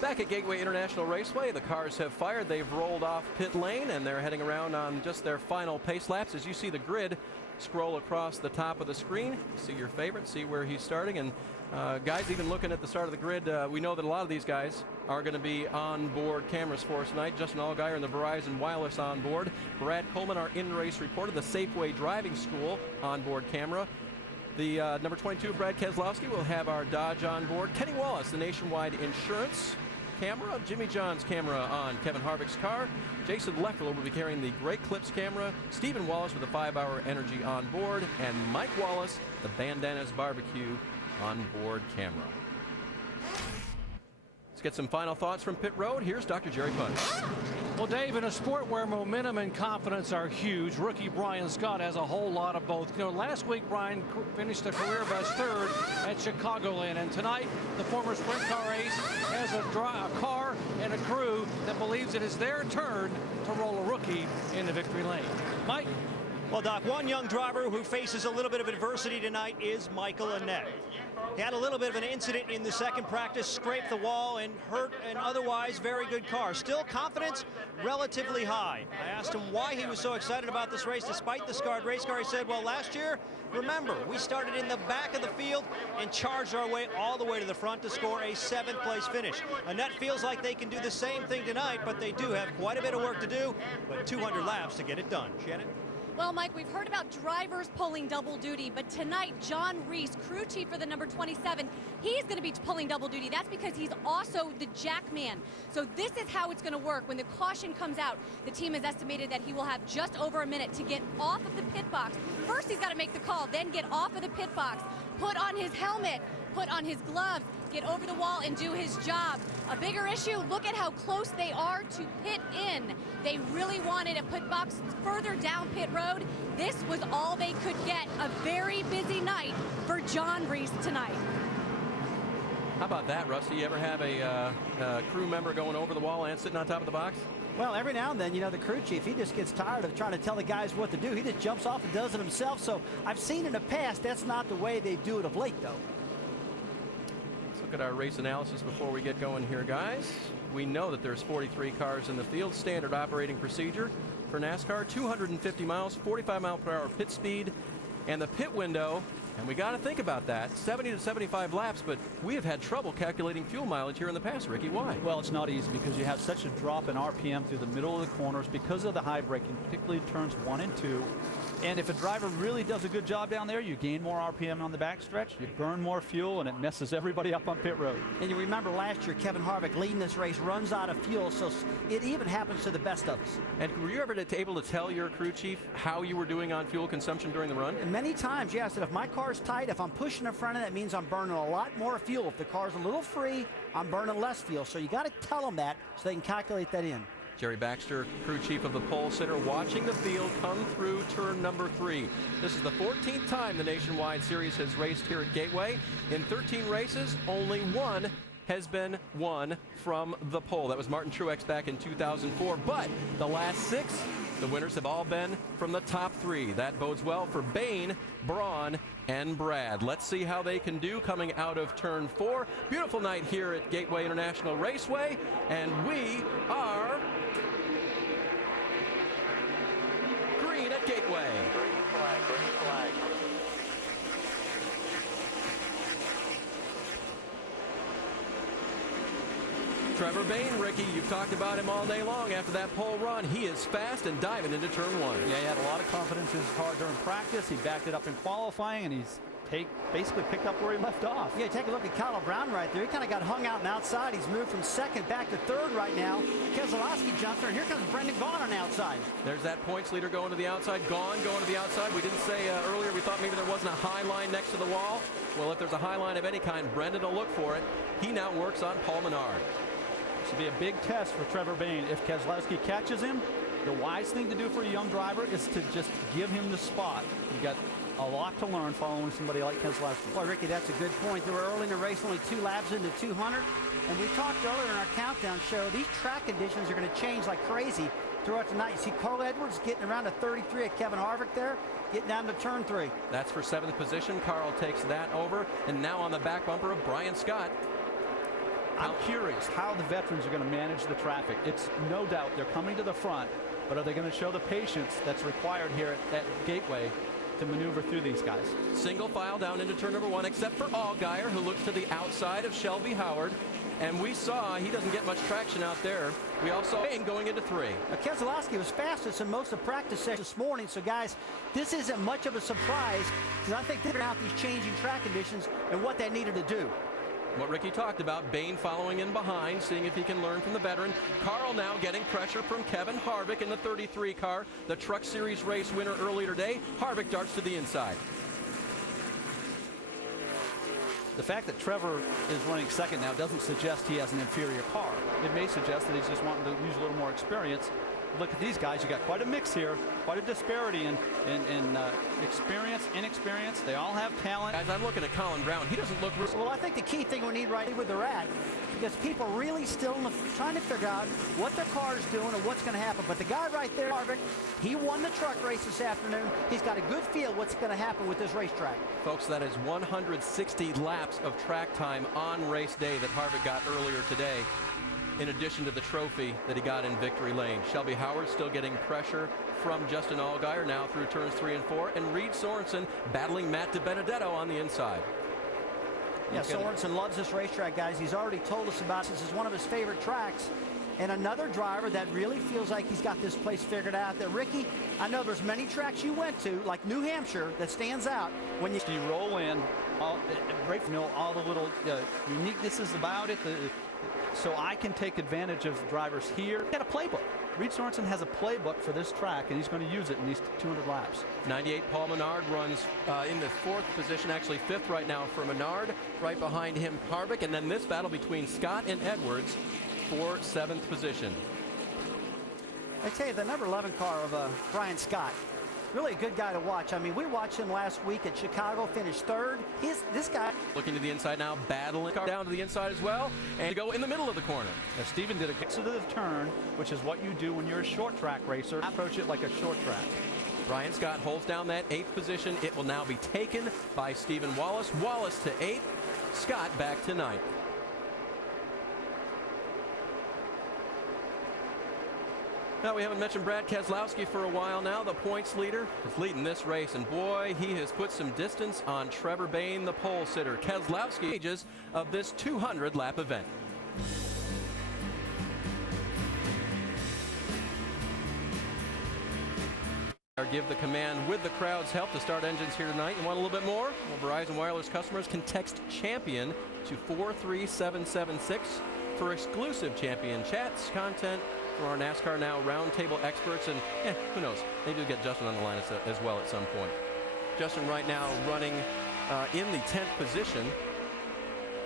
Back at Gateway International Raceway, the cars have fired. They've rolled off pit lane, and they're heading around on just their final pace laps. As you see the grid scroll across the top of the screen, see your favorite, see where he's starting. And guys, even looking at the start of the grid, we know that a lot of these guys are going to be on-board cameras for us tonight. Justin Allgaier and the Verizon Wireless on board. Brad Coleman, our in-race reporter, the Safeway Driving School on-board camera. The number 22, Brad Keselowski, will have our Dodge on board. Kenny Wallace, the Nationwide Insurance camera. Jimmy John's camera on Kevin Harvick's car. Jason Leffler will be carrying the Great Clips camera. Stephen Wallace with the 5-hour energy on board. And Mike Wallace, the Bandanas Barbecue on board camera. Let's get some final thoughts from pit road. Here's Dr. Jerry Punch. Well, Dave, in a sport where momentum and confidence are huge, rookie Brian Scott has a whole lot of both. You know, last week Brian finished a career best third at Chicagoland, and tonight the former sprint car ace has a car and a crew that believes it is their turn to roll a rookie into victory lane. Mike? Well, Doc, one young driver who faces a little bit of adversity tonight is Michael Annett. He had a little bit of an incident in the second practice, scraped the wall and hurt an otherwise very good car. Still confidence relatively high. I asked him why he was so excited about this race despite the scarred race car. He said, well, last year, remember, we started in the back of the field and charged our way all the way to the front to score a 7th place finish. Annett feels like they can do the same thing tonight, but they do have quite a bit of work to do, but 200 laps to get it done. Shannon? Well, Mike, we've heard about drivers pulling double duty, but tonight, John Reese, crew chief for the number 27, he's going to be pulling double duty. That's because he's also the jack man. So this is how it's going to work. When the caution comes out, the team has estimated that he will have just over a minute to get off of the pit box. First, he's got to make the call, then get off of the pit box, put on his helmet, put on his gloves, get over the wall and do his job. A bigger issue, look at how close they are to pit in. They really wanted a pit box further down pit road. This was all they could get. A very busy night for John Reese tonight. How about that, Rusty? You ever have a crew member going over the wall and sitting on top of the box? Well, every now and then, you know, the crew chief, he just gets tired of trying to tell the guys what to do. He just jumps off and does it himself. So I've seen in the past, that's not the way they do it of late, though. Look at our race analysis before we get going here, guys. We know that there's 43 cars in the field. Standard operating procedure for NASCAR. 250 miles, 45-mile-per-hour pit speed, and the pit window. And we got to think about that. 70 to 75 laps, but we have had trouble calculating fuel mileage here in the past, Ricky. Why? Well, it's not easy because you have such a drop in RPM through the middle of the corners because of the high braking, particularly turns 1 and 2. And if a driver really does a good job down there, you gain more RPM on the backstretch, you burn more fuel, and it messes everybody up on pit road. And you remember last year, Kevin Harvick leading this race runs out of fuel, so it even happens to the best of us. And were you ever able to tell your crew chief how you were doing on fuel consumption during the run? And many times, yes. And if my car's tight, if I'm pushing in front of it, that means I'm burning a lot more fuel. If the car's a little free, I'm burning less fuel. So you got to tell them that so they can calculate that in. Jerry Baxter, crew chief of the pole sitter, watching the field come through turn number 3. This is the 14th time the Nationwide Series has raced here at Gateway. In 13 races, only one has been won from the pole. That was Martin Truex back in 2004. But the last 6, the winners have all been from the top 3. That bodes well for Bain, Braun, and Brad. Let's see how they can do coming out of turn 4. Beautiful night here at Gateway International Raceway, and we are green at Gateway. Green flag, green flag. Trevor Bain, Ricky, you've talked about him all day long after that pole run. He is fast and diving into turn 1. Yeah, he had a lot of confidence in his car during practice. He backed it up in qualifying, and he's basically picked up where he left off. Yeah, take a look at Kyle Brown right there. He kind of got hung out on the outside. He's moved from 2nd back to 3rd right now. Keselowski jumps there, and here comes Brendan Gaughan on the outside. There's that points leader going to the outside. Gaughan going to the outside. We didn't say earlier we thought maybe there wasn't a high line next to the wall. Well, if there's a high line of any kind, Brendan will look for it. He now works on Paul Menard. This will be a big test for Trevor Bain. If Keselowski catches him, the wise thing to do for a young driver is to just give him the spot. You've got a lot to learn following somebody like Keselowski. Well, Ricky, that's a good point. They were early in the race, only 2 laps into 200. And we talked earlier in our countdown show, these track conditions are going to change like crazy throughout the night. You see Carl Edwards getting around to 33 at Kevin Harvick there, getting down to turn 3. That's for 7th position. Carl takes that over. And now on the back bumper of Brian Scott. I'm curious how the veterans are going to manage the traffic. It's no doubt they're coming to the front, but are they going to show the patience that's required here at Gateway to maneuver through these guys? Single file down into turn number 1, except for Allgaier, who looks to the outside of Shelby Howard. And we saw he doesn't get much traction out there. We all saw Payne going into 3. Keselowski was fastest in most of practice sessions this morning. So, guys, this isn't much of a surprise because I think they're out these changing track conditions and what they needed to do. What Ricky talked about, Bain following in behind, seeing if he can learn from the veteran. Carl now getting pressure from Kevin Harvick in the 33 car, the Truck Series race winner earlier today. Harvick darts to the inside. The fact that Trevor is running second now doesn't suggest he has an inferior car. It may suggest that he's just wanting to use a little more experience. Look at these guys. You got quite a mix here, quite a disparity in experience, inexperience. They all have talent. Guys, I'm looking at Colin Brown. He doesn't look. Well, I think the key thing we need right where they're at, because people really still trying to figure out what their car is doing and what's going to happen. But the guy right there, Harvick, he won the truck race this afternoon. He's got a good feel what's going to happen with this racetrack. Folks, that is 160 laps of track time on race day that Harvick got earlier today, in addition to the trophy that he got in victory lane. Shelby Howard still getting pressure from Justin Allgaier now through turns 3 and 4, and Reed Sorensen battling Matt DiBenedetto on the inside. Yeah, Sorensen loves this racetrack, guys. He's already told us about this. This is one of his favorite tracks. And another driver that really feels like he's got this place figured out. That Ricky, I know there's many tracks you went to, like New Hampshire, that stands out when you roll in, great to know all the little uniquenesses about it. So I can take advantage of drivers here. Got a playbook. Reed Sorensen has a playbook for this track, and he's going to use it in these 200 laps. 98 Paul Menard runs in the 4th position, actually 5th right now for Menard. Right behind him, Harvick, and then this battle between Scott and Edwards for 7th position. I tell you, the number 11 car of Brian Scott, really a good guy to watch. I mean, we watched him last week at Chicago, finished 3rd. This guy looking to the inside now, battling down to the inside as well, and go in the middle of the corner. Now, Stephen did a good to the turn, which is what you do when you're a short track racer. Approach it like a short track. Brian Scott holds down that 8th position. It will now be taken by Stephen Wallace. Wallace to 8th, Scott back to 9th. Now, we haven't mentioned Brad Keselowski for a while now. The points leader is leading this race, and boy, he has put some distance on Trevor Bayne, the pole sitter. Keselowski stages of this 200-lap event. Give the command with the crowd's help to start engines here tonight. You want a little bit more? Well, Verizon Wireless customers can text CHAMPION to 43776 for exclusive champion chats, content from our NASCAR Now roundtable experts, and who knows, maybe we'll get Justin on the line as well at some point. Justin right now running in the 10th position,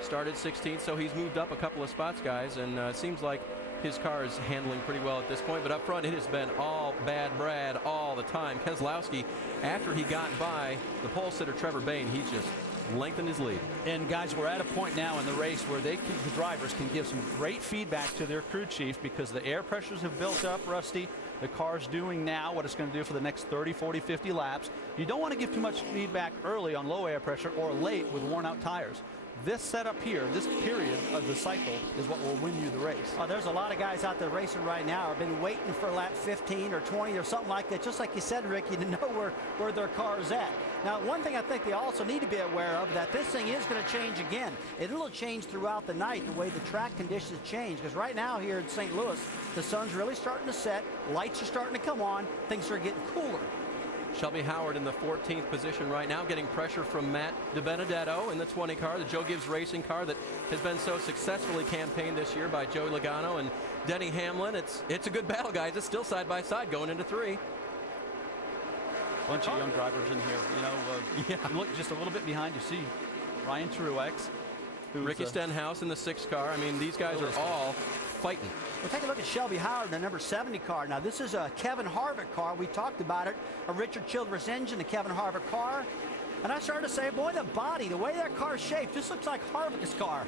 started 16th, so he's moved up a couple of spots, guys, and seems like his car is handling pretty well at this point, but up front it has been all bad Brad all the time. Keselowski, after he got by the pole sitter Trevor Bayne, he's just lengthened his lead. And guys, we're at a point now in the race where the drivers can give some great feedback to their crew chief because the air pressures have built up, Rusty. The car's doing now what it's going to do for the next 30, 40, 50 laps. You don't want to give too much feedback early on low air pressure or late with worn out tires. This setup here, this period of the cycle, is what will win you the race. Oh, there's a lot of guys out there racing right now have been waiting for lap 15 or 20 or something like that, just like you said, Ricky, to know where their car is at. Now, one thing I think they also need to be aware of, that this thing is going to change again. It'll change throughout the night, the way the track conditions change, because right now here in St. Louis, the sun's really starting to set, lights are starting to come on, things are getting cooler. Shelby Howard in the 14th position right now, getting pressure from Matt DiBenedetto in the 20 car, the Joe Gibbs Racing car that has been so successfully campaigned this year by Joey Logano and Denny Hamlin. It's a good battle, guys. It's still side by side going into 3. Bunch of young drivers in here. You look just a little bit behind. You see Ryan Truex, Ricky Stenhouse in the 6 car. I mean, these guys are all fighting. Well, take a look at Shelby Howard in the number 70 car. Now, this is a Kevin Harvick car. We talked about it. A Richard Childress engine, a Kevin Harvick car. And I started to say, boy, the body, the way that car's shaped, just looks like Harvick's car.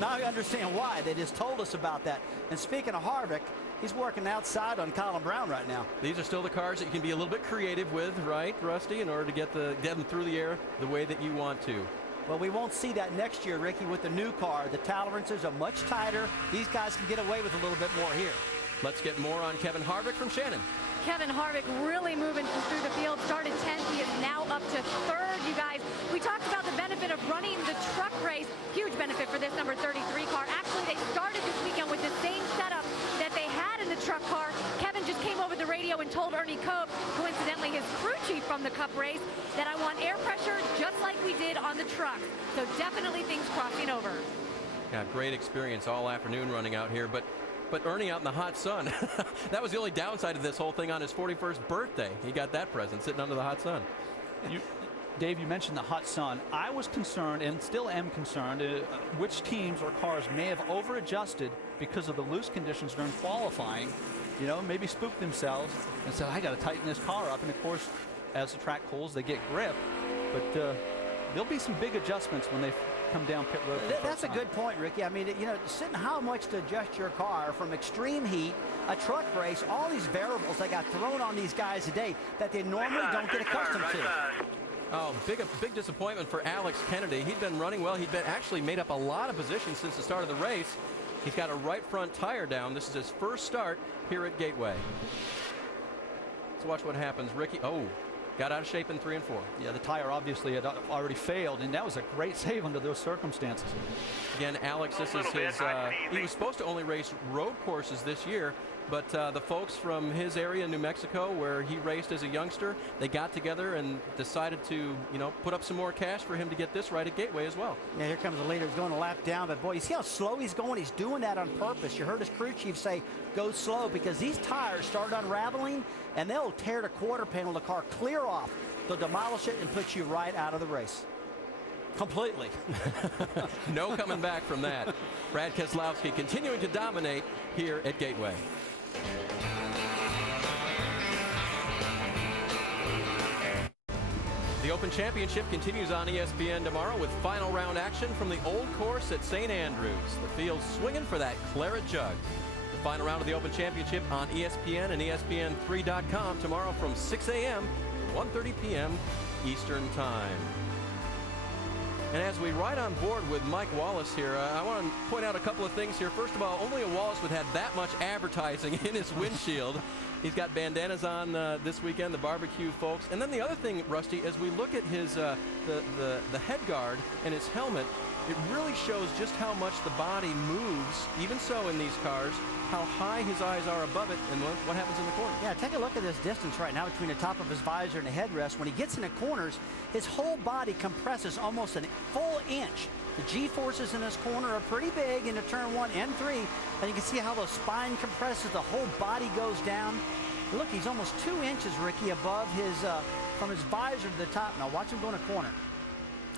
Now I understand why. They just told us about that. And speaking of Harvick, he's working outside on Colin Brown right now. These are still the cars that you can be a little bit creative with, right, Rusty, in order to get them through the air the way that you want to. Well, we won't see that next year, Ricky, with the new car. The tolerances are much tighter. These guys can get away with a little bit more here. Let's get more on Kevin Harvick from Shannon. Kevin Harvick really moving through the field. Started 10th. He is now up to 3rd, you guys. We talked about the benefit of running the truck race. Huge benefit for this number 33 car. Actually, they started this weekend with the same setup that they had in the truck car. Kevin just came over the radio and told Ernie Cope, coincidentally his crew chief from the Cup race, that I want air pressure just like we did on the truck. So definitely things crossing over. Yeah, great experience all afternoon running out here, but Ernie out in the hot sun. That was the only downside of this whole thing on his 41st birthday. He got that present sitting under the hot sun. Dave, you mentioned the hot sun. I was concerned, and still am concerned, which teams or cars may have over-adjusted because of the loose conditions during qualifying. You know, maybe spooked themselves and said, I got to tighten this car up. And, of course, as the track cools, they get grip. But there'll be some big adjustments when they come down pit road. That's a good point, Ricky. I mean, you know, how much to adjust your car from extreme heat, a truck race, all these variables that got thrown on these guys today that they normally don't get accustomed to. Oh, big disappointment for Alex Kennedy. He'd been running well. He'd been actually made up a lot of positions since the start of the race. He's got a right front tire down. This is his first start here at Gateway. Let's watch what happens. Ricky, got out of shape in 3 and 4. Yeah, the tire obviously had already failed, and that was a great save under those circumstances. Again, Alex, this is his, he was supposed to only race road courses this year, but the folks from his area in New Mexico, where he raced as a youngster, they got together and decided to, you know, put up some more cash for him to get this right at Gateway as well. Yeah, here comes the leader. He's going a lap down, but boy, you see how slow he's going? He's doing that on purpose. You heard his crew chief say, go slow, because these tires start unraveling, and they'll tear the quarter panel of the car clear off. They'll demolish it and put you right out of the race. Completely. No coming back from that. Brad Keselowski continuing to dominate here at Gateway. The Open Championship continues on ESPN tomorrow with final round action from the old course at St. Andrews. The field's swinging for that claret jug. The final round of the Open Championship on ESPN and ESPN3.com tomorrow from 6 a.m. to 1:30 p.m. Eastern Time. And as we ride on board with Mike Wallace here, I want to point out a couple of things here. First of all, only a Wallace would have that much advertising in his windshield. He's got bandanas on this weekend, the barbecue folks. And then the other thing, Rusty, as we look at his the head guard and his helmet, it really shows just how much the body moves, even so in these cars, how high his eyes are above it and what happens in the corner. Yeah, take a look at this distance right now between the top of his visor and the headrest. When he gets in the corners, his whole body compresses almost a full inch. The G-forces in this corner are pretty big into turn 1 and 3, and you can see how the spine compresses, the whole body goes down. Look, he's almost 2 inches, Ricky, above his, from his visor to the top. Now watch him go in a corner.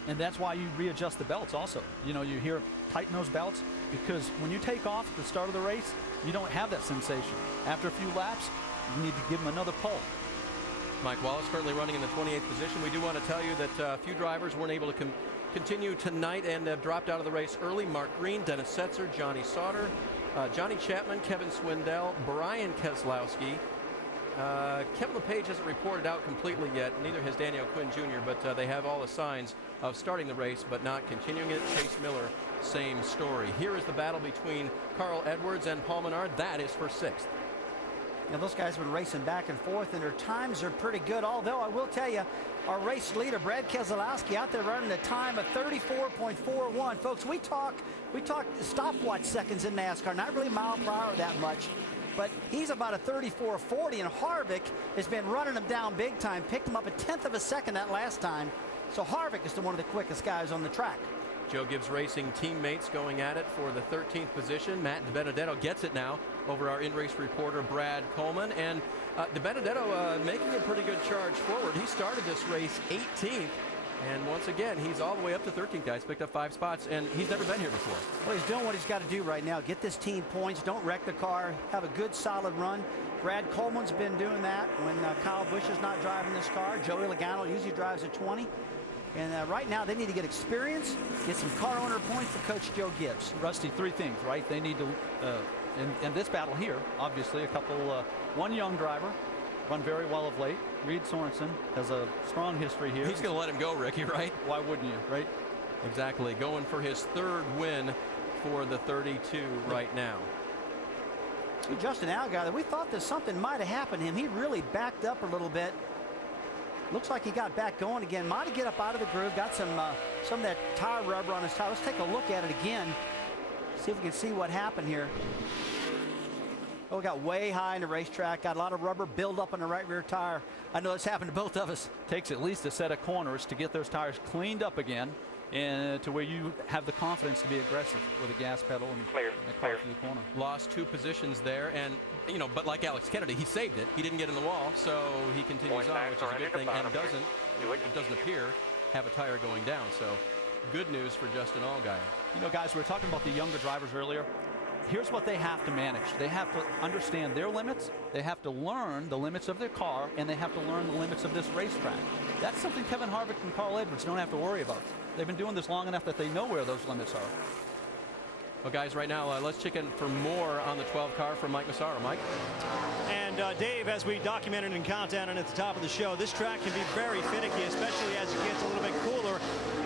And that's why you readjust the belts also. You know, you hear tighten those belts, because when you take off at the start of the race, you don't have that sensation. After a few laps, you need to give him another pull. Mike Wallace currently running in the 28th position. We do want to tell you that a few drivers weren't able to continue tonight and have dropped out of the race early. Mark Green, Dennis Setzer, Johnny Sauter, Johnny Chapman, Kevin Swindell, Brian Keselowski. Kevin LePage hasn't reported out completely yet. Neither has Daniel Quinn Jr., but they have all the signs of starting the race but not continuing it. Chase Miller, same story. Here is the battle between Carl Edwards and Paul Menard. That is for 6th. You know, those guys have been racing back and forth, and their times are pretty good. Although I will tell you, our race leader, Brad Keselowski, out there running a time of 34.41. Folks, we talk stopwatch seconds in NASCAR, not really mile per hour that much. But he's about a 34.40, and Harvick has been running him down big time. Picked him up a 1/10 of a second that last time. So Harvick is one of the quickest guys on the track. Joe Gibbs Racing teammates going at it for the 13th position. Matt DiBenedetto gets it now over our in-race reporter Brad Coleman. And DiBenedetto making a pretty good charge forward. He started this race 18th. And once again, he's all the way up to 13th, guys. Picked up 5 spots, and he's never been here before. Well, he's doing what he's got to do right now. Get this team points. Don't wreck the car. Have a good, solid run. Brad Coleman's been doing that when Kyle Busch is not driving this car. Joey Logano usually drives a 20. And right now, they need to get experience, get some car owner points for Coach Joe Gibbs. Rusty, 3 things, right? They need to, in this battle here, obviously, one young driver, run very well of late. Reed Sorensen has a strong history here. He's going to let him go, Ricky, right? Why wouldn't you, right? Exactly. Going for his third win for the 32 right now. Justin Allgaier, we thought that something might have happened to him. He really backed up a little bit. Looks like he got back going again. Might have get up out of the groove. Got some of that tire rubber on his tire. Let's take a look at it again. See if we can see what happened here. Oh, got way high in the racetrack. Got a lot of rubber buildup on the right rear tire. I know it's happened to both of us. Takes at least a set of corners to get those tires cleaned up again, and to where you have the confidence to be aggressive with a gas pedal and the car through the corner. Lost 2 positions there, and but like Alex Kennedy, he saved it. He didn't get in the wall, so he continues on, which is a good thing, and it doesn't appear have a tire going down. So good news for Justin Allgaier. Guys, we were talking about the younger drivers earlier. Here's what they have to manage. They have to understand their limits, they have to learn the limits of their car, and they have to learn the limits of this racetrack. That's something Kevin Harvick and Carl Edwards don't have to worry about. They've been doing this long enough that they know where those limits are. Well, guys, right now, let's check in for more on the 12 car from Mike Massaro. Mike? And Dave, as we documented in Countdown and at the top of the show, this track can be very finicky, especially as it gets a little bit cooler.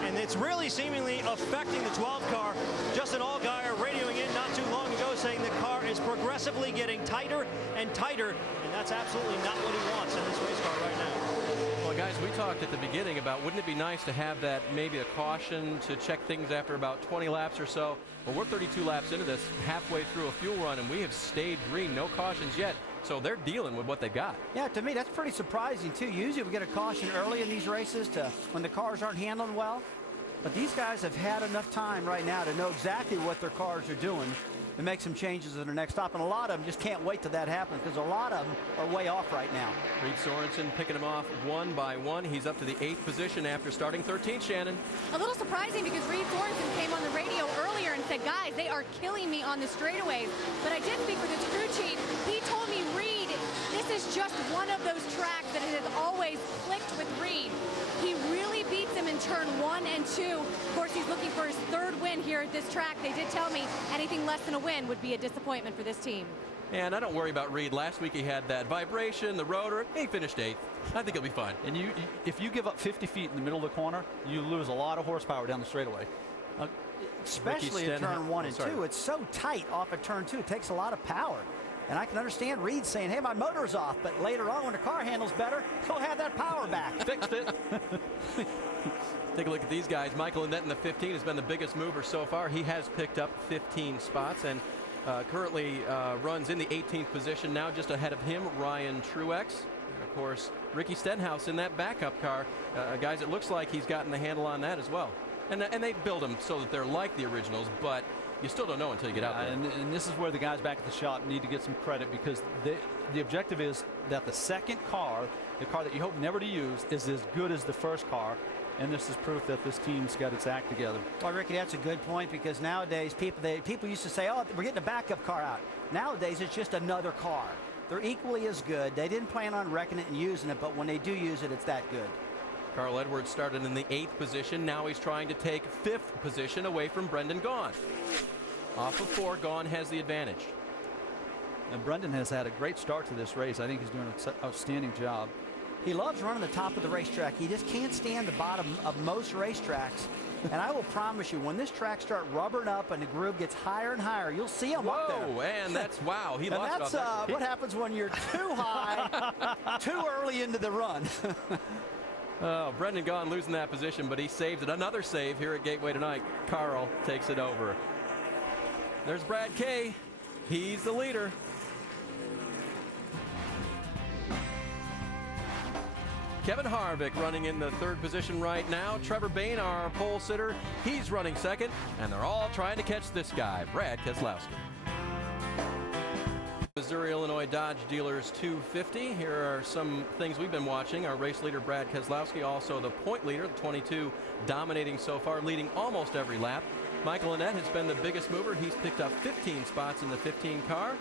And it's really seemingly affecting the 12 car. Justin Allgaier radioing in not too long ago saying the car is progressively getting tighter and tighter, and that's absolutely not what he wants in this race car right now. Well, guys, we talked at the beginning about wouldn't it be nice to have that maybe a caution to check things after about 20 laps or so. Well, we're 32 laps into this, halfway through a fuel run, and we have stayed green, no cautions yet. So they're dealing with what they got. Yeah, to me, that's pretty surprising, too. Usually we get a caution early in these races to when the cars aren't handling well. But these guys have had enough time right now to know exactly what their cars are doing and make some changes in their next stop. And a lot of them just can't wait till that happens because a lot of them are way off right now. Reed Sorensen picking them off one by one. He's up to the 8th position after starting 13th, Shannon. A little surprising because Reed Sorensen came on the radio earlier and said, guys, they are killing me on the straightaways. But I did speak with his crew chief. He told me, Reed, this is just one of those tracks that has always clicked with Reed. He really beats him in turn 1 and 2. Of course, he's looking for his 3rd win here at this track. They did tell me anything less than a win would be a disappointment for this team. And I don't worry about Reed. Last week he had that vibration, the rotor. He finished 8th. I think he'll be fine. And if you give up 50 feet in the middle of the corner, you lose a lot of horsepower down the straightaway. Especially in turn 1 and 2. It's so tight off of turn 2. It takes a lot of power. And I can understand Reed saying, hey, my motor's off. But later on, when the car handles better, he'll have that power back. Fixed it. Take a look at these guys. Michael Annett in the 15 has been the biggest mover so far. He has picked up 15 spots and currently runs in the 18th position. Now just ahead of him, Ryan Truex. And of course, Ricky Stenhouse in that backup car. Guys, it looks like he's gotten the handle on that as well. And they build them so that they're like the originals, but you still don't know until you get out there. And this is where the guys back at the shop need to get some credit because the objective is that the second car, the car that you hope never to use, is as good as the first car. And this is proof that this team's got its act together. Well, Ricky, that's a good point because nowadays people used to say, oh, we're getting a backup car out. Nowadays, it's just another car. They're equally as good. They didn't plan on wrecking it and using it, but when they do use it, it's that good. Carl Edwards started in the 8th position. Now he's trying to take 5th position away from Brendan Gaughan. Off of 4, Gaughan has the advantage. And Brendan has had a great start to this race. I think he's doing an outstanding job. He loves running the top of the racetrack. He just can't stand the bottom of most racetracks. And I will promise you, when this track starts rubbering up and the groove gets higher and higher, you'll see him up there. Whoa, and that's, wow, he and lost that's that. What happens when you're too high, too early into the run. Oh, Brendan Gaughan losing that position, but he saves it. Another save here at Gateway tonight. Carl takes it over. There's Brad Kay. He's the leader. Kevin Harvick running in the 3rd position right now. Trevor Bayne, our pole sitter, he's running 2nd, and they're all trying to catch this guy, Brad Keselowski. Missouri Illinois Dodge Dealers 250. Here are some things we've been watching. Our race leader, Brad Keselowski, also the point leader, the 22, dominating so far, leading almost every lap. Michael Annett has been the biggest mover. He's picked up 15 spots in the 15 car.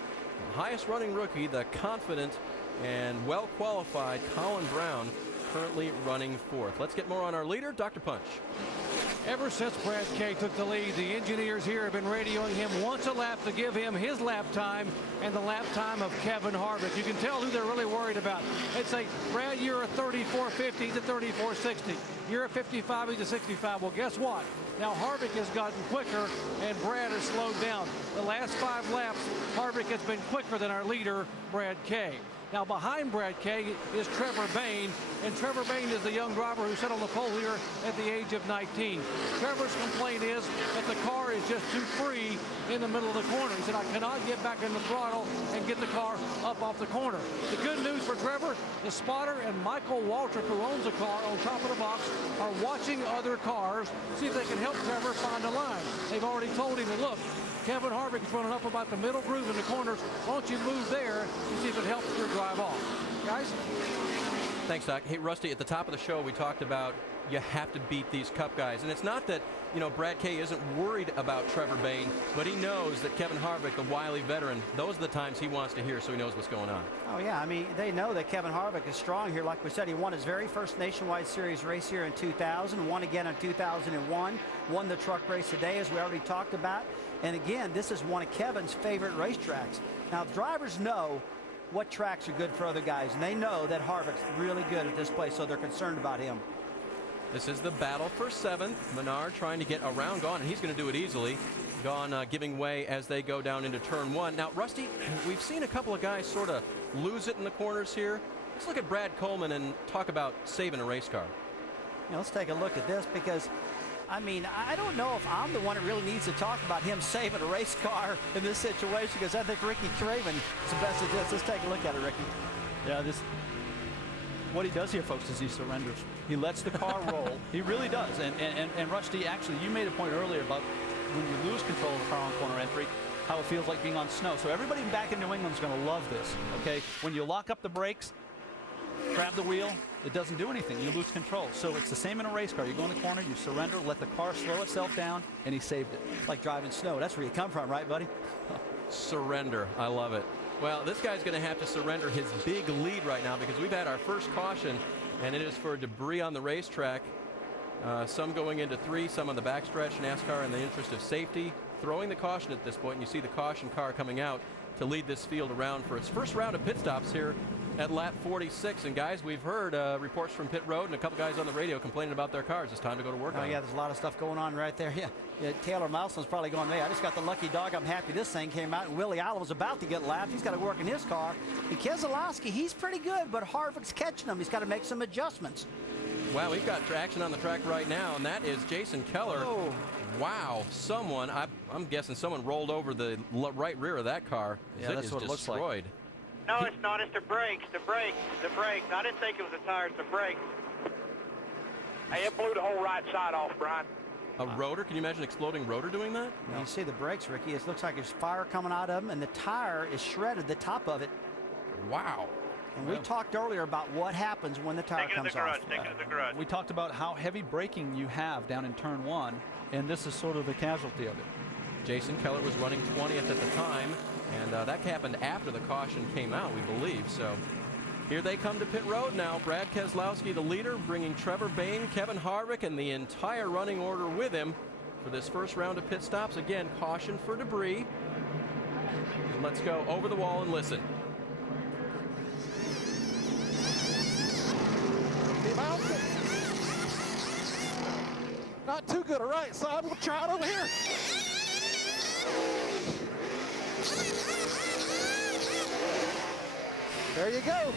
The highest running rookie, the confident and well-qualified Colin Brown, currently running 4th. Let's get more on our leader, Dr. Punch. Ever since Brad Kay took the lead, the engineers here have been radioing him once a lap to give him his lap time and the lap time of Kevin Harvick. You can tell who they're really worried about. They'd say, Brad, you're a 34.50, he's a 34.60. You're a 55, he's a 65. Well, guess what? Now Harvick has gotten quicker and Brad has slowed down. The last 5 laps, Harvick has been quicker than our leader, Brad Kay. Now behind Brad Kay is Trevor Bayne, and Trevor Bayne is the young driver who sat on the pole here at the age of 19. Trevor's complaint is that the car is just too free in the middle of the corner. He said, I cannot get back in the throttle and get the car up off the corner. The good news for Trevor, the spotter and Michael Waltrip, who owns the car on top of the box, are watching other cars, see if they can help Trevor find a line. They've already told him, look, Kevin Harvick is running up about the middle groove in the corners. Why don't you move there and see if it helps your drive off. Guys? Thanks, Doc. Hey, Rusty, at the top of the show, we talked about you have to beat these Cup guys. And it's not that, you know, Brad Kay isn't worried about Trevor Bayne, but he knows that Kevin Harvick, the wily veteran, those are the times he wants to hear, so he knows what's going on. Oh, yeah. I mean, they know that Kevin Harvick is strong here. Like we said, he won his very first Nationwide Series race here in 2000, won again in 2001, won the truck race today, as we already talked about. And again, this is one of Kevin's favorite racetracks. Now, drivers know what tracks are good for other guys, and they know that Harvick's really good at this place, so they're concerned about him. This is the battle for 7th. Menard trying to get around Gahn, and he's going to do it easily. Gahn giving way as they go down into turn 1. Now, Rusty, we've seen a couple of guys sort of lose it in the corners here. Let's look at Brad Coleman and talk about saving a race car. You know, let's take a look at this, because I mean, I don't know if I'm the one that really needs to talk about him saving a race car in this situation, because I think Ricky Craven is the best at this. Let's take a look at it, Ricky. Yeah, what he does here, folks, is he surrenders. He lets the car roll. He really does. And Rusty, actually, you made a point earlier about when you lose control of the car on corner entry, how it feels like being on snow. So everybody back in New England is going to love this, okay? When you lock up the brakes, grab the wheel, it doesn't do anything. You lose control. So it's the same in a race car. You go in the corner, you surrender, let the car slow itself down, and he saved it. Like driving snow. That's where you come from, right, buddy? Surrender. I love it. Well, this guy's going to have to surrender his big lead right now, because we've had our first caution, and it is for debris on the racetrack. Some going into 3, some on the backstretch. NASCAR, in the interest of safety, throwing the caution at this point, and you see the caution car coming out to lead this field around for its first round of pit stops here at lap 46. And guys, we've heard reports from pit road and a couple guys on the radio complaining about their cars. It's time to go to work. Oh, yeah, there's a lot of stuff going on right there. Yeah, Taylor Mouseland's probably going, hey, I just got the lucky dog. I'm happy this thing came out. And Willie Allen was about to get lapped. He's got to work in his car. And Keselowski, he's pretty good, but Harvick's catching him. He's got to make some adjustments. Wow, we've got traction on the track right now, and that is Jason Keller. Oh. Wow, someone, I'm guessing someone rolled over the right rear of that car. Yeah, that's what it looks like. No, it's not. It's the brakes. The brakes. I didn't think it was the tires. The brakes. Hey, it blew the whole right side off, Brian. A rotor? Can you imagine exploding rotor doing that? No. You see the brakes, Ricky. It looks like there's fire coming out of them, and the tire is shredded, the top of it. Wow. And we talked earlier about what happens when the tire comes off. Take it to the garage. We talked about how heavy braking you have down in turn 1, and this is sort of the casualty of it. Jason Keller was running 20th at the time, and that happened after the caution came out, we believe. So here they come to pit road now. Brad Keselowski, the leader, bringing Trevor Bayne, Kevin Harvick, and the entire running order with him for this first round of pit stops. Again, caution for debris. And let's go over the wall and listen. Not too good a right side. We'll try it over here. There you go.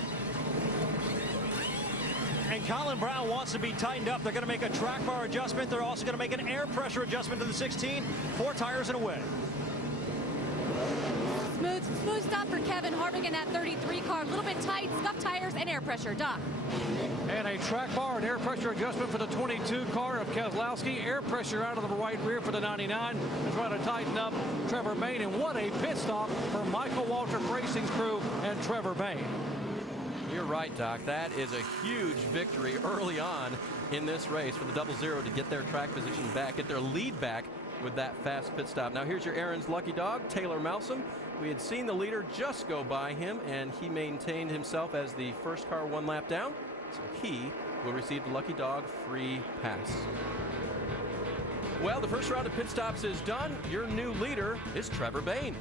And Colin Brown wants to be tightened up. They're going to make a track bar adjustment. They're also going to make an air pressure adjustment to the 16. 4 tires and away. Smooth stop for Kevin Harvick in that 33 car. A little bit tight, scuffed tires, and air pressure. Doc. And a track bar and air pressure adjustment for the 22 car of Keselowski. Air pressure out of the right rear for the 99. To try to tighten up Trevor Bayne. And what a pit stop for Michael Waltrip Racing's crew and Trevor Bayne. You're right, Doc. That is a huge victory early on in this race for the 00 to get their track position back, get their lead back with that fast pit stop. Now here's your Aaron's lucky dog, Taylor Malsom. We had seen the leader just go by him, and he maintained himself as the first car 1 lap down. So he will receive the lucky dog free pass. Well, the first round of pit stops is done. Your new leader is Trevor Bayne.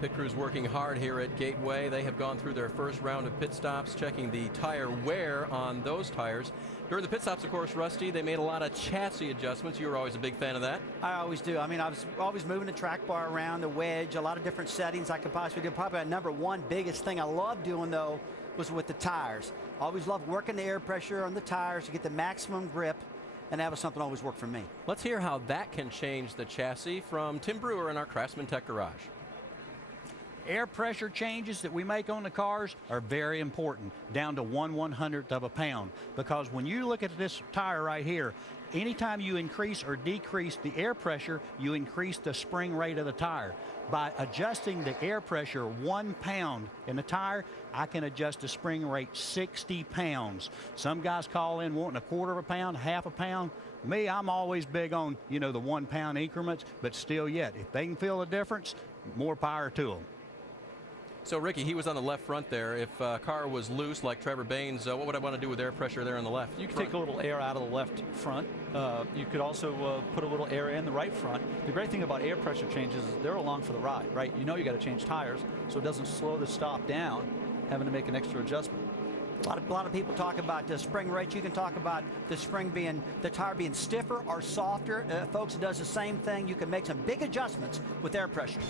Pit crew's working hard here at Gateway. They have gone through their first round of pit stops, checking the tire wear on those tires. During the pit stops, of course, Rusty, they made a lot of chassis adjustments. You were always a big fan of that. I always do. I mean, I was always moving the track bar around, the wedge, a lot of different settings I could possibly do. Probably my number one biggest thing I love doing, though, was with the tires. I always loved working the air pressure on the tires to get the maximum grip, and that was something that always worked for me. Let's hear how that can change the chassis from Tim Brewer in our Craftsman Tech Garage. Air pressure changes that we make on the cars are very important, down to 1/100th of a pound. Because when you look at this tire right here, anytime you increase or decrease the air pressure, you increase the spring rate of the tire. By adjusting the air pressure 1 pound in the tire, I can adjust the spring rate 60 pounds. Some guys call in wanting 1/4 of a pound, 1/2 a pound. Me, I'm always big on, you know, the 1 pound increments, but still yet, if they can feel the difference, more power to them. So, Ricky, he was on the left front there. If a car was loose like Trevor Bain's, what would I want to do with air pressure there on the left? You could take a little air out of the left front. You could also put a little air in the right front. The great thing about air pressure changes is they're along for the ride, right? You know you got to change tires, so it doesn't slow the stop down, having to make an extra adjustment. A lot of people talk about the spring rate. You can talk about the tire being stiffer or softer. Folks, it does the same thing. You can make some big adjustments with air pressure.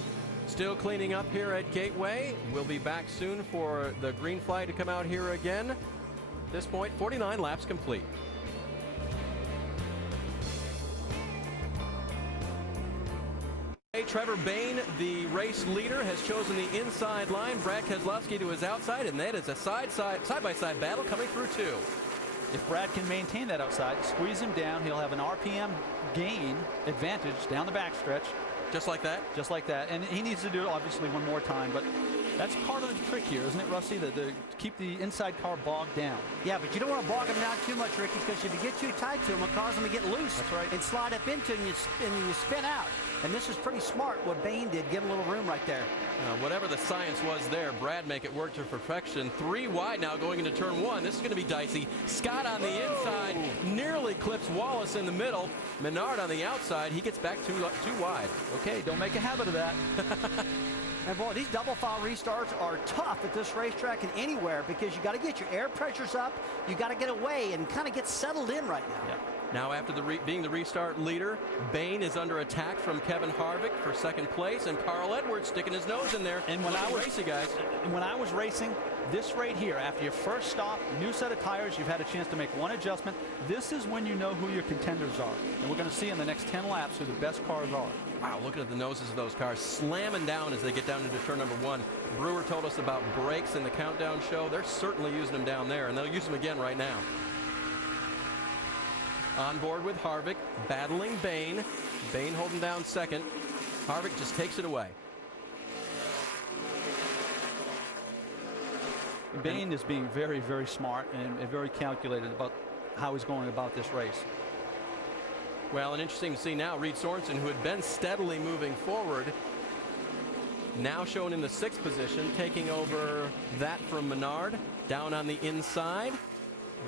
Still cleaning up here at Gateway. We'll be back soon for the green flag to come out here again. At this point, 49 laps complete. Trevor Bain, the race leader, has chosen the inside line. Brad Keselowski to his outside, and that is a side-by-side battle coming through two. If Brad can maintain that outside, squeeze him down, he'll have an RPM gain advantage down the backstretch. Just like that? Just like that. And he needs to do it, obviously, one more time. But that's part of the trick here, isn't it, Rusty? To keep the inside car bogged down. Yeah, but you don't want to bog them down too much, Ricky, because if you get too tight to them, it'll cause them to get loose. That's right. And slide up into them, and you spin out. And this is pretty smart what Bain did, give him a little room right there. Whatever the science was there, Brad make it work to perfection. 3 wide now going into turn 1. This is going to be dicey. Scott on the inside nearly clips Wallace in the middle. Menard on the outside. He gets back too wide. Okay, don't make a habit of that. And boy, these double file restarts are tough at this racetrack and anywhere because you got to get your air pressures up. You got to get away and kind of get settled in right now. Yeah. Now, after being the restart leader, Bain is under attack from Kevin Harvick for second place, and Carl Edwards sticking his nose in there. And when I was racing, this right here, after your first stop, new set of tires, you've had a chance to make one adjustment. This is when you know who your contenders are. And we're going to see in the next 10 laps who the best cars are. Wow, looking at the noses of those cars slamming down as they get down into turn number 1. Brewer told us about brakes in the countdown show. They're certainly using them down there, and they'll use them again right now. On board with Harvick, battling Bain. Bain holding down second. Harvick just takes it away. Bain is being very, very smart and very calculated about how he's going about this race. Well, and interesting to see now, Reed Sorensen, who had been steadily moving forward, now shown in the 6th position, taking over that from Menard, down on the inside.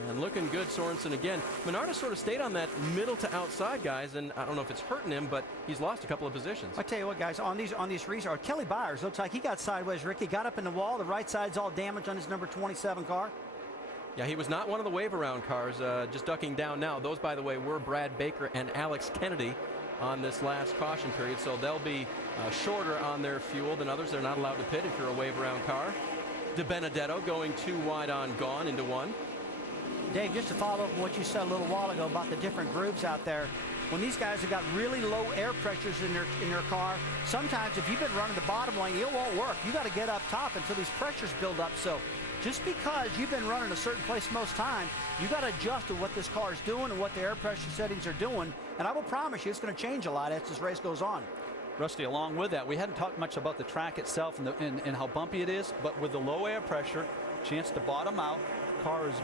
And looking good, Sorensen again. Menard has sort of stayed on that middle to outside, guys, and I don't know if it's hurting him, but he's lost a couple of positions. I tell you what, guys, on these restarts, Kelly Byers looks like he got sideways. Ricky got up in the wall. The right side's all damaged on his number 27 car. Yeah, he was not one of the wave around cars, just ducking down now. Those, by the way, were Brad Baker and Alex Kennedy on this last caution period, so they'll be shorter on their fuel than others. They're not allowed to pit if you're a wave around car. De Benedetto going 2 wide on gone into 1. Dave, just to follow up on what you said a little while ago about the different grooves out there, when these guys have got really low air pressures in their car, sometimes if you've been running the bottom lane, it won't work. You got to get up top until these pressures build up. So just because you've been running a certain place most time, you got to adjust to what this car is doing and what the air pressure settings are doing. And I will promise you it's going to change a lot as this race goes on. Rusty, along with that, we hadn't talked much about the track itself and how bumpy it is, but with the low air pressure, chance to bottom out. Car is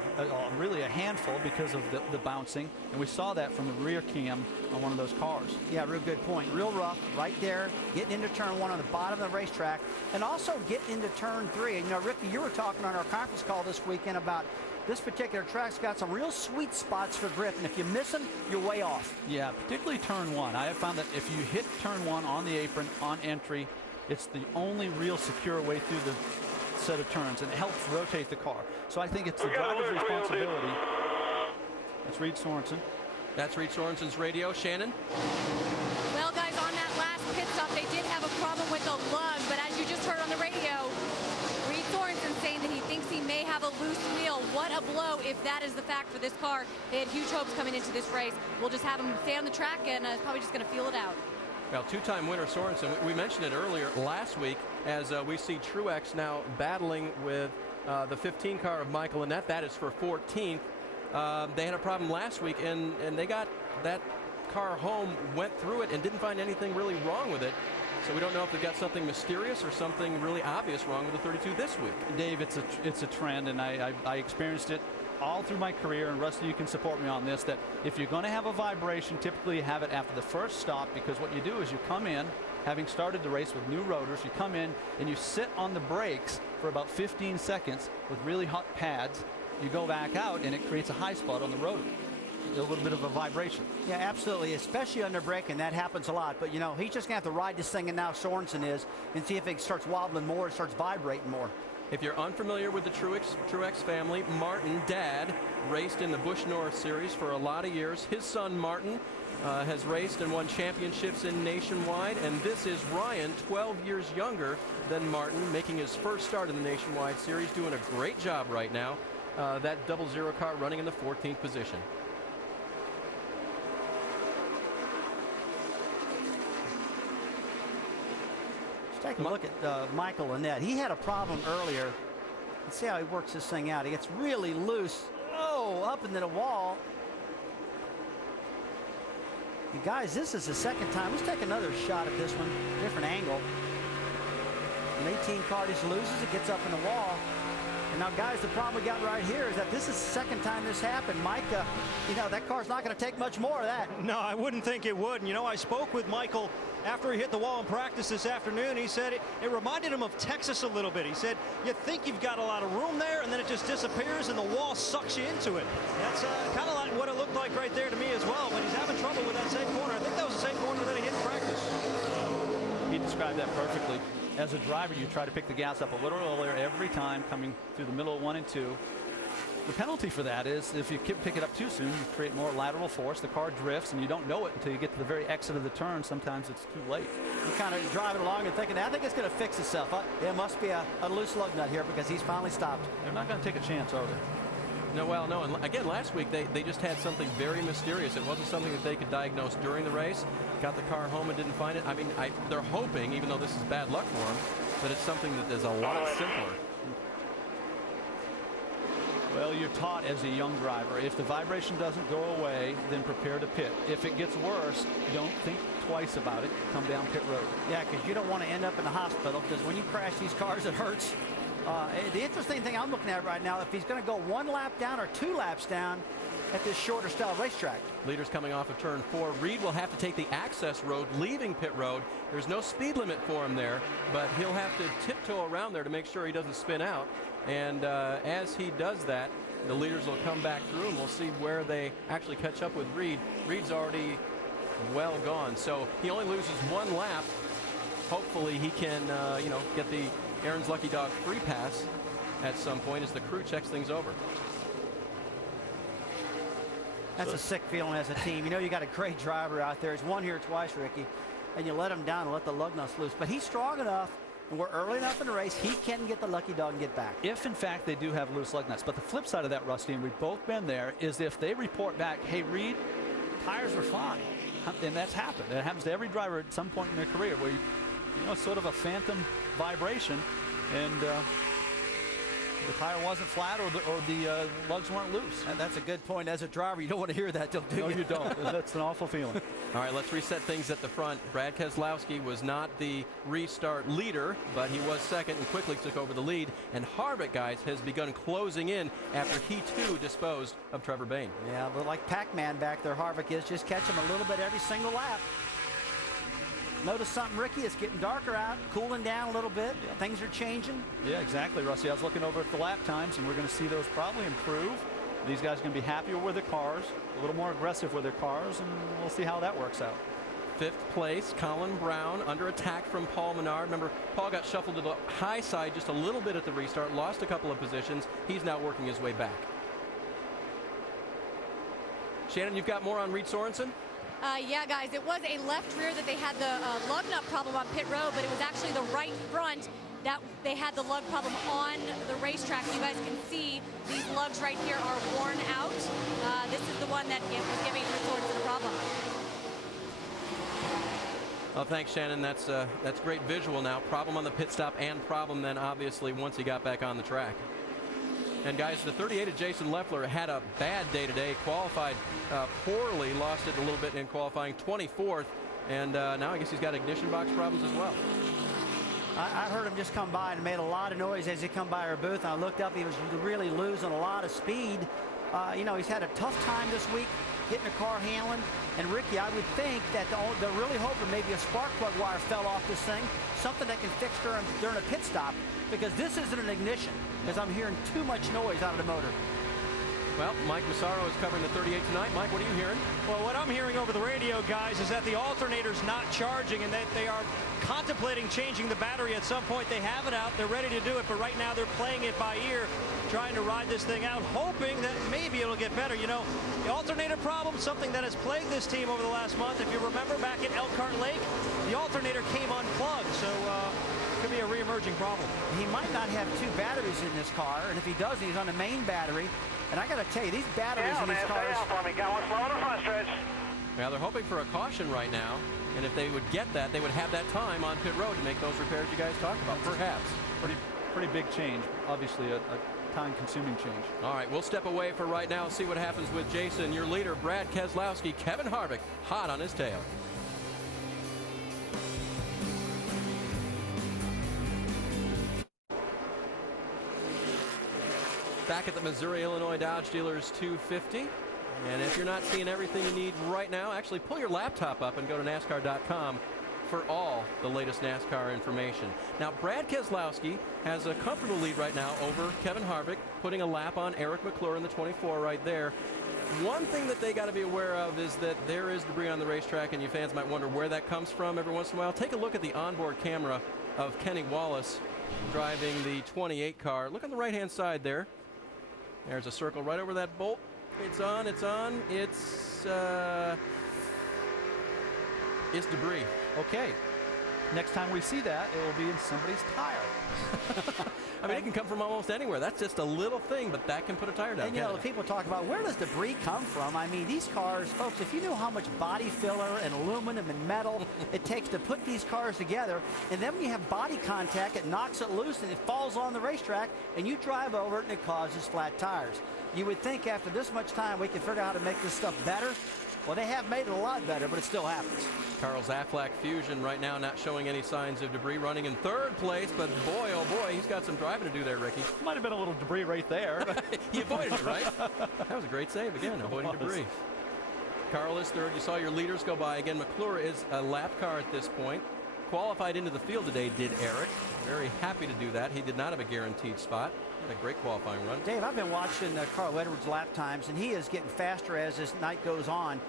really a handful because of the bouncing, and we saw that from the rear cam on one of those cars. Yeah, real good point. Real rough right there, getting into turn 1 on the bottom of the racetrack, and also getting into turn 3. And, you know, Ricky, you were talking on our conference call this weekend about this particular track's got some real sweet spots for grip, and if you miss them, you're way off. Yeah, particularly turn 1. I have found that if you hit turn 1 on the apron on entry, It's the only real secure way through the set of turns, and it helps rotate the car. So I think it's the driver's responsibility. That's Reed Sorensen. That's Reed Sorensen's radio. Shannon? Well, guys, on that last pit stop, they did have a problem with the lug, but as you just heard on the radio, Reed Sorensen saying that he thinks he may have a loose wheel. What a blow if that is the fact for this car. They had huge hopes coming into this race. We'll just have him stay on the track, and probably just going to feel it out. Well, two-time winner Sorensen, we mentioned it earlier last week as we see Truex now battling with the 15 car of Michael Annett. That is for 14th. They had a problem last week, and they got that car home, went through it, and didn't find anything really wrong with it. So we don't know if they've got something mysterious or something really obvious wrong with the 32 this week. Dave, it's a trend, and I experienced it all through my career, and Rusty, you can support me on this, that if you're going to have a vibration, typically you have it after the first stop, because what you do is you come in, having started the race with new rotors, you come in and you sit on the brakes for about 15 seconds with really hot pads. You go back out, and it creates a high spot on the rotor. A little bit of a vibration. Yeah, absolutely, especially under braking. That happens a lot. But, you know, he's just going to have to ride this thing, and now Sorensen is, and see if it starts wobbling more, it starts vibrating more. If you're unfamiliar with the Truex family, Martin, dad, raced in the Busch North Series for a lot of years. His son, Martin, has raced and won championships in Nationwide. And this is Ryan, 12 years younger than Martin, making his first start in the Nationwide Series, doing a great job right now. That 00 car running in the 14th position. Take a look at Michael Annett. He had a problem earlier. Let's see how he works this thing out. He gets really loose. Oh, up into the wall. And guys, this is the second time. Let's take another shot at this one. Different angle. An 18 car just loses. It gets up in the wall. And now, guys, the problem we got right here is that this is the second time this happened. Mike, you know, that car's not going to take much more of that. No, I wouldn't think it would. And, you know, I spoke with Michael after he hit the wall in practice this afternoon. He said it reminded him of Texas a little bit. He said, you think you've got a lot of room there, and then it just disappears, and the wall sucks you into it. That's kind of like what it looked like right there to me as well. But he's having trouble with that same corner. I think that was the same corner that he hit in practice. He described that perfectly. As a driver, you try to pick the gas up a little earlier every time coming through the middle of 1 and 2. The penalty for that is if you pick it up too soon, you create more lateral force. The car drifts, and you don't know it until you get to the very exit of the turn. Sometimes it's too late. You kind of driving along and thinking, I think it's going to fix itself. There must be a loose lug nut here because he's finally stopped. They're not going to take a chance, are they? No, well, no. And again, last week they just had something very mysterious. It wasn't something that they could diagnose during the race. Got the car home and didn't find it. I mean, they're hoping, even though this is bad luck for them, that it's something that is a lot simpler. Well, you're taught as a young driver, if the vibration doesn't go away, then prepare to pit. If it gets worse, don't think twice about it. Come down pit road. Yeah, because you don't want to end up in the hospital, because when you crash these cars, it hurts. The interesting thing I'm looking at right now, if he's going to go 1 lap down or 2 laps down at this shorter style racetrack. Leaders coming off of turn 4. Reed will have to take the access road, leaving pit road. There's no speed limit for him there, but he'll have to tiptoe around there to make sure he doesn't spin out. And as he does that, the leaders will come back through, and we'll see where they actually catch up with Reed. Reed's already well gone, so he only loses 1 lap. Hopefully he can, you know, get the Aaron's Lucky Dog free pass at some point as the crew checks things over. That's a sick feeling as a team. You know you got a great driver out there. He's won here twice, Ricky, and you let him down and let the lug nuts loose. But he's strong enough, and we're early enough in the race, he can get the lucky dog and get back. If, in fact, they do have loose lug nuts. But the flip side of that, Rusty, and we've both been there, is if they report back, hey, Reed, tires were fine. And that's happened. It happens to every driver at some point in their career where, you know, it's sort of a phantom vibration, and the tire wasn't flat or the lugs weren't loose. And that's a good point. As a driver, you don't want to hear that, do you? No, you don't. That's an awful feeling. All right, let's reset things at the front. Brad Keselowski was not the restart leader, but he was second and quickly took over the lead. And Harvick, guys, has begun closing in after he, too, disposed of Trevor Bayne. Yeah, but like Pac-Man back there, Harvick is. Just catch him a little bit every single lap. Notice something, Ricky. It's getting darker out, cooling down a little bit. Yeah. Things are changing. Yeah, exactly, Rusty. I was looking over at the lap times, and we're going to see those probably improve. These guys are going to be happier with their cars, a little more aggressive with their cars, and we'll see how that works out. Fifth place, Colin Brown under attack from Paul Menard. Remember, Paul got shuffled to the high side just a little bit at the restart, lost a couple of positions. He's now working his way back. Shannon, you've got more on Reed Sorensen? Yeah, guys, it was a left rear that they had the lug nut problem on pit road, but it was actually the right front that they had the lug problem on the racetrack. You guys can see these lugs right here are worn out. This is the one that was giving Reed Sorensen a problem. Well, thanks, Shannon. That's great visual now. Problem on the pit stop and problem then, obviously, once he got back on the track. And, guys, the 38 of Jason Leffler had a bad day today. Qualified poorly, lost it a little bit in qualifying, 24th. And now I guess he's got ignition box problems as well. I heard him just come by and made a lot of noise as he come by our booth. And I looked up, he was really losing a lot of speed. You know, he's had a tough time this week getting the car handling. And Ricky, I would think that they're really hoping maybe a spark plug wire fell off this thing, something that can fix during a pit stop, because this isn't an ignition, because I'm hearing too much noise out of the motor. Well, Mike Massaro is covering the 38 tonight. Mike, what are you hearing? Well, what I'm hearing over the radio, guys, is that the alternator's not charging and that they are contemplating changing the battery at some point. They have it out. They're ready to do it, but right now they're playing it by ear, trying to ride this thing out, hoping that maybe it'll get better. You know, the alternator problem, something that has plagued this team over the last month. If you remember back at Elkhart Lake, the alternator came unplugged, so could be a re-emerging problem. He might not have two batteries in this car, and if he does, he's on the main battery. And I got to tell you, these batteries in these cars. Well, they're hoping for a caution right now, and if they would get that, they would have that time on pit road to make those repairs you guys talked about, perhaps. Pretty big change, obviously a time-consuming change. All right, we'll step away for right now, see what happens with Jason. Your leader, Brad Keselowski, Kevin Harvick, hot on his tail. Back at the Missouri Illinois Dodge Dealers 250. And if you're not seeing everything you need right now, actually pull your laptop up and go to NASCAR.com for all the latest NASCAR information. Now, Brad Keselowski has a comfortable lead right now over Kevin Harvick, putting a lap on Eric McClure in the 24 right there. One thing that they got to be aware of is that there is debris on the racetrack, and you fans might wonder where that comes from every once in a while. Take a look at the onboard camera of Kenny Wallace driving the 28 car. Look on the right-hand side there. There's a circle right over that bolt. It's on, it's on, it's debris. Okay. Next time we see that, it will be in somebody's tire. I mean, it can come from almost anywhere. That's just a little thing, but that can put a tire down. And, you know, the people talk about where does debris come from? I mean, these cars, folks, if you knew how much body filler and aluminum and metal it takes to put these cars together, and then when you have body contact, it knocks it loose and it falls on the racetrack, and you drive over it and it causes flat tires. You would think after this much time we could figure out how to make this stuff better. Well, they have made it a lot better, but it still happens. Carl Zaflack Fusion right now not showing any signs of debris, running in third place, but boy, oh boy, he's got some driving to do there, Ricky. Might have been a little debris right there. He avoided it, right? That was a great save again, avoiding debris. Carl is third. You saw your leaders go by. Again, McClure is a lap car at this point. Qualified into the field today, did Eric. Very happy to do that. He did not have a guaranteed spot. Had a great qualifying run. Dave, I've been watching Carl Edwards' lap times, and he is getting faster as this night goes on.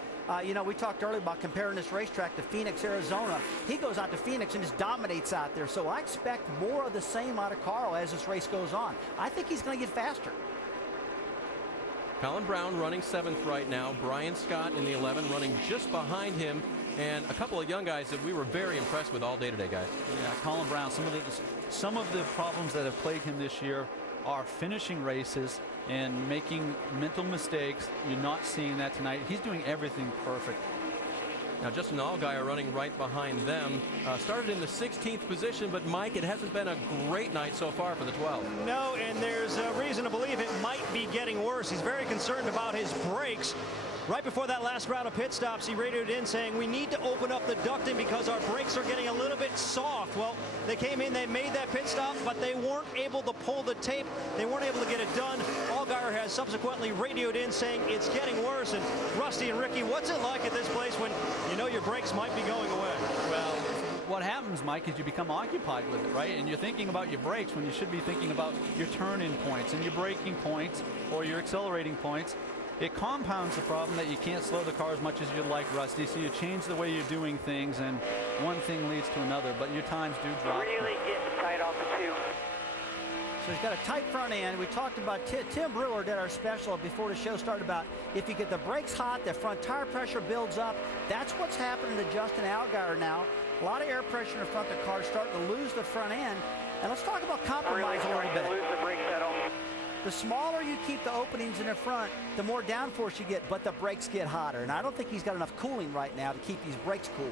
You know, we talked earlier about comparing this racetrack to Phoenix, Arizona. He goes out to Phoenix and just dominates out there. So I expect more of the same out of Carl as this race goes on. I think he's going to get faster. Colin Brown running 7th right now. Brian Scott in the 11 running just behind him. And a couple of young guys that we were very impressed with all day today, guys. Yeah, Colin Brown, some of the problems that have plagued him this year are finishing races and making mental mistakes. You're not seeing that tonight. He's doing everything perfect. Now, Justin Allgaier running right behind them. Started in the 16th position, but Mike, it hasn't been a great night so far for the 12. No, and there's a reason to believe it might be getting worse. He's very concerned about his brakes. Right before that last round of pit stops, he radioed in saying, we need to open up the ducting because our brakes are getting a little bit soft. Well, they came in, they made that pit stop, but they weren't able to pull the tape. They weren't able to get it done. Allgaier has subsequently radioed in saying it's getting worse. And Rusty and Ricky, what's it like at this place when you know your brakes might be going away? Well, what happens, Mike, is you become occupied with it, right? And you're thinking about your brakes when you should be thinking about your turn-in points and your braking points or your accelerating points. it compounds the problem that you can't slow the car as much as you'd like, Rusty. So you change the way you're doing things, and one thing leads to another. But your times do drop. Really getting tight off the two. So he's got a tight front end. We talked about Tim Brewer did our special before the show started about if you get the brakes hot, the front tire pressure builds up. That's what's happening to Justin Allgaier now. A lot of air pressure in the front. The car's starting to lose the front end. And let's talk about compromise a little bit. Lose the brake pedal. The smaller you keep the openings in the front, the more downforce you get, but the brakes get hotter. And I don't think he's got enough cooling right now to keep these brakes cool.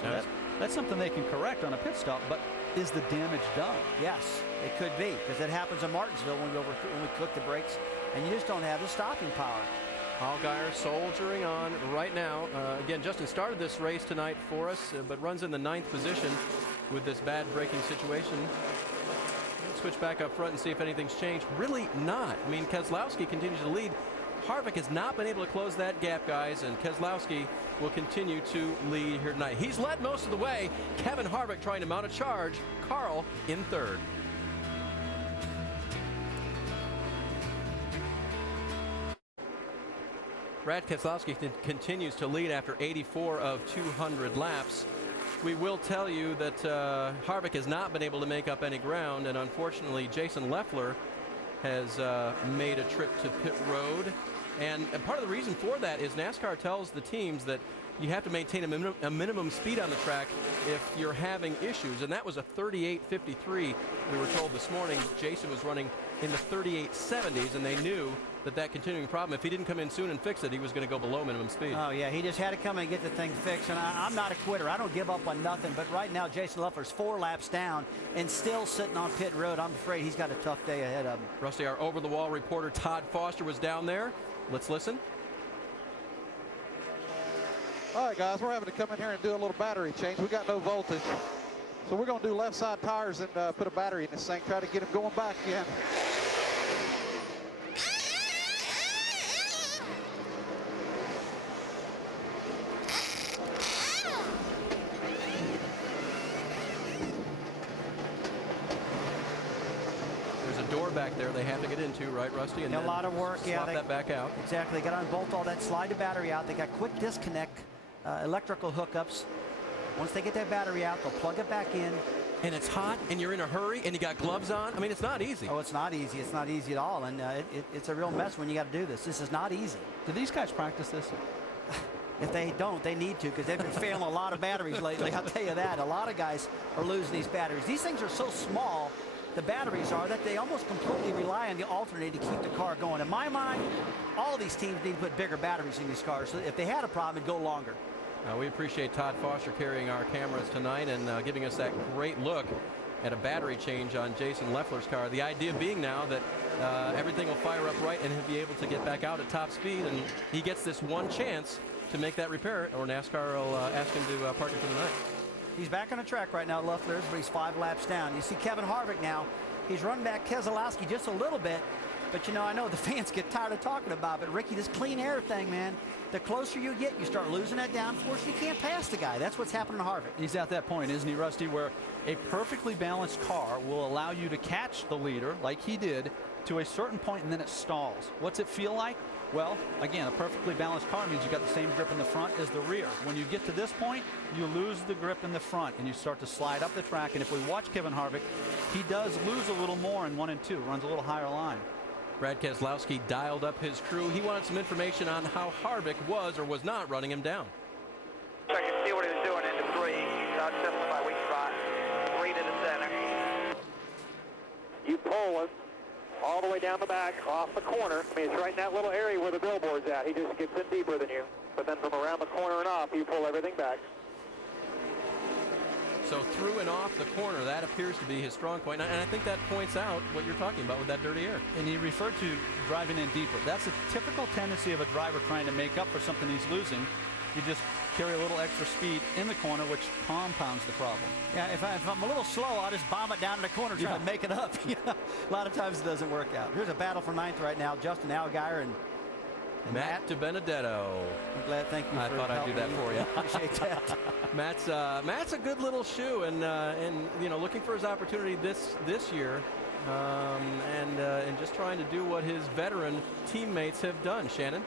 So that's something they can correct on a pit stop, but is the damage done? Yes, it could be, because it happens in Martinsville when we cook the brakes, and you just don't have the stopping power. Allgaier soldiering on right now. Again, Justin started this race tonight for us, but runs in the 9th position with this bad braking situation. Let's switch back up front and see if anything's changed. Really not. I mean, Keselowski continues to lead. Harvick has not been able to close that gap, guys, and Keselowski will continue to lead here tonight. He's led most of the way. Kevin Harvick trying to mount a charge. Carl in 3rd. Brad Keselowski continues to lead after 84 of 200 laps. We will tell you that Harvick has not been able to make up any ground, and unfortunately Jason Leffler has made a trip to pit road. And part of the reason for that is NASCAR tells the teams that you have to maintain a minimum speed on the track if you're having issues. And that was a 38.53. We were told this morning Jason was running in the 38.70s, and they knew that continuing problem, if he didn't come in soon and fix it, he was going to go below minimum speed. Oh, yeah, he just had to come in and get the thing fixed. And I'm not a quitter. I don't give up on nothing. But right now, Jason Leffler's 4 laps down and still sitting on pit road. I'm afraid he's got a tough day ahead of him. Rusty, our over-the-wall reporter Todd Foster was down there. Let's listen. All right, guys, we're having to come in here and do a little battery change. We got no voltage. So we're going to do left side tires and put a battery in this thing, try to get him going back again. Back there they have to get into, right, Rusty? And a lot of work. Swap that back out. Exactly. They got to unbolt all that, slide the battery out. They got quick disconnect electrical hookups. Once they get that battery out, they'll plug it back in. And it's hot, and you're in a hurry, and you got gloves on. I mean, it's not easy. Oh, it's not easy. It's not easy at all, and it's a real mess when you got to do this. This is not easy. Do these guys practice this? If they don't, they need to, because they've been failing a lot of batteries lately. I'll tell you that. A lot of guys are losing these batteries. These things are so small, the batteries are, that they almost completely rely on the alternator to keep the car going. In my mind, all these teams need to put bigger batteries in these cars. So if they had a problem, it'd go longer. We appreciate Todd Foster carrying our cameras tonight and giving us that great look at a battery change on Jason Leffler's car. The idea being now that everything will fire up right and he'll be able to get back out at top speed, and he gets this one chance to make that repair, or NASCAR will ask him to park it for the night. He's back on the track right now, Leffler, but he's 5 laps down. You see Kevin Harvick now. He's run back Keselowski just a little bit, but I know the fans get tired of talking about it. But Ricky, this clean air thing, man, the closer you get, you start losing that downforce. You can't pass the guy. That's what's happening to Harvick. He's at that point, isn't he, Rusty, where a perfectly balanced car will allow you to catch the leader, like he did, to a certain point, and then it stalls. What's it feel like? Well, again, a perfectly balanced car means you got the same grip in the front as the rear. When you get to this point, you lose the grip in the front and you start to slide up the track. And if we watch Kevin Harvick, he does lose a little more in 1 and 2, runs a little higher line. Brad Keselowski dialed up his crew. He wanted some information on how Harvick was or was not running him down. So I can see what he was doing into 3. I'll just by weak spot. 3 to the center. You pull him all the way down the back, off the corner. I mean, it's right in that little area where the billboard's at. He just gets in deeper than you. But then from around the corner and off, you pull everything back. So through and off the corner, that appears to be his strong point. And I think that points out what you're talking about with that dirty air. And he referred to driving in deeper. That's a typical tendency of a driver trying to make up for something he's losing. You just carry a little extra speed in the corner, which compounds the problem. Yeah, if I'm a little slow, I'll just bomb it down in the corner trying to make it up. A lot of times it doesn't work out. Here's a battle for 9th right now. Justin Allgaier and Matt DiBenedetto. I'm glad. Thank you. I thought I'd do that for you. Appreciate that. Matt's a good little shoe, and looking for his opportunity this year. and just trying to do what his veteran teammates have done. Shannon?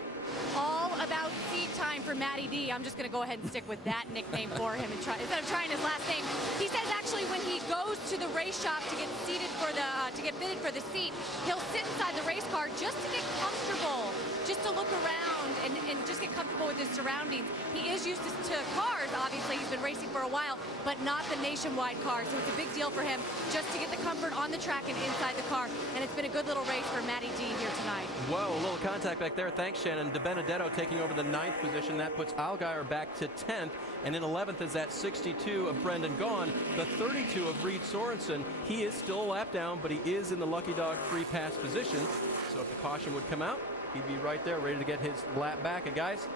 All about seat time for Matty D. I'm just going to go ahead and stick with that nickname for him and try, instead of trying his last name. He says actually when he goes to the race shop to get seated for the to get fitted for the seat, he'll sit inside the race car just to get comfortable, just to look around and just get comfortable with his surroundings. He is used to cars, obviously. He's been racing for a while, but not the nationwide car. So it's a big deal for him just to get the comfort on the track and inside the car. And it's been a good little race for Matty D here tonight. Whoa, a little contact back there. Thanks, Shannon. DiBenedetto taking over the 9th position. That puts Allgaier back to 10th. And in 11th is that 62 of Brendan Gaughan, the 32 of Reed Sorensen. He is still a lap down, but he is in the Lucky Dog free pass position. So if the caution would come out, he'd be right there ready to get his lap back. And guys,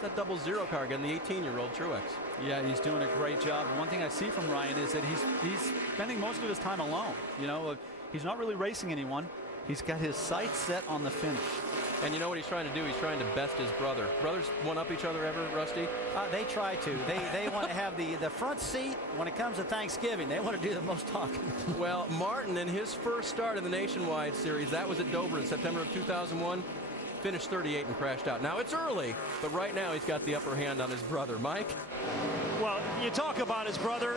that 00 car again, the 18-year-old Truex. Yeah, he's doing a great job. One thing I see from Ryan is that he's spending most of his time alone. You know, he's not really racing anyone. He's got his sights set on the finish. And you know what he's trying to do? He's trying to best his brother. Brothers one-up each other ever, Rusty? They try to. They want to have the front seat when it comes to Thanksgiving. They want to do the most talking. Well, Martin, in his first start in the Nationwide Series, that was at Dover in September of 2001, finished 38 and crashed out. Now, it's early, but right now he's got the upper hand on his brother. Mike? Well, you talk about his brother,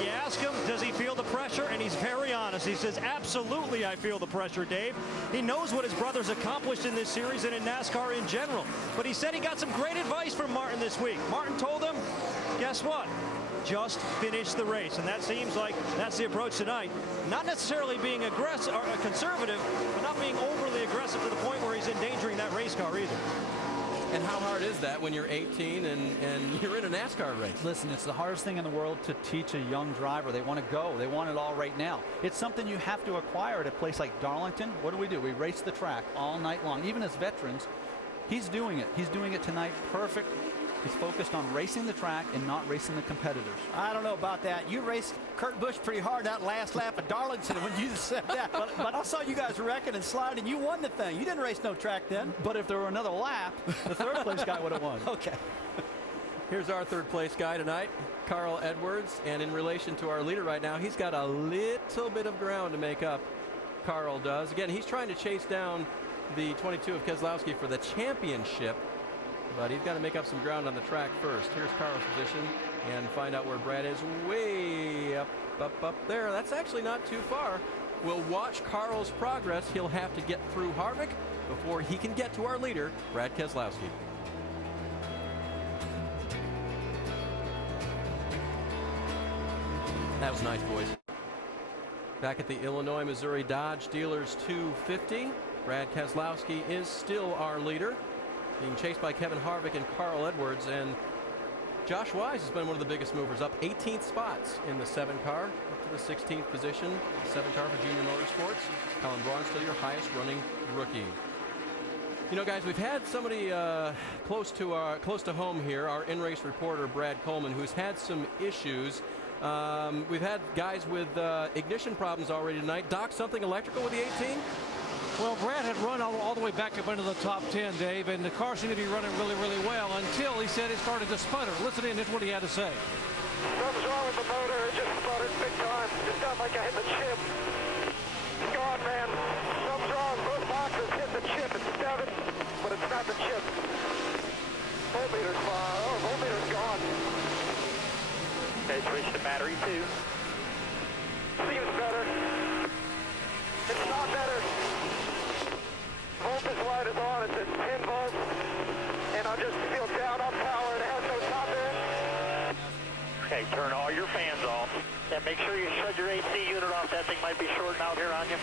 you ask him, does he feel the pressure? And he's very honest. He says, absolutely, I feel the pressure, Dave. He knows what his brother's accomplished in this series and in NASCAR in general. But he said he got some great advice from Martin this week. Martin told him, guess what? Just finish the race. And that seems like that's the approach tonight. Not necessarily being aggressive or conservative, but not being overly aggressive to the point where he's endangering that race car either. And how hard is that when you're 18 and you're in a NASCAR race? Listen, it's the hardest thing in the world to teach a young driver. They want to go. They want it all right now. It's something you have to acquire at a place like Darlington. What do? We race the track all night long. Even as veterans, he's doing it. He's doing it tonight perfect. He's focused on racing the track and not racing the competitors. I don't know about that. You raced Kurt Busch pretty hard that last lap at Darlington when you said that. But I saw you guys wrecking and sliding. You won the thing. You didn't race no track then. But if there were another lap, the third place guy would have won. Okay. Here's our third place guy tonight, Carl Edwards. And in relation to our leader right now, he's got a little bit of ground to make up. Carl does. Again, he's trying to chase down the 22 of Keselowski for the championship. But he's got to make up some ground on the track first. Here's Carl's position and find out where Brad is. Way up there. That's actually not too far. We'll watch Carl's progress. He'll have to get through Harvick before he can get to our leader, Brad Keselowski. That was nice, boys. Back at the Illinois, Missouri Dodge Dealers 250. Brad Keselowski is still our leader, being chased by Kevin Harvick and Carl Edwards. And Josh Wise has been one of the biggest movers, up 18th spots in the 7 car, up to the 16th position, 7 car for Junior Motorsports. Colin Braun still your highest running rookie. You know, guys, we've had somebody close to home here, our in-race reporter Brad Coleman, who's had some issues. We've had guys with ignition problems already tonight. Doc, something electrical with the 18? Well, Brad had run all the way back up into the top 10, Dave, and the car seemed to be running really, really well until he said it started to sputter. Listen in, this is what he had to say. Something's wrong with the motor. It just sputtered big time. It sounded like I hit the chip. It's gone, man. Something's wrong. Both boxes hit the chip. It's 7, but it's not the chip. Voltmeter's fine. Oh, voltmeter's gone. Okay, switch to battery 2. Seems better. It's not better. Voltage light is on. It's at 10 volts. And I just feel down on power. It has no top end. Okay, turn all your fans off. And make sure you shut your AC unit off. That thing might be shorting out here on you.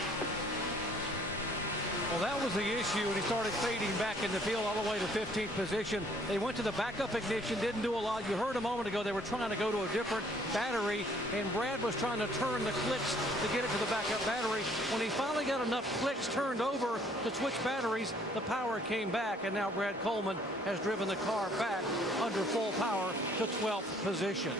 Well, that was the issue when he started fading back in the field all the way to 15th position. They went to the backup ignition, didn't do a lot. You heard a moment ago they were trying to go to a different battery, and Brad was trying to turn the clicks to get it to the backup battery. When he finally got enough clicks turned over to switch batteries, the power came back, and now Brad Coleman has driven the car back under full power to 12th position.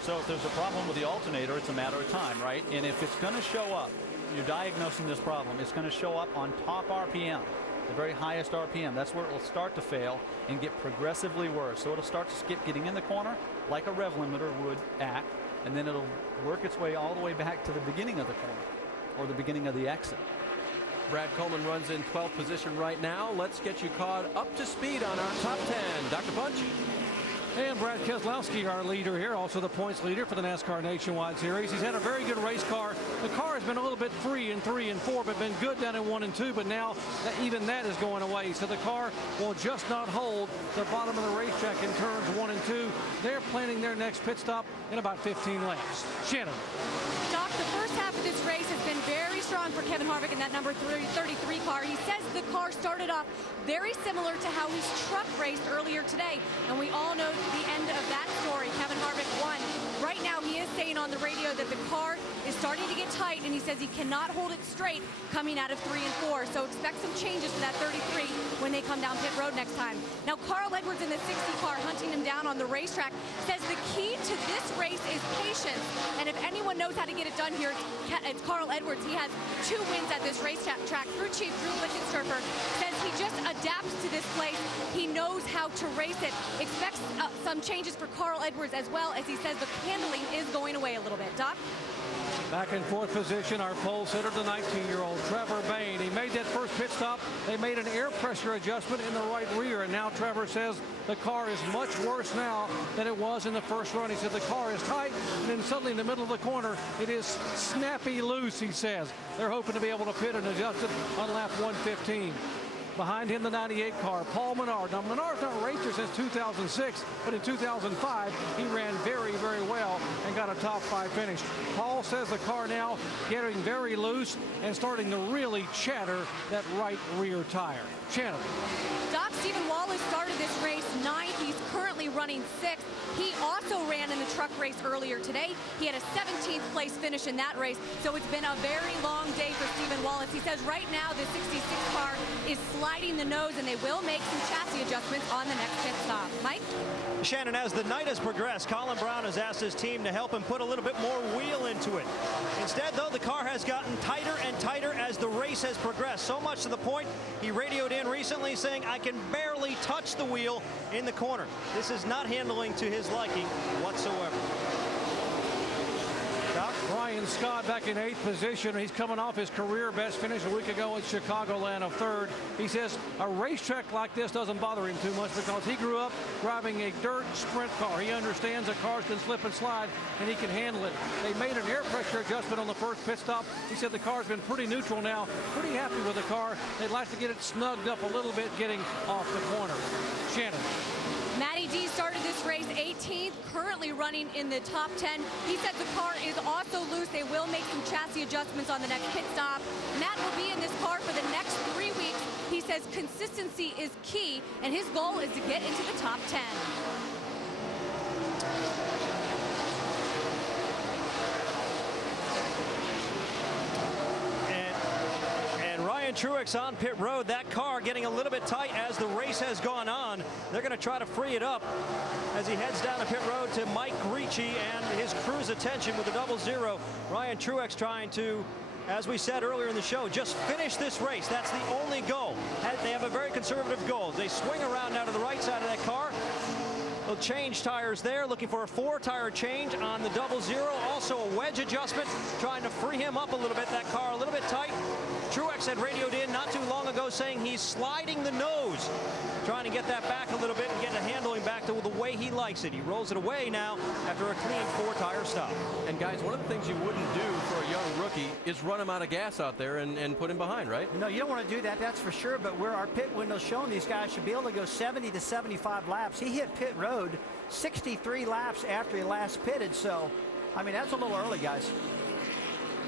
So if there's a problem with the alternator, it's a matter of time, right? And if it's going to show up, you're diagnosing this problem, it's going to show up on top RPM, the very highest RPM. That's where it will start to fail and get progressively worse. So it'll start to skip getting in the corner like a rev limiter would act, and then it'll work its way all the way back to the beginning of the corner. or the beginning of the exit. Brad Coleman runs in 12th position right now. Let's get you caught up to speed on our top 10. Dr. Punch. And Brad Keselowski, our leader here, also the points leader for the NASCAR Nationwide Series. He's had a very good race car. The car has been a little bit free in 3 and 4, but been good down in 1 and 2. But now even that is going away. So the car will just not hold the bottom of the racetrack in turns 1 and 2. They're planning their next pit stop in about 15 laps. Shannon. Doc, the first half of this race has been very strong for Kevin Harvick in that number 33 car. He says the car started off very similar to how his truck raced earlier today, and we all know the end of that story. Kevin Harvick won. Right now, he is saying on the radio that the car is starting to get tight, and he says he cannot hold it straight coming out of 3 and 4. So expect some changes for that 33 when they come down pit road next time. Now, Carl Edwards in the 60 car hunting him down on the racetrack says the key to this race is patience, and if anyone knows how to get it done here, it's Carl Edwards. He has 2 wins at this racetrack. Crew chief Drew Lichtensterfer says he just adapts to this place. He knows how to race it. Expects some changes for Carl Edwards as well, as he says the handling is going away a little bit. Doc? Back in 4th position, our pole sitter, the 19-year-old Trevor Bayne. He made that first pit stop. They made an air pressure adjustment in the right rear, and now Trevor says the car is much worse now than it was in the first run. He said the car is tight, and then suddenly in the middle of the corner, it is snappy loose, he says. They're hoping to be able to pit and adjust it on lap 115. Behind him, the 98 car, Paul Menard. Now, Menard's not raced here since 2006, but in 2005, he ran very, very well and got a top 5 finish. Paul says the car now getting very loose and starting to really chatter that right rear tire. Shannon. Doc, Stephen Wallace started this race 9th. He's currently running 6th. He also ran in the truck race earlier today. He had a 17th place finish in that race. So it's been a very long day for Stephen Wallace. He says right now the 66 car is sliding the nose, and they will make some chassis adjustments on the next pit stop. Mike? Shannon, as the night has progressed, Colin Brown has asked his team to help him put a little bit more wheel into it. Instead, though, the car has gotten tighter and tighter as the race has progressed. So much to the point he radioed in recently saying, I can barely touch the wheel in the corner. This is not handling to his liking whatsoever. Doc? Ryan Scott back in 8th position. He's coming off his career best finish a week ago at Chicagoland of 3rd. He says a racetrack like this doesn't bother him too much because he grew up driving a dirt sprint car. He understands that cars can slip and slide, and he can handle it. They made an air pressure adjustment on the first pit stop. He said the car's been pretty neutral now, pretty happy with the car. They'd like to get it snugged up a little bit getting off the corner. Shannon. Matty D started this race 18th, currently running in the top 10. He said the car is also loose. They will make some chassis adjustments on the next pit stop. Matt will be in this car for the next 3 weeks. He says consistency is key, and his goal is to get into the top 10. Ryan Truex on pit road. That car getting a little bit tight as the race has gone on. They're going to try to free it up as he heads down the pit road to Mike Ricci and his crew's attention with the 00. Ryan Truex trying to, as we said earlier in the show, just finish this race. That's the only goal. They have a very conservative goal. They swing around now to the right side of that car. They'll change tires there, looking for a 4-tire change on the 00. Also a wedge adjustment, trying to free him up a little bit. That car a little bit tight. Truex had radioed in not too long ago saying he's sliding the nose, trying to get that back a little bit and get the handling back to the way he likes it. He rolls it away now after a clean 4-tire stop. And guys, one of the things you wouldn't do for a young rookie is run him out of gas out there and put him behind, right? No, you don't want to do that, that's for sure. But where our pit window's showing, these guys should be able to go 70 to 75 laps. He hit pit road 63 laps after he last pitted. So, I mean, that's a little early, guys.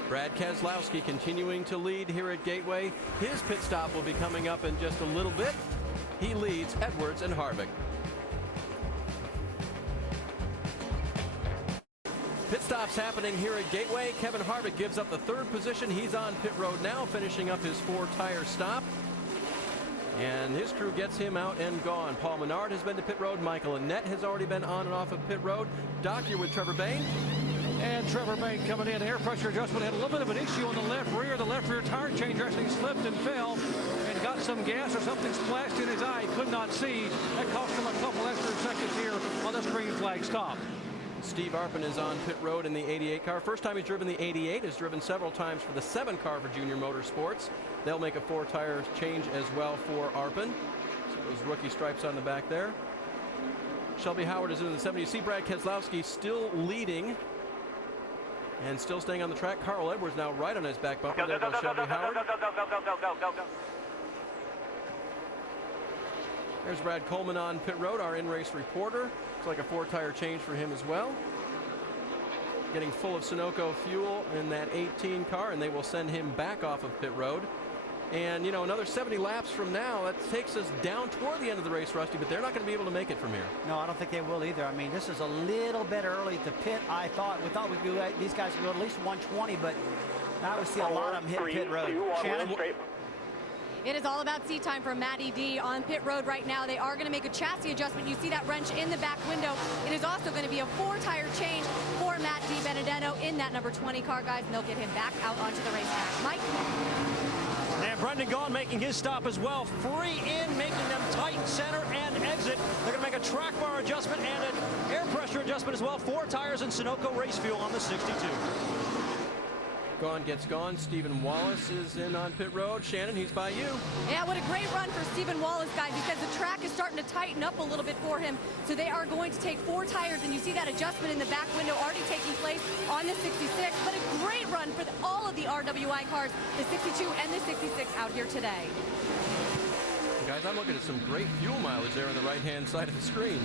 Brad Keselowski continuing to lead here at Gateway. His pit stop will be coming up in just a little bit. He leads Edwards and Harvick. Pit stops happening here at Gateway. Kevin Harvick gives up the 3rd position. He's on pit road now, finishing up his 4-tire stop. And his crew gets him out and gone. Paul Menard has been to pit road. Michael Annett has already been on and off of pit road. Doc, you're with Trevor Bayne. And Trevor Bayne coming in. Air pressure adjustment had a little bit of an issue on the left rear. The left rear tire changer actually slipped and fell and got some gas or something splashed in his eye. He could not see. That cost him a couple extra seconds here on this green flag stop. Steve Arpin is on pit road in the 88 car. First time he's driven the 88, has driven several times for the 7 car for Junior Motorsports. They'll make a 4-tire change as well for Arpin. So those rookie stripes on the back there. Shelby Howard is in the 70. You see Brad Keselowski still leading and still staying on the track. Carl Edwards now right on his back bumper. There goes Shelby Howard. There's Brad Coleman on pit road, our in-race reporter. Looks like a 4-tire change for him as well. Getting full of Sunoco fuel in that 18 car, and they will send him back off of pit road. And, you know, another 70 laps from now, that takes us down toward the end of the race, Rusty, but they're not going to be able to make it from here. No, I don't think they will either. I mean, this is a little bit early at the pit. We thought these guys would go at least 120, but now we see a lot of them hit pit road. Shannon? It is all about seat time for Matty D on pit road right now. They are going to make a chassis adjustment. You see that wrench in the back window. It is also going to be a 4-tire change for Matt D Benedetto in that number 20 car, guys, and they'll get him back out onto the racetrack. Mike? And Brendan Gaughan making his stop as well. Free in, making them tight center and exit. They're going to make a track bar adjustment and an air pressure adjustment as well. 4 tires and Sunoco race fuel on the 62. Gaughan gets gone. Stephen Wallace is in on pit road. Shannon, he's by you. Yeah, what a great run for Stephen Wallace, guys, because the track is starting to tighten up a little bit for him. So they are going to take 4 tires, and you see that adjustment in the back window already taking place on the 66. But a great run for all of the RWI cars, the 62 and the 66 out here today. Guys, I'm looking at some great fuel mileage there on the right-hand side of the screen.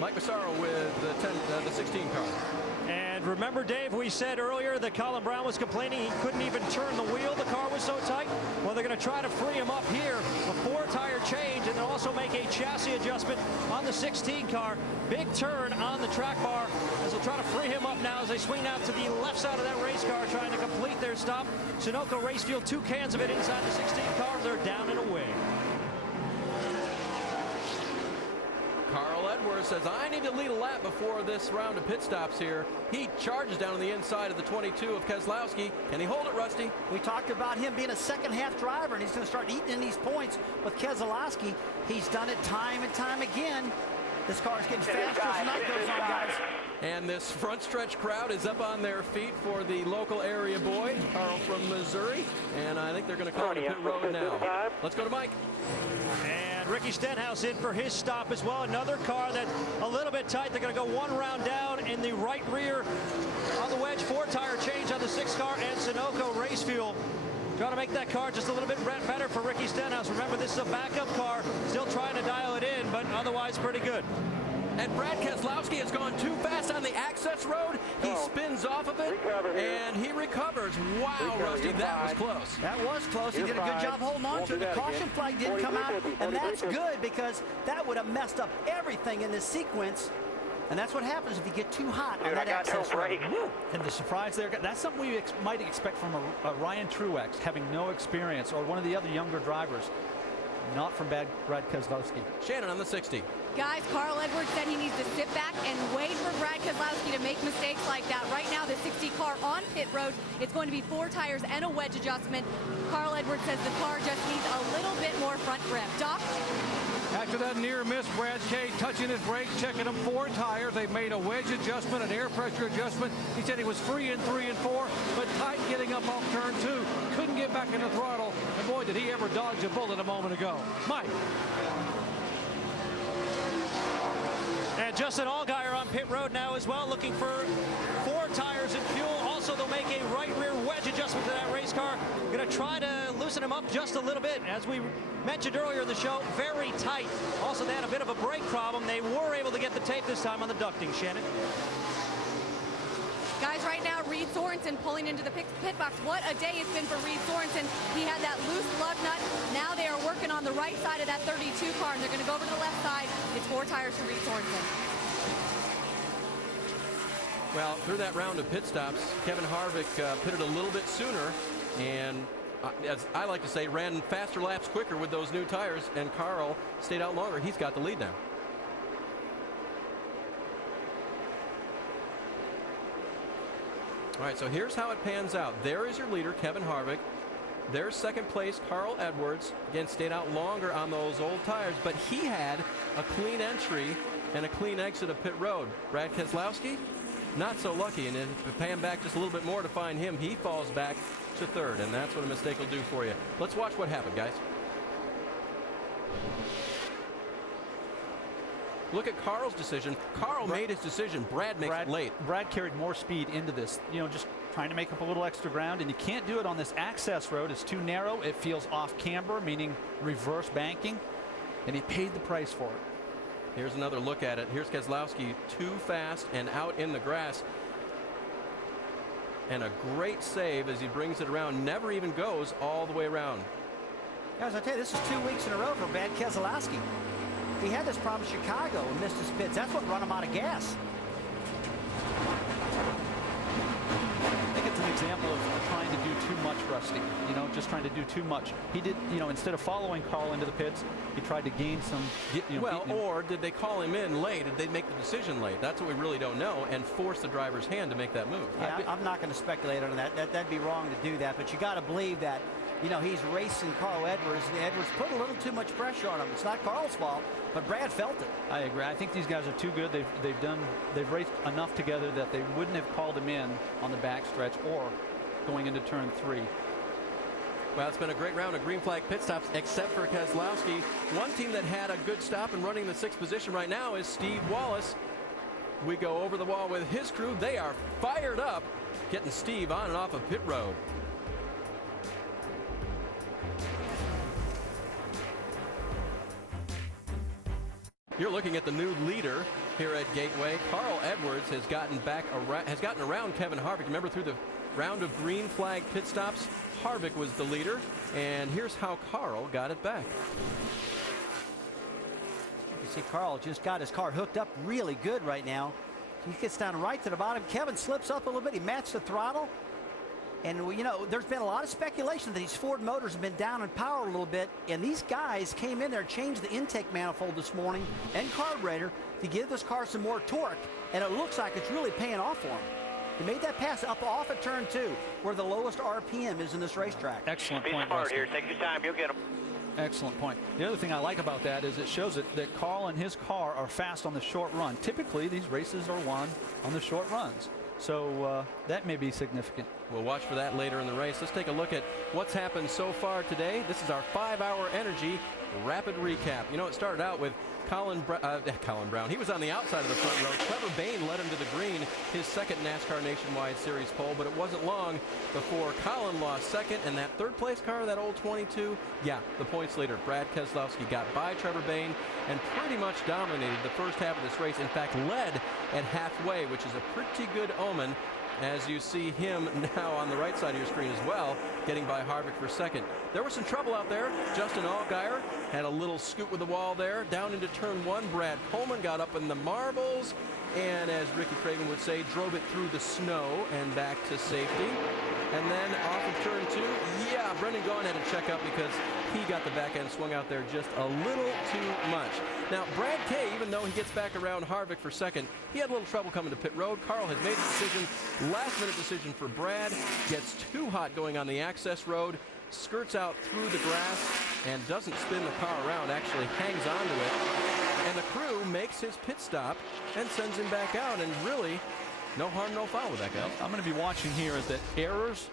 Mike Massaro with the 16 car. And remember, Dave, we said earlier that Colin Brown was complaining he couldn't even turn the wheel. The car was so tight. Well, they're going to try to free him up here. A 4-tire change, and they'll also make a chassis adjustment on the 16 car. Big turn on the track bar as they'll try to free him up now as they swing out to the left side of that race car trying to complete their stop. Sunoco race fuel, 2 cans of it inside the 16 car. They're down and away. Carl Edwards says, I need to lead a lap before this round of pit stops here. He charges down on the inside of the 22 of Keselowski. Can he hold it, Rusty? We talked about him being a second-half driver, and he's going to start eating in these points with Keselowski. He's done it time and time again. This car is getting faster as the night goes on, guys. And this front stretch crowd is up on their feet for the local area boy, Carl from Missouri. And I think they're going to call it pit road now. Let's go to Mike. And Ricky Stenhouse in for his stop as well. Another car that's a little bit tight. They're going to go 1 round down in the right rear on the wedge. 4-tire change on the 6 car and Sunoco race fuel. Trying to make that car just a little bit better for Ricky Stenhouse. Remember, this is a backup car. Still trying to dial it in, but otherwise pretty good. And Brad Keselowski has gone too fast on the access road. He spins off of it, and he recovers. Wow, Rusty, that was close. That was close. He did a good job holding on to it. The caution flag didn't come out, and that's good because that would have messed up everything in this sequence. And that's what happens if you get too hot on that access road. And the surprise there, that's something we might expect from a Ryan Truex, having no experience, or one of the other younger drivers. Not from Brad Keselowski. Shannon on the 60. Guys, Carl Edwards said he needs to sit back and wait for Brad Keselowski to make mistakes like that. Right now, the 60 car on pit road, it's going to be 4 tires and a wedge adjustment. Carl Edwards says the car just needs a little bit more front grip. Doc? After that near miss, Brad K touching his brakes, checking them 4 tires. They made a wedge adjustment, an air pressure adjustment. He said he was free in 3 and 4, but tight getting up off turn 2. Couldn't get back in the throttle. And boy, did he ever dodge a bullet a moment ago. Mike. And Justin Allgaier on pit road now as well, looking for 4 tires and fuel. Also, they'll make a right rear wedge adjustment to that race car. Going to try to loosen him up just a little bit. As we mentioned earlier in the show, very tight. Also, they had a bit of a brake problem. They were able to get the tape this time on the ducting. Shannon? Guys, right now, Reed Sorensen pulling into the pit box. What a day it's been for Reed Sorensen. He had that loose lug nut. Now they are working on the right side of that 32 car, and they're going to go over to the left side. It's 4 tires for Reed Sorensen. Well, through that round of pit stops, Kevin Harvick pitted a little bit sooner, and as I like to say, ran faster laps quicker with those new tires, and Carl stayed out longer. He's got the lead now. All right, so here's how it pans out. There is your leader, Kevin Harvick. There's second place, Carl Edwards. Again, stayed out longer on those old tires, but he had a clean entry and a clean exit of pit road. Brad Keselowski, not so lucky, and if you pan back just a little bit more to find him, he falls back to third, and that's what a mistake will do for you. Let's watch what happened, guys. Look at Carl's decision. Carl made his decision. Brad makes it late. Brad carried more speed into this, you know, just trying to make up a little extra ground, and you can't do it on this access road. It's too narrow. It feels off camber, meaning reverse banking, and he paid the price for it. Here's another look at it. Here's Keselowski, too fast and out in the grass. And a great save as he brings it around. Never even goes all the way around. Guys, I tell you, this is 2 weeks in a row for Brad Keselowski. He had this problem in Chicago and missed his pits. That's what run him out of gas. I think it's an example of trying to do too much, Rusty. You know, just trying to do too much. He did, you know, instead of following Carl into the pits, he tried to gain some. Well, or did they call him in late? Did they make the decision late? That's what we really don't know, and force the driver's hand to make that move. Yeah, I'm not going to speculate on that. That'd be wrong to do that, but you got to believe that, you know, he's racing Carl Edwards, and Edwards put a little too much pressure on him. It's not Carl's fault, but Brad felt it. I agree. I think these guys are too good. They've raced enough together that they wouldn't have called him in on the backstretch or going into turn 3. Well, it's been a great round of green flag pit stops, except for Keselowski. One team that had a good stop and running the 6th position right now is Steve Wallace. We go over the wall with his crew. They are fired up, getting Steve on and off of pit road. You're looking at the new leader here at Gateway. Carl Edwards has gotten around Kevin Harvick. Remember, through the round of green flag pit stops, Harvick was the leader, and here's how Carl got it back. You see Carl just got his car hooked up really good right now. He gets down right to the bottom. Kevin slips up a little bit. He matched the throttle. And, you know, there's been a lot of speculation that these Ford motors have been down in power a little bit. And these guys came in there and changed the intake manifold this morning and carburetor to give this car some more torque. And it looks like it's really paying off for him. He made that pass up off at turn 2, where the lowest RPM is in this racetrack. Excellent point. Be smart here. Take your time. You'll get him. Excellent point. The other thing I like about that is it shows that Carl and his car are fast on the short run. Typically, these races are won on the short runs. So that may be significant. We'll watch for that later in the race. Let's take a look at what's happened so far today. This is our 5-hour energy rapid recap. You know, it started out with Colin Brown. He was on the outside of the front row. Trevor Bayne led him to the green, his second NASCAR Nationwide Series pole, but it wasn't long before Colin lost second, and that third place car, that old 22, yeah, the points leader, Brad Keselowski, got by Trevor Bayne and pretty much dominated the first half of this race. In fact, led at halfway, which is a pretty good omen, as you see him now on the right side of your screen as well, getting by Harvick for second. There was some trouble out there. Justin Allgaier had a little scoot with the wall there. Down into turn 1, Brad Coleman got up in the marbles, and as Ricky Craven would say, drove it through the snow and back to safety. And then off of turn 2, yeah, Brendan Gaughan had to check up because he got the back end swung out there just a little too much. Now, Brad Kay, even though he gets back around Harvick for second, he had a little trouble coming to pit road. Carl has made the decision, last-minute decision for Brad, gets too hot going on the access road, skirts out through the grass, and doesn't spin the car around, actually hangs onto it. And the crew makes his pit stop and sends him back out, and really, no harm, no foul with that guy. I'm going to be watching here is that errors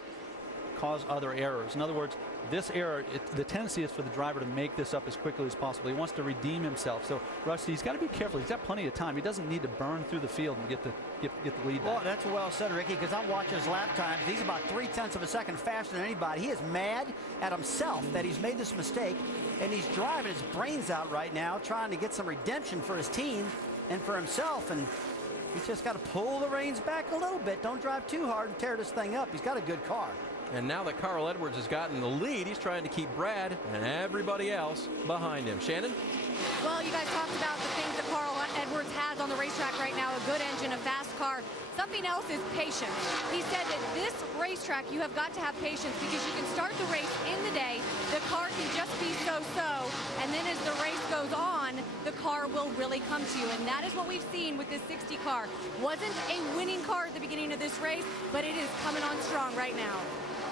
cause other errors. In other words, this error, the tendency is for the driver to make this up as quickly as possible. He wants to redeem himself. So, Rusty, he's got to be careful. He's got plenty of time. He doesn't need to burn through the field and get the lead back. Well, that's well said, Ricky, because I'm watching his lap times. He's about 0.3 of a second faster than anybody. He is mad at himself that he's made this mistake, and he's driving his brains out right now, trying to get some redemption for his team and for himself. And he's just got to pull the reins back a little bit. Don't drive too hard and tear this thing up. He's got a good car. And now that Carl Edwards has gotten the lead, he's trying to keep Brad and everybody else behind him. Shannon? Well, you guys talked about the things that Carl Edwards has on the racetrack right now, a good engine, a fast car. Something else is patience. He said that this racetrack, you have got to have patience because you can start the race in the day, the car can just be so-so, and then as the race goes on, the car will really come to you. And that is what we've seen with this 60 car. Wasn't a winning car at the beginning of this race, but it is coming on strong right now.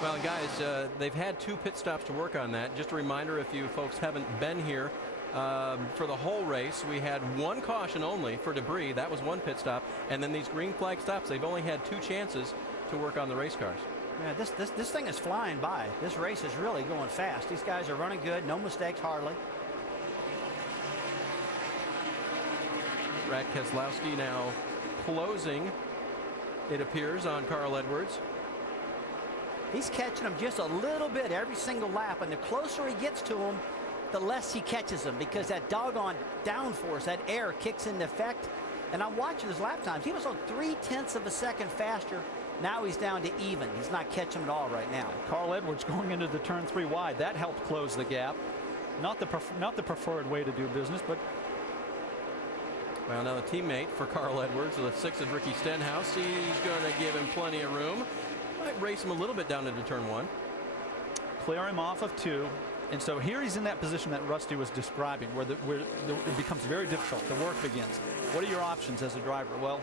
Well, guys, they've had 2 pit stops to work on that. Just a reminder, if you folks haven't been here, for the whole race, we had 1 caution only for debris. That was 1 pit stop. And then these green flag stops, they've only had 2 chances to work on the race cars. Yeah, this thing is flying by. This race is really going fast. These guys are running good. No mistakes, hardly. Brad Keselowski now closing, it appears, on Carl Edwards. He's catching him just a little bit every single lap, and the closer he gets to him, the less he catches him, because that doggone downforce, that air kicks into effect. And I'm watching his lap times. He was on 0.3 of a second faster. Now he's down to even. He's not catching him at all right now. Carl Edwards going into the turn 3 wide. That helped close the gap. Not the preferred way to do business, but. Well, now the teammate for Carl Edwards, the 6 of Ricky Stenhouse, he's going to give him plenty of room. Might race him a little bit down into turn 1. Clear him off of 2. And so here he's in that position that Rusty was describing, where it becomes very difficult. The work begins. What are your options as a driver? Well,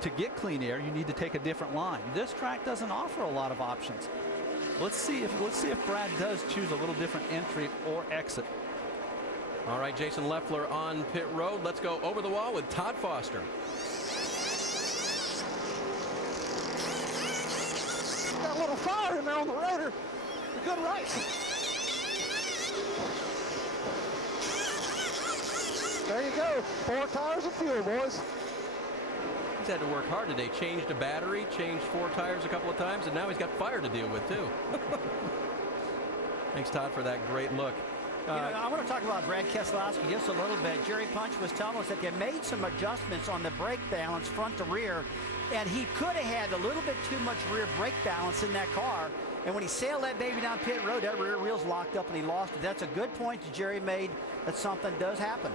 to get clean air, you need to take a different line. This track doesn't offer a lot of options. Let's see if Brad does choose a little different entry or exit. All right, Jason Leffler on pit road. Let's go over the wall with Todd Foster. Got a little fire in there on the rotor. A good race. There you go. 4 tires of fuel, boys. He's had to work hard today. Changed a battery, changed 4 tires a couple of times, and now he's got fire to deal with, too. Thanks, Todd, for that great look. I want to talk about Brad Keselowski just a little bit. Jerry Punch was telling us that they made some adjustments on the brake balance front to rear, and he could have had a little bit too much rear brake balance in that car. And when he sailed that baby down pit road, that rear wheel's locked up and he lost it. That's a good point that Jerry made, that something does happen.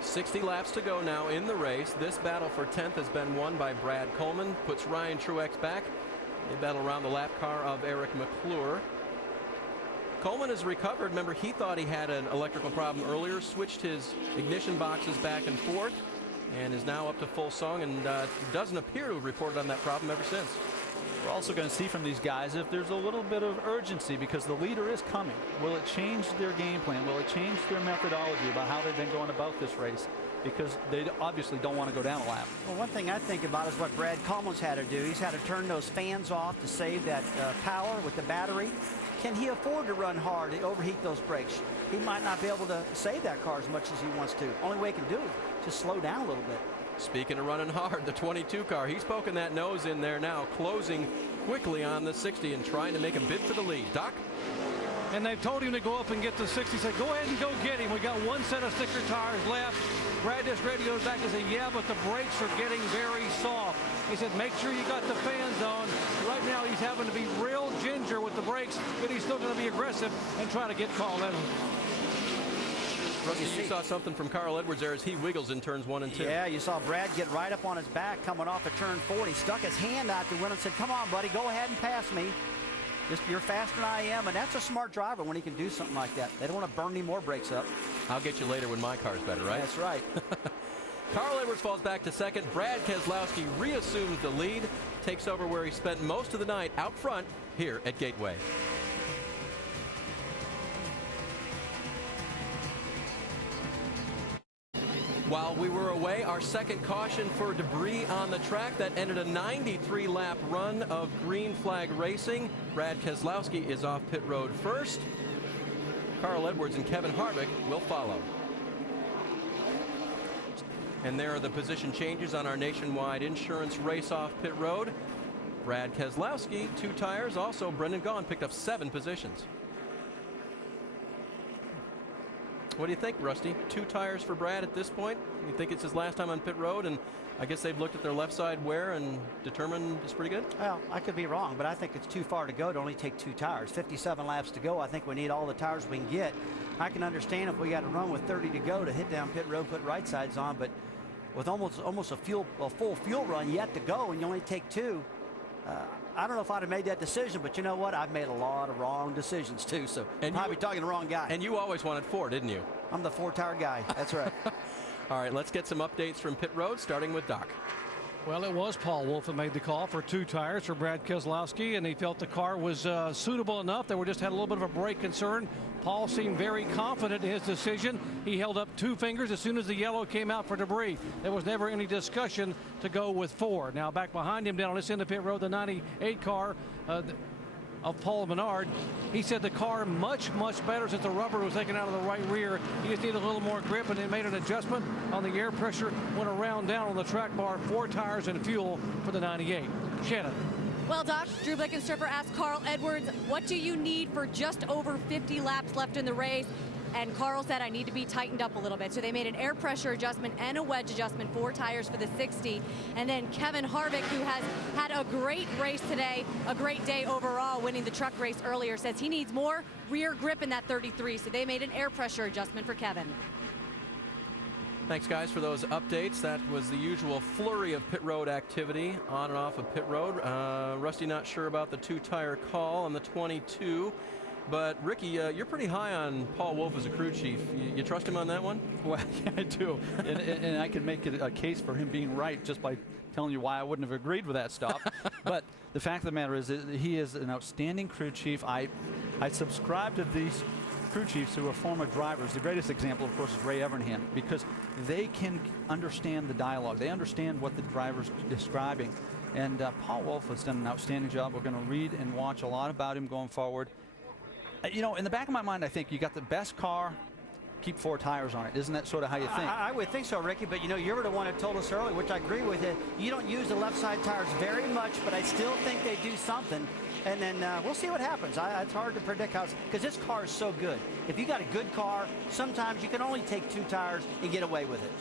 60 laps to go now in the race. This battle for 10th has been won by Brad Coleman. Puts Ryan Truex back. They battle around the lap car of Eric McClure. Coleman has recovered. Remember, he thought he had an electrical problem earlier, switched his ignition boxes back and forth, and is now up to full song, and doesn't appear to have reported on that problem ever since. We're also going to see from these guys if there's a little bit of urgency, because the leader is coming. Will it change their game plan? Will it change their methodology about how they've been going about this race? Because they obviously don't want to go down a lap. Well, one thing I think about is what Brad Coleman's had to do. He's had to turn those fans off to save that power with the battery. Can he afford to run hard and overheat those brakes? He might not be able to save that car as much as he wants to. Only way he can do it is just slow down a little bit. Speaking of running hard, the 22 car, he's poking that nose in there now, closing quickly on the 60 and trying to make a bid for the lead. Doc? And they've told him to go up and get the 60. Said, go ahead and go get him. We got 1 set of sticker tires left. Brad just radios back and said, yeah, but the brakes are getting very soft. He said, make sure you got the fans on. Right now, he's having to be real ginger with the brakes, but he's still going to be aggressive and try to get Carl Edwards. Rusty, you saw something from Carl Edwards there as he wiggles in turns 1 and 2. Yeah, you saw Brad get right up on his back coming off of turn 4. He stuck his hand out the window and said, come on, buddy, go ahead and pass me. You're faster than I am, and that's a smart driver when he can do something like that. They don't want to burn any more brakes up. I'll get you later when my car's better, right? That's right. Carl Edwards falls back to second. Brad Keselowski reassumes the lead, takes over where he spent most of the night out front here at Gateway. While we were away, our second caution for debris on the track that ended a 93-lap run of green flag racing. Brad Keselowski is off pit road first. Carl Edwards and Kevin Harvick will follow. And there are the position changes on our nationwide insurance race off pit road. Brad Keselowski, 2 tires. Also, Brendan Gaughan picked up 7 positions. What do you think, Rusty? 2 tires for Brad at this point? You think it's his last time on pit road, and I guess they've looked at their left side wear and determined it's pretty good? Well, I could be wrong, but I think it's too far to go to only take 2 tires. 57 laps to go. I think we need all the tires we can get. I can understand if we got to run with 30 to go to hit down pit road, put right sides on, but with almost a full fuel run yet to go, and you only take 2, I don't know if I'd have made that decision, but you know what? I've made a lot of wrong decisions too, so I'm probably talking to the wrong guy. And you always wanted 4, didn't you? I'm the 4-tire guy. That's right. All right, let's get some updates from pit road, starting with Doc. Well, it was Paul Wolf that made the call for 2 tires for Brad Keselowski, and he felt the car was suitable enough. They just had a little bit of a brake concern. Paul seemed very confident in his decision. He held up 2 fingers as soon as the yellow came out for debris. There was never any discussion to go with 4. Now back behind him down on this end of pit road, the 98 car of Paul Menard. He said the car much better since the rubber was taken out of the right rear. He just needed a little more grip, and they made an adjustment on the air pressure. Went around down on the track bar, 4 tires and fuel for the 98. Shannon. Well, Doc, Drew Blickenstripper asked Carl Edwards, what do you need for just over 50 laps left in the race? And Carl said, I need to be tightened up a little bit. So they made an air pressure adjustment and a wedge adjustment, 4 tires for the 60. And then Kevin Harvick, who has had a great race today, a great day overall, winning the truck race earlier, says he needs more rear grip in that 33. So they made an air pressure adjustment for Kevin. Thanks, guys, for those updates. That was the usual flurry of pit road activity on and off of pit road. Rusty not sure about the 2-tire call on the 22. But, Ricky, you're pretty high on Paul Wolf as a crew chief. You trust him on that one? Well, yeah, I do. and I can make it a case for him being right just by telling you why I wouldn't have agreed with that stop. But the fact of the matter is that he is an outstanding crew chief. I subscribe to these crew chiefs who are former drivers. The greatest example, of course, is Ray Evernham, because they can understand the dialogue. They understand what the driver's describing. And Paul Wolf has done an outstanding job. We're going to read and watch a lot about him going forward. You know, in the back of my mind, I think you got the best car, keep 4 tires on it. Isn't that sort of how you think? I would think so, Ricky, but you know, you were the one that told us earlier, which I agree with you. You don't use the left side tires very much, but I still think they do something. And then we'll see what happens. It's hard to predict how, because this car is so good. If you got a good car, sometimes you can only take 2 tires and get away with it.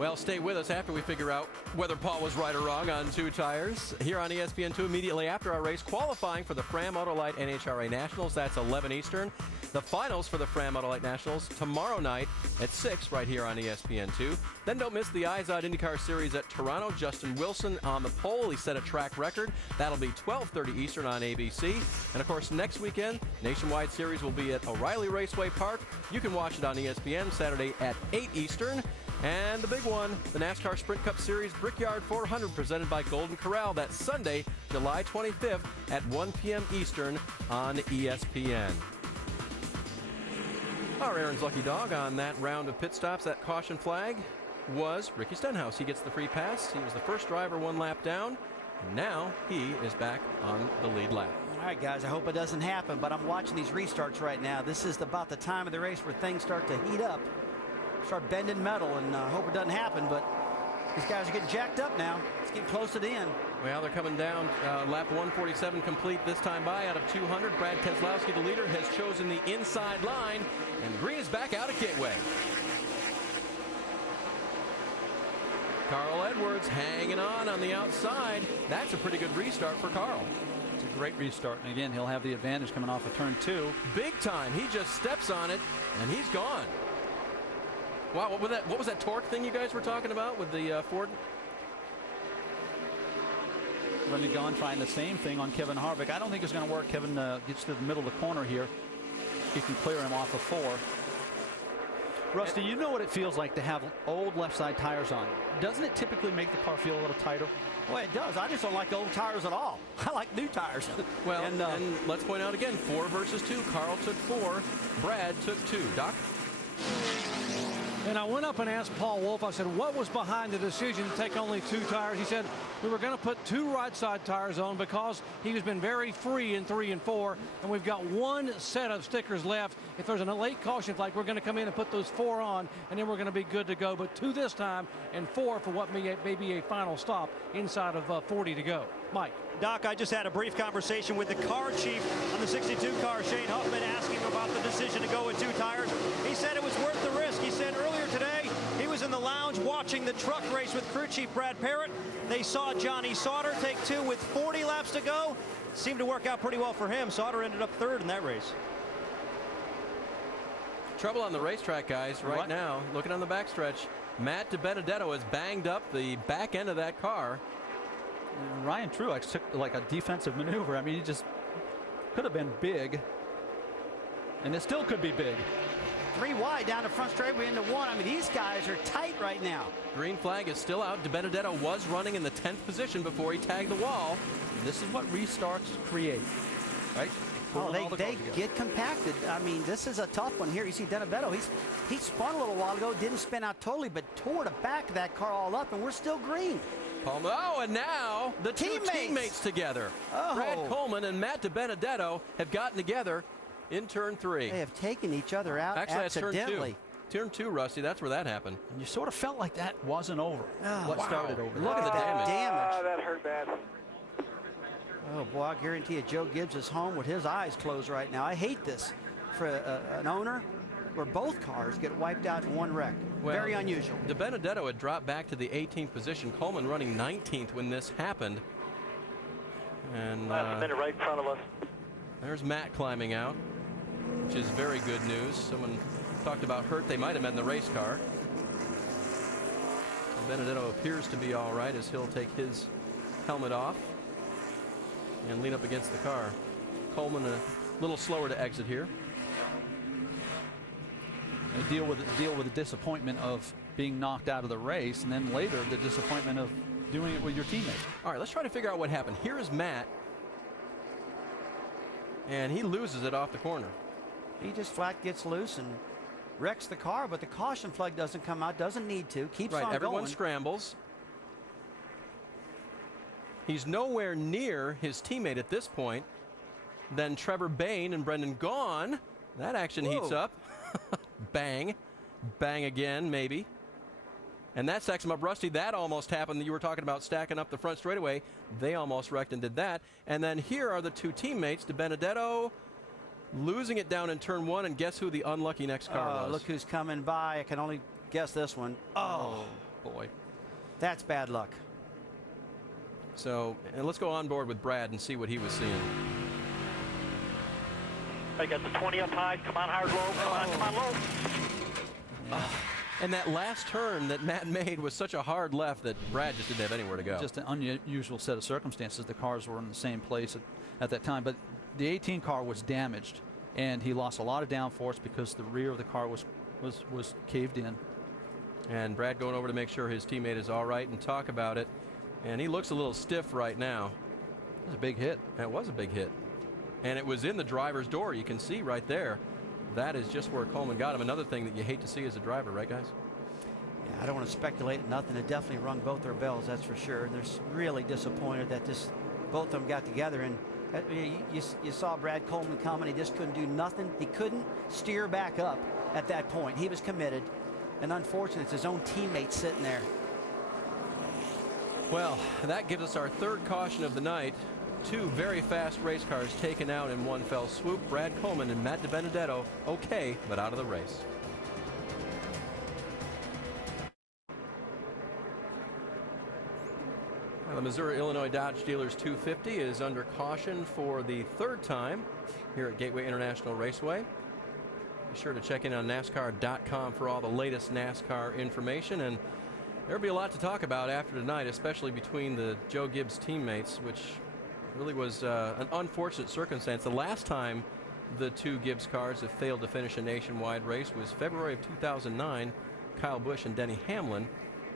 Well, stay with us after we figure out whether Paul was right or wrong on 2 tires. Here on ESPN2 immediately after our race, qualifying for the Fram Autolite NHRA Nationals. That's 11 Eastern. The finals for the Fram Autolite Nationals tomorrow night at 6 right here on ESPN2. Then don't miss the IZOD IndyCar Series at Toronto. Justin Wilson on the pole. He set a track record. That'll be 12:30 Eastern on ABC. And, of course, next weekend, Nationwide Series will be at O'Reilly Raceway Park. You can watch it on ESPN Saturday at 8 Eastern. And the big one, the NASCAR Sprint Cup Series Brickyard 400 presented by Golden Corral. That's Sunday, July 25th at 1 p.m. Eastern on ESPN. Our Aaron's Lucky Dog on that round of pit stops, that caution flag, was Ricky Stenhouse. He gets the free pass. He was the first driver 1 lap down. And now he is back on the lead lap. All right, guys, I hope it doesn't happen, but I'm watching these restarts right now. This is about the time of the race where things start to heat up. Start bending metal, and I hope it doesn't happen, but these guys are getting jacked up now. It's getting close to the end. Well, they're coming down. Lap 147 complete this time by out of 200. Brad Keselowski, the leader, has chosen the inside line, and Green is back out of Gateway. Carl Edwards hanging on the outside. That's a pretty good restart for Carl. It's a great restart, and again, he'll have the advantage coming off of turn 2. Big time. He just steps on it, and he's gone. Wow, what was that torque thing you guys were talking about with the Ford? Running gone, trying the same thing on Kevin Harvick. I don't think it's going to work. Kevin gets to the middle of the corner here. He can clear him off of 4. Rusty, you know what it feels like to have old left side tires on. Doesn't it typically make the car feel a little tighter? Well, it does. I just don't like old tires at all. I like new tires. Well, and let's point out again, 4 versus 2. Carl took 4. Brad took 2. Doc? And I went up and asked Paul Wolf, I said, what was behind the decision to take only 2 tires? He said, we were going to put 2 right side tires on because he has been very free in 3 and 4, and we've got 1 set of stickers left. If there's a late caution flag, we're going to come in and put those 4 on, and then we're going to be good to go. But 2 this time, and 4 for what may be a final stop inside of 40 to go. Mike. Doc, I just had a brief conversation with the car chief on the 62 car, Shane Huffman, asking about the decision to go with 2 tires. He said it was worth the risk. He said earlier today he was in the lounge watching the truck race with crew chief Brad Parrott. They saw Johnny Sauter take 2 with 40 laps to go. Seemed to work out pretty well for him. Sauter ended up 3rd in that race. Trouble on the racetrack, guys, right now. Looking on the backstretch, Matt DiBenedetto has banged up the back end of that car. Ryan Truex took like a defensive maneuver. I mean, he just could have been big, and it still could be big. 3 wide down the front straightaway into 1. I mean, these guys are tight right now. Green flag is still out. DiBenedetto was running in the 10th position before he tagged the wall. This is what restarts create, right? Oh, they get compacted. I mean, this is a tough one here. You see DiBenedetto, he spun a little while ago, didn't spin out totally, but tore the back of that car all up, and we're still green. Oh, and now the two teammates together. Oh. Brad Coleman and Matt DiBenedetto have gotten together in turn 3. They have taken each other out accidentally. That's turn 2, Rusty. That's where that happened. And you sort of felt like that wasn't over. Oh, Started over. Look at the damage. That hurt bad. Oh, boy, I guarantee you Joe Gibbs is home with his eyes closed right now. I hate this for an owner where both cars get wiped out in one wreck. Well, very unusual. DiBenedetto had dropped back to the 18th position. Coleman running 19th when this happened. And Last minute right in front of us. there's Matt climbing out, which is very good news. Someone talked about hurt they might have met in the race car. DiBenedetto appears to be all right as he'll take his helmet off and lean up against the car. Coleman a little slower to exit here. Deal with the disappointment of being knocked out of the race, and then later the disappointment of doing it with your teammates. All right, let's try to figure out what happened. Here is Matt, and he loses it off the corner. He just flat gets loose and wrecks the car, but the caution flag doesn't come out, doesn't need to, keeps on Everyone going. scrambles. He's nowhere near his teammate at this point. Then Trevor Bain and Brendan Gaughan. That action heats up. Bang. Bang again, maybe. And that stacks him up. Rusty, that almost happened. You were talking about stacking up the front straightaway. They almost wrecked and did that. And then here are the two teammates. DiBenedetto losing it down in turn 1. And guess who the unlucky next car was? Look who's coming by. I can only guess this one. Oh, boy. That's bad luck. So, and let's go on board with Brad and see what he was seeing. I got the 20 up high. Come on, hard low. Come on low. And that last turn that Matt made was such a hard left that Brad just didn't have anywhere to go. Just an unusual set of circumstances. The cars were in the same place at that time, but the 18 car was damaged, and he lost a lot of downforce because the rear of the car was caved in. And Brad going over to make sure his teammate is all right and talk about it. And he looks a little stiff right now. It was a big hit. It was a big hit. And it was in the driver's door. You can see right there. That is just where Coleman got him. Another thing that you hate to see as a driver, right, guys? Yeah, I don't want to speculate nothing. It definitely rung both their bells, that's for sure. And they're really disappointed that both of them got together. And you saw Brad Coleman coming. He just couldn't do nothing. He couldn't steer back up at that point. He was committed. And unfortunately, it's his own teammate sitting there. Well, that gives us our third caution of the night. Two very fast race cars taken out in one fell swoop. Brad Coleman and Matt DiBenedetto okay, but out of the race. Well, the Missouri Illinois Dodge Dealers 250 is under caution for the third time here at Gateway International Raceway. Be sure to check in on NASCAR.com for all the latest NASCAR information, and there'll be a lot to talk about after tonight, especially between the Joe Gibbs teammates, which really was an unfortunate circumstance. The last time the two Gibbs cars have failed to finish a nationwide race was February of 2009, Kyle Busch and Denny Hamlin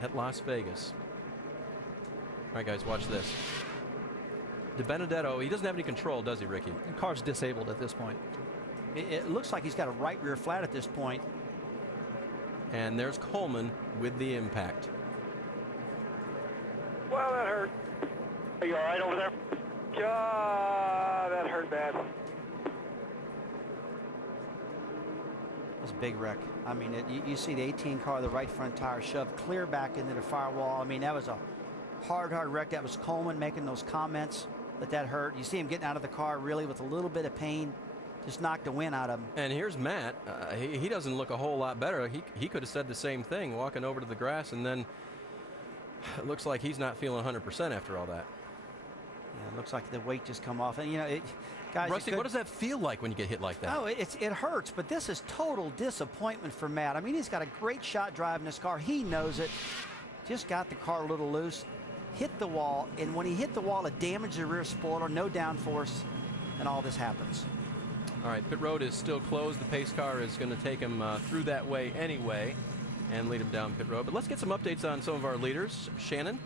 at Las Vegas. All right, guys, watch this. DiBenedetto, he doesn't have any control, does he, Ricky? The car's disabled at this point. It looks like he's got a right rear flat at this point. And there's Coleman with the impact. Well, that hurt. Are you all right over there? That hurt bad. That's a big wreck. I mean, you see the 18 car, the right front tire shoved clear back into the firewall. I mean, that was a hard wreck. That was Coleman making those comments that hurt. You see him getting out of the car really with a little bit of pain. Just knocked the wind out of him. And here's Matt. He doesn't look a whole lot better. He could have said the same thing, walking over to the grass, and then it looks like he's not feeling 100% after all that. Yeah, it looks like the weight just come off. And, you know, guys. Rusty, what does that feel like when you get hit like that? Oh, it hurts, but this is total disappointment for Matt. I mean, he's got a great shot driving this car. He knows it. Just got the car a little loose, hit the wall, and when he hit the wall, it damaged the rear spoiler, no downforce, and all this happens. All right, pit road is still closed. The pace car is going to take him through that way anyway and lead him down pit road. But let's get some updates on some of our leaders. Shannon?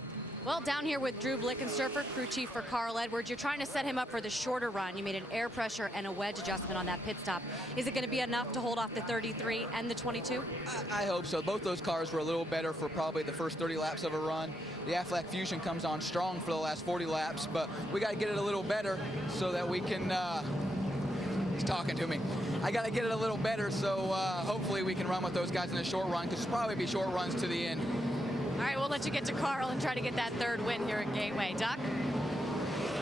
Well, down here with Drew Blickensturfer, crew chief for Carl Edwards, you're trying to set him up for the shorter run. You made an air pressure and a wedge adjustment on that pit stop. Is it going to be enough to hold off the 33 and the 22? I hope so. Both those cars were a little better for probably the first 30 laps of a run. The Aflac Fusion comes on strong for the last 40 laps, but we got to get it a little better so that we can he's talking to me. I got to get it a little better, so hopefully we can run with those guys in the short run, because it's probably be short runs to the end. All right, we'll let you get to Carl and try to get that third win here at Gateway. Doc?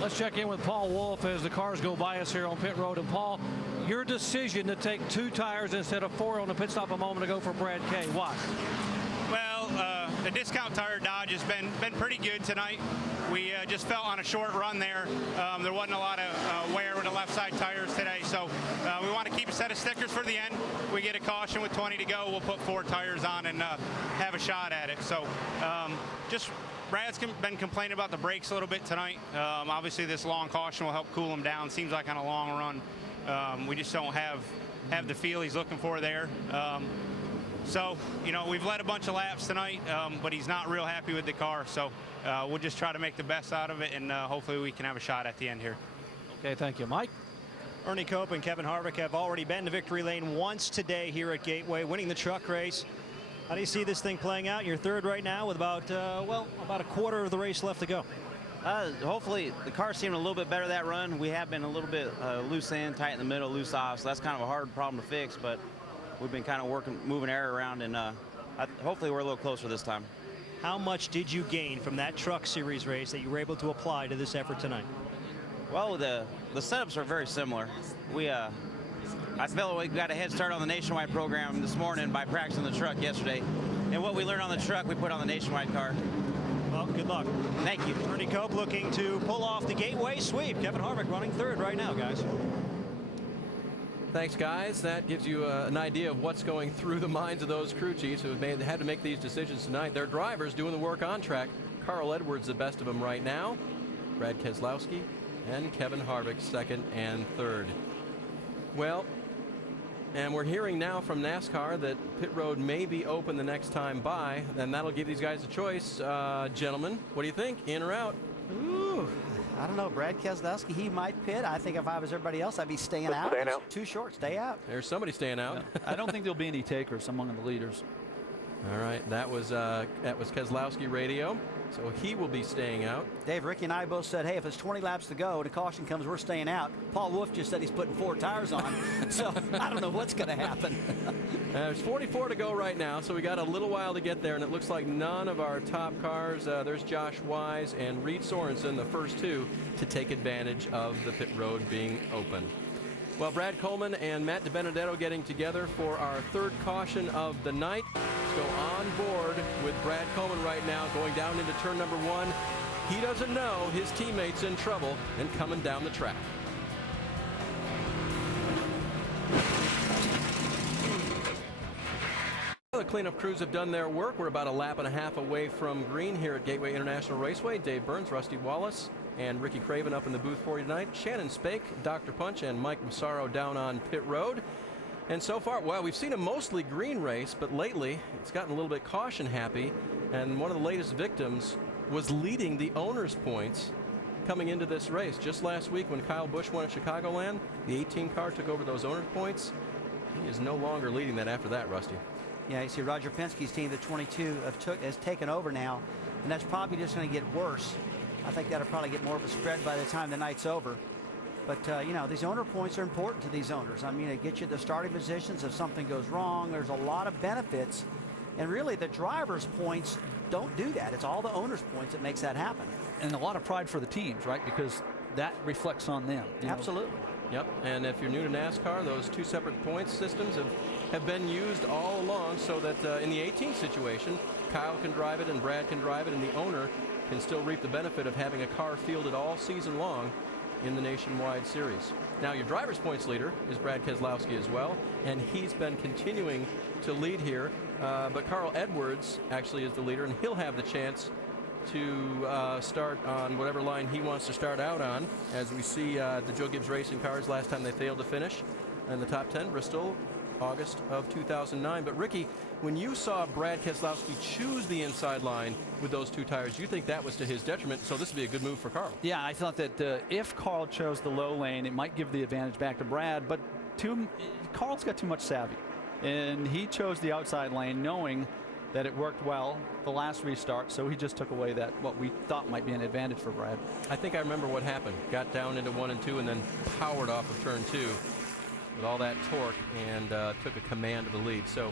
Let's check in with Paul Wolf as the cars go by us here on pit road. And Paul, your decision to take 2 tires instead of 4 on the pit stop a moment ago for Brad Kay. Why? Well, the discount tire Dodge has been pretty good tonight. We just felt on a short run there. There wasn't a lot of wear with the left side tires today, so we want to keep a set of stickers for the end. We get a caution with 20 to go. We'll put 4 tires on and have a shot at it. So just Brad's been complaining about the brakes a little bit tonight. Obviously, this long caution will help cool him down. Seems like on a long run, we just don't have the feel he's looking for there. So, you know, we've led a bunch of laps tonight, but he's not real happy with the car. So we'll just try to make the best out of it, and hopefully we can have a shot at the end here. Okay, thank you. Mike? Ernie Cope and Kevin Harvick have already been to victory lane once today here at Gateway, winning the truck race. How do you see this thing playing out? You're third right now with about a quarter of the race left to go. Hopefully the car seemed a little bit better that run. We have been a little bit loose in, tight in the middle, loose off, so that's kind of a hard problem to fix, but we've been kind of moving air around, and hopefully we're a little closer this time. How much did you gain from that truck series race that you were able to apply to this effort tonight? Well, the setups are very similar. I feel we got a head start on the Nationwide program this morning by practicing the truck yesterday. And what we learned on the truck, we put on the Nationwide car. Well, good luck. Thank you. Ernie Cope looking to pull off the Gateway sweep. Kevin Harvick running third right now, guys. Thanks, guys. That gives you an idea of what's going through the minds of those crew chiefs who have had to make these decisions tonight. Their drivers doing the work on track. Carl Edwards, the best of them right now. Brad Keselowski and Kevin Harvick, second and third. Well, and we're hearing now from NASCAR that pit road may be open the next time by, and that'll give these guys a choice. Gentlemen, what do you think? In or out? Ooh, I don't know. Brad Keselowski, he might pit. I think if I was everybody else, I'd be staying out. Staying out. It's too short. Stay out. There's somebody staying out. I don't think there'll be any takers among the leaders. All right, that was Keselowski radio, so he will be staying out. Dave, Ricky and I both said, hey, if it's 20 laps to go and a caution comes, we're staying out. Paul Wolf just said he's putting 4 tires on, so I don't know what's going to happen. There's 44 to go right now, so we got a little while to get there, and it looks like none of our top cars, there's Josh Wise and Reed Sorensen, the first 2, to take advantage of the pit road being open. Well, Brad Coleman and Matt DiBenedetto getting together for our third caution of the night. Let's go on board with Brad Coleman right now, going down into turn number 1. He doesn't know his teammate's in trouble and coming down the track. The cleanup crews have done their work. We're about a lap and a half away from green here at Gateway International Raceway. Dave Burns, Rusty Wallace, and Ricky Craven up in the booth for you tonight. Shannon Spake, Dr. Punch, and Mike Massaro down on pit road. And so far, well, we've seen a mostly green race, but lately it's gotten a little bit caution happy. And one of the latest victims was leading the owner's points coming into this race. Just last week when Kyle Busch won at Chicagoland, the 18 car took over those owner's points. He is no longer leading that after that, Rusty. Yeah, you see Roger Penske's team, the 22, has taken over now, and that's probably just going to get worse. I think that'll probably get more of a spread by the time the night's over. But, you know, these owner points are important to these owners. I mean, it gets you the starting positions. If something goes wrong, there's a lot of benefits. And really, the driver's points don't do that. It's all the owner's points that makes that happen. And a lot of pride for the teams, right? Because that reflects on them. Absolutely. Yep, and if you're new to NASCAR, those 2 separate points systems have been used all along so that in the 18 situation, Kyle can drive it and Brad can drive it, and the owner can still reap the benefit of having a car fielded all season long in the Nationwide Series. Now, your driver's points leader is Brad Keselowski as well, and he's been continuing to lead here. But Carl Edwards actually is the leader, and he'll have the chance to start on whatever line he wants to start out on. As we see the Joe Gibbs Racing cars, last time they failed to finish in the top 10, Bristol, August of 2009. But Ricky, when you saw Brad Keselowski choose the inside line with those two tires, you think that was to his detriment, so this would be a good move for Carl. Yeah, I thought that if Carl chose the low lane, it might give the advantage back to Brad, but Carl's got too much savvy, and he chose the outside lane knowing that it worked well the last restart, so he just took away that what we thought might be an advantage for Brad. I think I remember what happened. Got down into 1 and 2 and then powered off of turn 2 with all that torque and took a command of the lead. So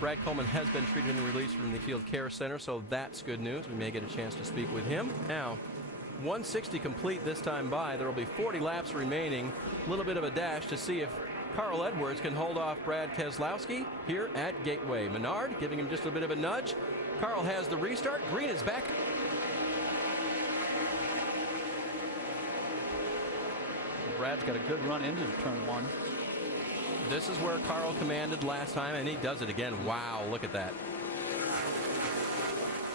Brad Coleman has been treated and released from the Field Care Center, so that's good news. We may get a chance to speak with him. Now, 160 complete this time by. There will be 40 laps remaining. A little bit of a dash to see if Carl Edwards can hold off Brad Keselowski here at Gateway. Menard giving him just a bit of a nudge. Carl has the restart. Green is back. Brad's got a good run into turn 1. This is where Carl commanded last time, and he does it again. Wow, look at that.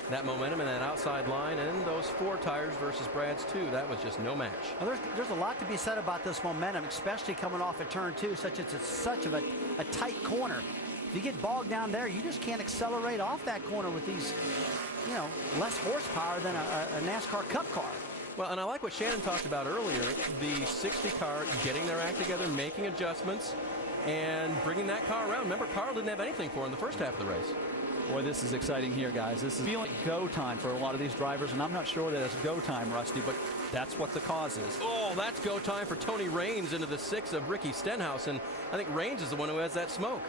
That momentum and that outside line and those 4 tires versus Brad's 2. That was just no match. Well, there's a lot to be said about this momentum, especially coming off of turn 2. It's such of a tight corner. If you get bogged down there, you just can't accelerate off that corner with these, less horsepower than a NASCAR Cup car. Well, and I like what Shannon talked about earlier, the 60 car getting their act together, making adjustments, and bringing that car around. Remember, Carl didn't have anything for in the first half of the race. Boy, this is exciting here, guys. This is feeling go time for a lot of these drivers, and I'm not sure that it's go time, Rusty, but that's what the cause is. Oh, that's go time for Tony Raines into the 6 of Ricky Stenhouse, and I think Raines is the one who has that smoke.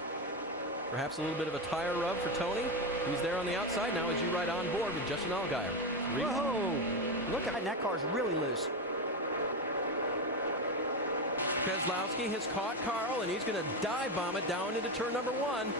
Perhaps a little bit of a tire rub for Tony. He's there on the outside now as you ride on board with Justin Allgaier. Whoa! Look at that car's really loose. Keselowski has caught Carl, and he's going to dive bomb it down into turn number 1.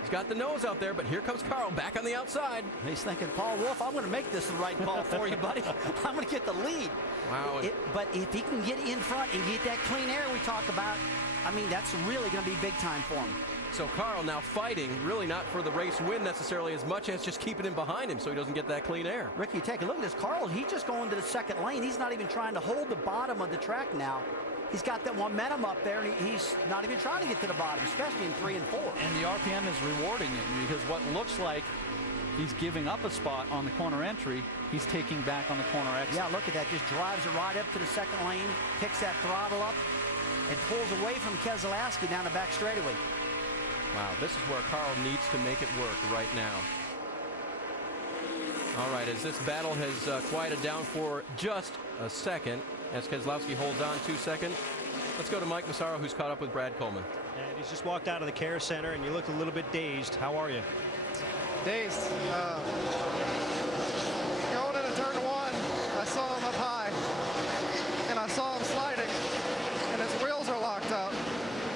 He's got the nose out there, but here comes Carl back on the outside. He's thinking, Paul Wolf, I'm going to make this the right call for you, buddy. I'm going to get the lead. Wow. But if he can get in front and get that clean air we talk about, I mean, that's really going to be big time for him. So Carl now fighting, really not for the race win necessarily as much as just keeping him behind him so he doesn't get that clean air. Ricky, take a look at this. Carl, he's just going to the second lane. He's not even trying to hold the bottom of the track now. He's got that momentum up there, and he's not even trying to get to the bottom, especially in 3 and 4. And the RPM is rewarding him because what looks like he's giving up a spot on the corner entry, he's taking back on the corner exit. Yeah, look at that. Just drives it right up to the second lane, picks that throttle up, and pulls away from Keselowski down the back straightaway. Wow, this is where Carl needs to make it work right now. All right, as this battle has quieted down for just a second, as Keselowski holds on 2 seconds, let's go to Mike Massaro, who's caught up with Brad Coleman. And he's just walked out of the care center, and you look a little bit dazed. How are you? Dazed. Going into turn 1, I saw him up high, and I saw him sliding, and his wheels are locked up.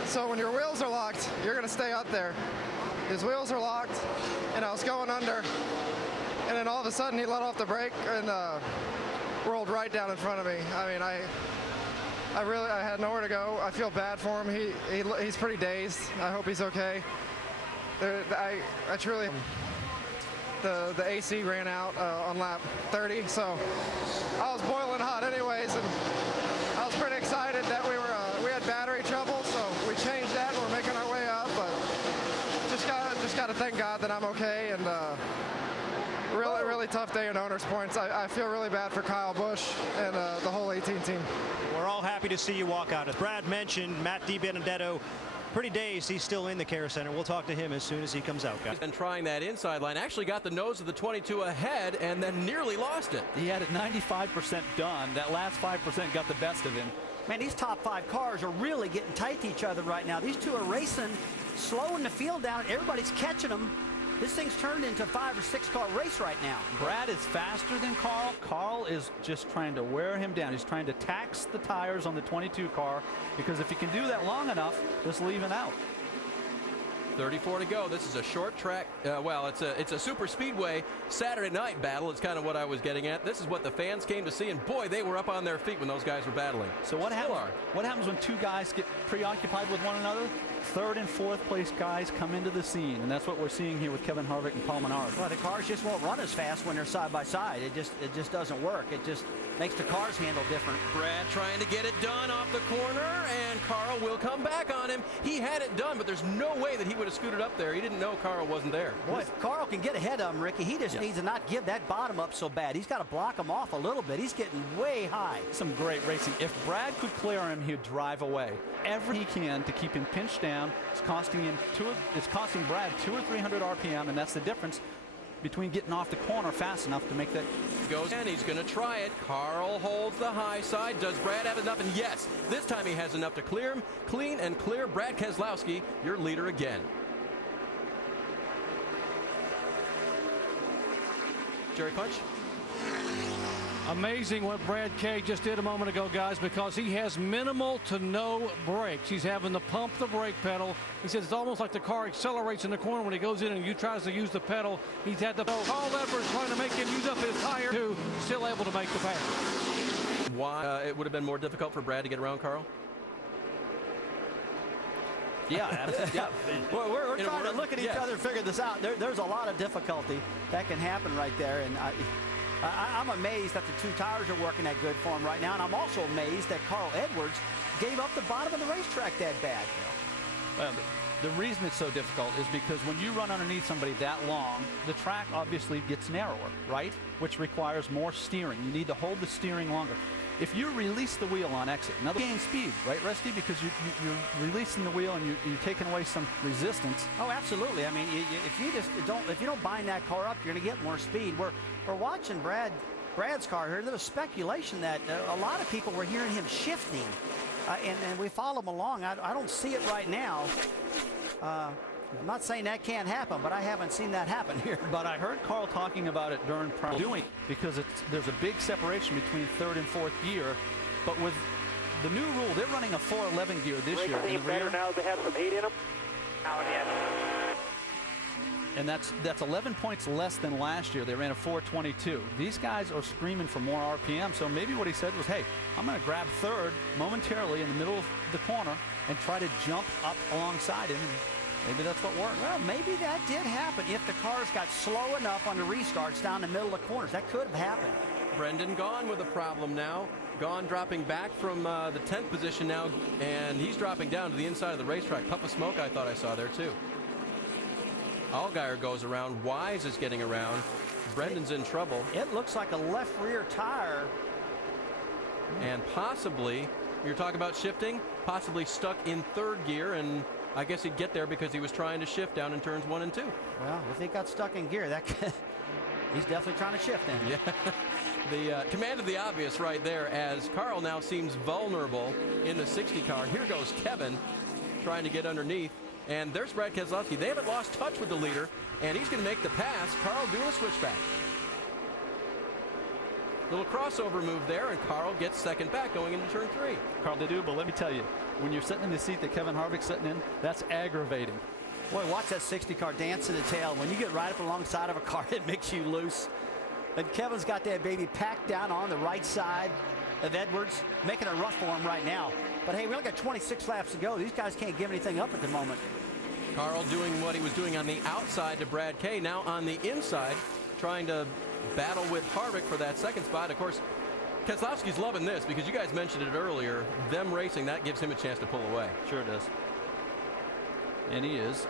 So when your wheels are locked, you're going to stay up there. His wheels are locked, and I was going under, and then all of a sudden he let off the brake and rolled right down in front of me. I mean, I had nowhere to go. I feel bad for him. He's pretty dazed. I hope he's okay. I truly. The AC ran out on lap 30, so I was boiling hot anyways, and I was pretty excited that we had battery trouble, so we changed that and we're making our way up, but just got to thank God that I'm okay, and really tough day in owners points. I feel really bad for Kyle Busch and the whole 18 team. We're all happy to see you walk out. As Brad mentioned, Matt DiBenedetto, pretty dazed. He's still in the care center. We'll talk to him as soon as he comes out, guys. And trying that inside line, actually got the nose of the 22 ahead and then nearly lost it. He had it 95% done. That last 5% got the best of him. Man, these top 5 cars are really getting tight to each other right now. These two are racing, slowing the field down. Everybody's catching them. This thing's turned into a 5 or 6 car race right now. Brad is faster than Carl. Carl is just trying to wear him down. He's trying to tax the tires on the 22 car, because if he can do that long enough, this will even out. 34 to go. This is a short track. Well, it's a super speedway Saturday night battle. It's kind of what I was getting at. This is what the fans came to see, and boy, they were up on their feet when those guys were battling. So what happens when two guys get preoccupied with one another? third and fourth place guys come into the scene, and that's what we're seeing here with Kevin Harvick and Paul Menard. Well, the cars just won't run as fast when they're side by side. It just doesn't work. It just makes the cars handle different. Brad trying to get it done off the corner, and Carl will come back on him. He had it done, but there's no way that he would have scooted up there. He didn't know Carl wasn't there. Boy, if Carl can get ahead of him, Ricky, he just needs to not give that bottom up so bad. He's got to block him off a little bit. He's getting way high. Some great racing. If Brad could clear him, he'd drive away. Everything he can to keep him pinched down. It's costing Brad 200 or 300 RPM, and that's the difference between getting off the corner fast enough to make that. Goes and he's going to try it. Carl holds the high side. Does Brad have enough? And yes, this time he has enough to clear him. Clean and clear. Brad Keselowski, your leader again. Jerry Punch. Amazing what Brad K just did a moment ago, guys, because he has minimal to no brakes. He's having to pump the brake pedal. He says it's almost like the car accelerates in the corner when he goes in and he tries to use the pedal. He's had to Carl Edwards trying to make him use up his tire, too, still able to make the pass. Why it would have been more difficult for Brad to get around Carl? Yeah, yeah. We're trying to look at each other and figure this out. There's a lot of difficulty that can happen right there, and I'm amazed that the two tires are working that good for him right now, and I'm also amazed that Carl Edwards gave up the bottom of the racetrack that bad. Well, the reason it's so difficult is because when you run underneath somebody that long, the track obviously gets narrower, right? Which requires more steering. You need to hold the steering longer. If you release the wheel on exit, now gain speed, right, Rusty? Because you're releasing the wheel and you're taking away some resistance. Oh, absolutely. I mean, if you don't bind that car up, you're going to get more speed. We're watching Brad's car here. There was speculation that a lot of people were hearing him shifting, and we follow him along. I don't see it right now. I'm not saying that can't happen, but I haven't seen that happen here. But I heard Carl talking about it during doing because there's a big separation between third and fourth gear. But with the new rule, they're running a 411 gear this year in the rear. Now they have some heat in them. And that's 11 points less than last year. They ran a 422. These guys are screaming for more RPM. So maybe what he said was, hey, I'm going to grab third momentarily in the middle of the corner and try to jump up alongside him. Maybe that's what worked. Well, maybe that did happen if the cars got slow enough on the restarts down the middle of the corners. That could have happened. Brendan Gaughan with a problem now. Gaughan dropping back from the 10th position now, and he's dropping down to the inside of the racetrack. Puff of smoke I thought I saw there, too. Allgaier goes around. Wise is getting around. Brendan's in trouble. It looks like a left rear tire. And possibly, you're talking about shifting, possibly stuck in third gear, and I guess he'd get there because he was trying to shift down in turns 1 and 2. Well, if he got stuck in gear, he's definitely trying to shift then. Yeah, the command of the obvious right there as Carl now seems vulnerable in the 60 car. Here goes Kevin trying to get underneath, and there's Brad Keselowski. They haven't lost touch with the leader, and he's going to make the pass. Carl doing a switchback. Little crossover move there, and Carl gets second back going into turn 3. Carl, they do, but let me tell you, when you're sitting in the seat that Kevin Harvick's sitting in, that's aggravating. Boy, watch that 60 car dance in the tail. When you get right up alongside of a car, it makes you loose. And Kevin's got that baby packed down on the right side of Edwards, making it rough for him right now. But hey, we only got 26 laps to go. These guys can't give anything up at the moment. Carl doing what he was doing on the outside to Brad K. Now on the inside, trying to battle with Harvick for that second spot. Of course, Keselowski's loving this because you guys mentioned it earlier. Them racing, that gives him a chance to pull away. Sure does. And he is.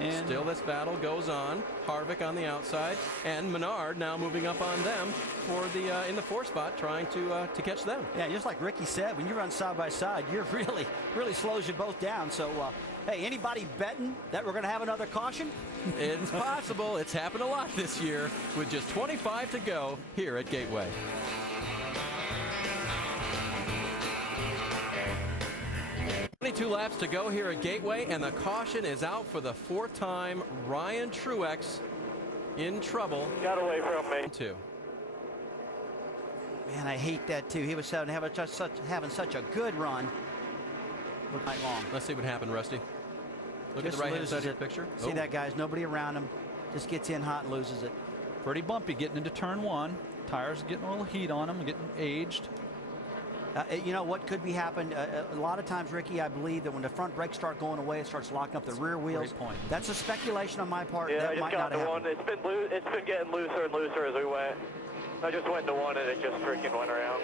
And still this battle goes on. Harvick on the outside, and Menard now moving up on them for the in the 4 spot, trying to catch them. Yeah, just like Ricky said, when you run side by side, you're really slows you both down. So, hey, anybody betting that we're going to have another caution? It's possible. It's happened a lot this year with just 25 to go here at Gateway. Two laps to go here at Gateway, and the caution is out for the 4th time. Ryan Truex in trouble. Got away from me. 2. Man, I hate that too. He was having such a good run. Look night long. Let's see what happened, Rusty. Look at the right-hand side of your picture. See that, guys? Nobody around him. Just gets in hot and loses it. Pretty bumpy getting into turn 1. Tires getting a little heat on them, getting aged. You know what could be happening? A lot of times, Ricky, I believe that when the front brakes start going away, it starts locking up the rear wheels. Great point. That's a speculation on my part. Yeah, that I just might got not into happen. one. It's been getting looser and looser as we went. I just went into one and it just freaking went around.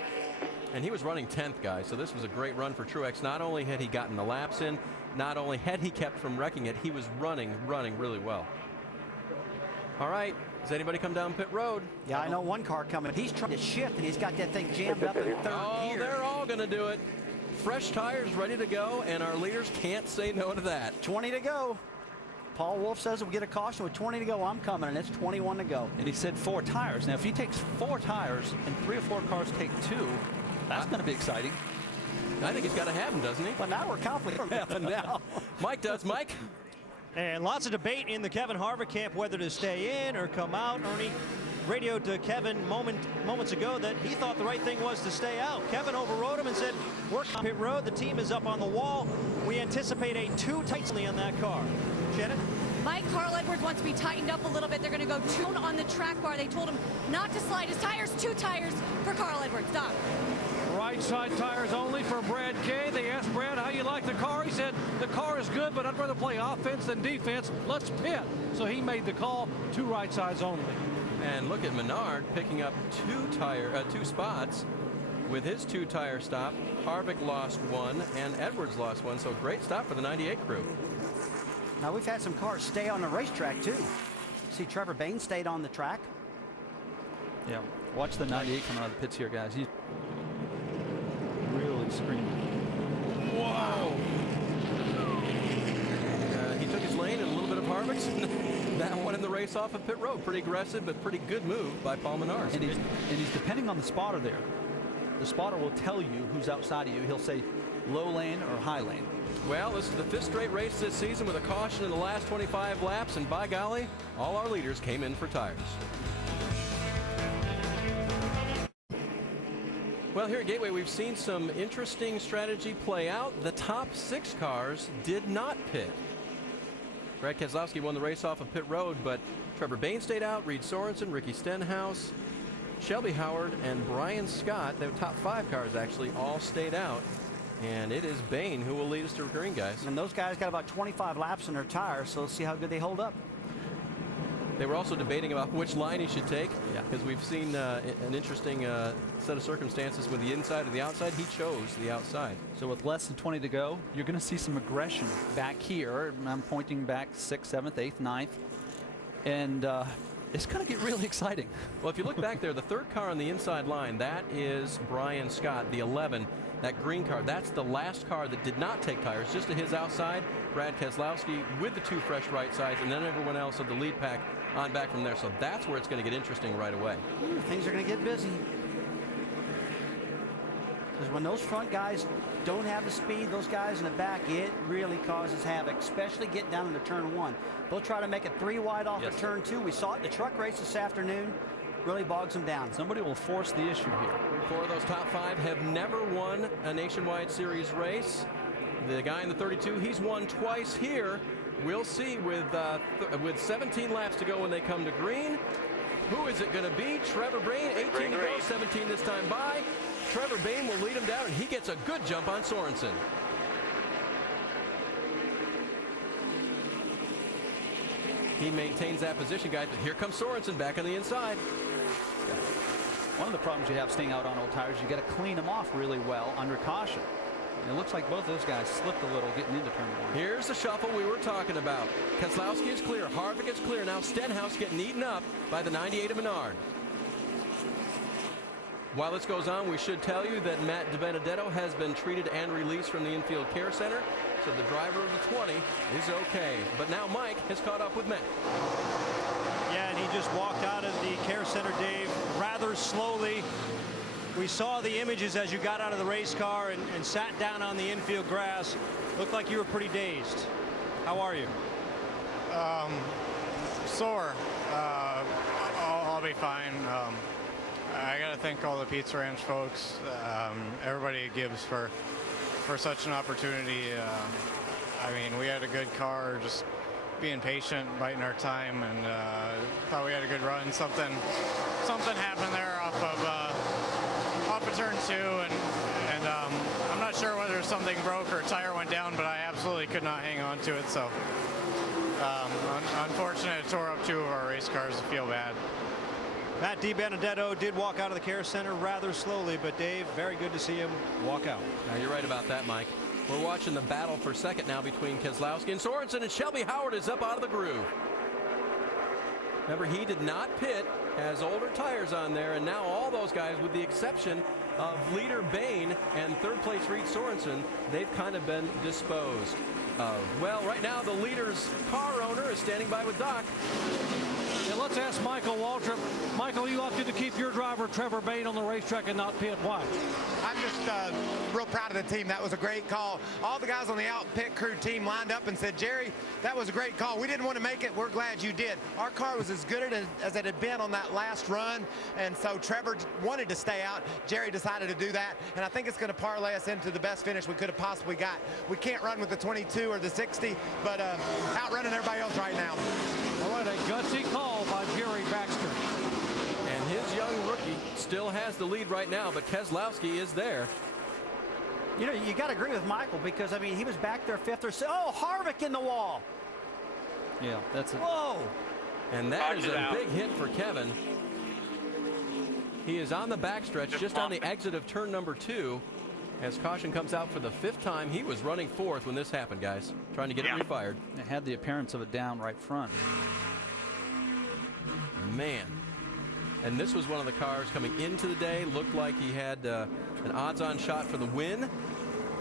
And he was running 10th, guys, so this was a great run for Truex. Not only had he gotten the laps in, not only had he kept from wrecking it, he was running really well. All right, does anybody come down pit road? Yeah, I know one car coming. He's trying to shift, and he's got that thing jammed up in third gear. They're all going to do it. Fresh tires ready to go, and our leaders can't say no to that. 20 to go. Paul Wolf says we'll get a caution with 20 to go. I'm coming, and it's 21 to go. And he said 4 tires. Now, if he takes 4 tires and 3 or 4 cars take 2, that's going to be exciting. I think he's got to have them, doesn't he? But now we're confident now. Mike does. Mike? And lots of debate in the Kevin Harvick camp whether to stay in or come out. Ernie radioed to Kevin moments ago that he thought the right thing was to stay out. Kevin overrode him and said, we're on pit road. The team is up on the wall. We anticipate a 2 tightly on that car. Janet? Mike, Carl Edwards wants to be tightened up a little bit. They're going to go 2 on the track bar. They told him not to slide his tires. 2 tires for Carl Edwards. Doc. Right side tires only for Brad Kay. They asked Brad how you like the car. He said the car is good, but I'd rather play offense than defense. Let's pit. So he made the call. 2 right sides only. And look at Menard picking up 2 spots with his 2 tire stop. Harvick lost 1 and Edwards lost 1. So great stop for the 98 crew. Now we've had some cars stay on the racetrack too. See, Trevor Bayne stayed on the track. Yeah. Watch the 98 coming out of the pits here, guys. He's really screaming. Whoa! He took his lane and a little bit of Harvick's. That one in the race off of pit road. Pretty aggressive, but pretty good move by Paul Menard. And he's depending on the spotter there. The spotter will tell you who's outside of you. He'll say low lane or high lane. Well, this is the 5th straight race this season with a caution in the last 25 laps, and by golly, all our leaders came in for tires. Well, here at Gateway, we've seen some interesting strategy play out. The top 6 cars did not pit. Brad Keselowski won the race off of pit road, but Trevor Bayne stayed out, Reed Sorensen, Ricky Stenhouse, Shelby Howard, and Brian Scott, the top 5 cars actually, all stayed out. And it is Bayne who will lead us to green, guys. And those guys got about 25 laps in their tires, so let's see how good they hold up. They were also debating about which line he should take, because we've seen an interesting set of circumstances with the inside or the outside. He chose the outside. So with less than 20 to go, you're going to see some aggression back here. I'm pointing back 6th, 7th, 8th, 9th. And it's going to get really exciting. Well, if you look back there, the 3rd car on the inside line, that is Brian Scott, the 11. That green car, that's the last car that did not take tires. Just to his outside, Brad Keselowski with the 2 fresh right sides, and then everyone else of the lead pack on back from there. So that's where it's going to get interesting right away. Ooh, things are going to get busy. Because when those front guys don't have the speed, those guys in the back, it really causes havoc, especially getting down into turn 1. They'll try to make it 3 wide off of turn 2. We saw it in the truck race this afternoon. Really bogs them down. Somebody will force the issue here. 4 of those top 5 have never won a Nationwide Series race. The guy in the 32, he's won twice here. We'll see with 17 laps to go when they come to green. Who is it going to be? Trevor Bayne, 18 to go, 17 this time by. Trevor Bayne will lead him down, and he gets a good jump on Sorensen. He maintains that position, guys, but here comes Sorensen back on the inside. One of the problems you have staying out on old tires, you got to clean them off really well under caution. And it looks like both those guys slipped a little getting into turn 1. Here's the shuffle we were talking about. Keselowski is clear. Harvick is clear. Now Stenhouse getting eaten up by the 98 of Menard. While this goes on, we should tell you that Matt DiBenedetto has been treated and released from the infield care center. So the driver of the 20 is okay. But now Mike has caught up with Matt. Yeah, and he just walked out of the care center, Dave, rather slowly. We saw the images as you got out of the race car and sat down on the infield grass. Looked like you were pretty dazed. How are you? Sore. I'll be fine. I got to thank all the Pizza Ranch folks, everybody gives for such an opportunity. I mean, we had a good car, just being patient, biding our time, and thought we had a good run. Something happened there off off of turn 2, and I'm not sure whether something broke or a tire went down, but I absolutely could not hang on to it. So unfortunate, it tore up 2 of our race cars. I feel bad. Matt DiBenedetto did walk out of the care center rather slowly, but Dave, very good to see him walk out. Now, you're right about that, Mike. We're watching the battle for second now between Keselowski and Sorensen, and Shelby Howard is up out of the groove. Remember, he did not pit, has older tires on there, and now all those guys, with the exception of leader Bain and third place Reed Sorensen, they've kind of been disposed of. Well, right now the leader's car owner is standing by with Doc. Yeah, let's ask Michael Waltrip. Michael, you opted to keep your driver Trevor Bain on the racetrack and not pit. Why? I'm just real proud of the team. That was a great call. All the guys on the out pit crew team lined up and said, Jerry, that was a great call. We didn't want to make it. We're glad you did. Our car was as good as it had been on that last run, and so Trevor wanted to stay out. Jerry decided to do that, and I think it's going to parlay us into the best finish we could have possibly got. We can't run with the 22 or the 60, but outrunning everybody else right now. All right, a gutsy call by Jerry Baxter. And his young rookie still has the lead right now, but Keselowski is there. You know, you got to agree with Michael, because, I mean, he was back there 5th or 6th. Oh, Harvick in the wall. Yeah, that's it. Whoa. And that is a big hit for Kevin. He is on the backstretch, just on the exit of turn number 2. As caution comes out for the 5th time. He was running 4th when this happened, guys, trying to get it refired. It had the appearance of a down right front. Man. And this was one of the cars coming into the day. Looked like he had an odds-on shot for the win.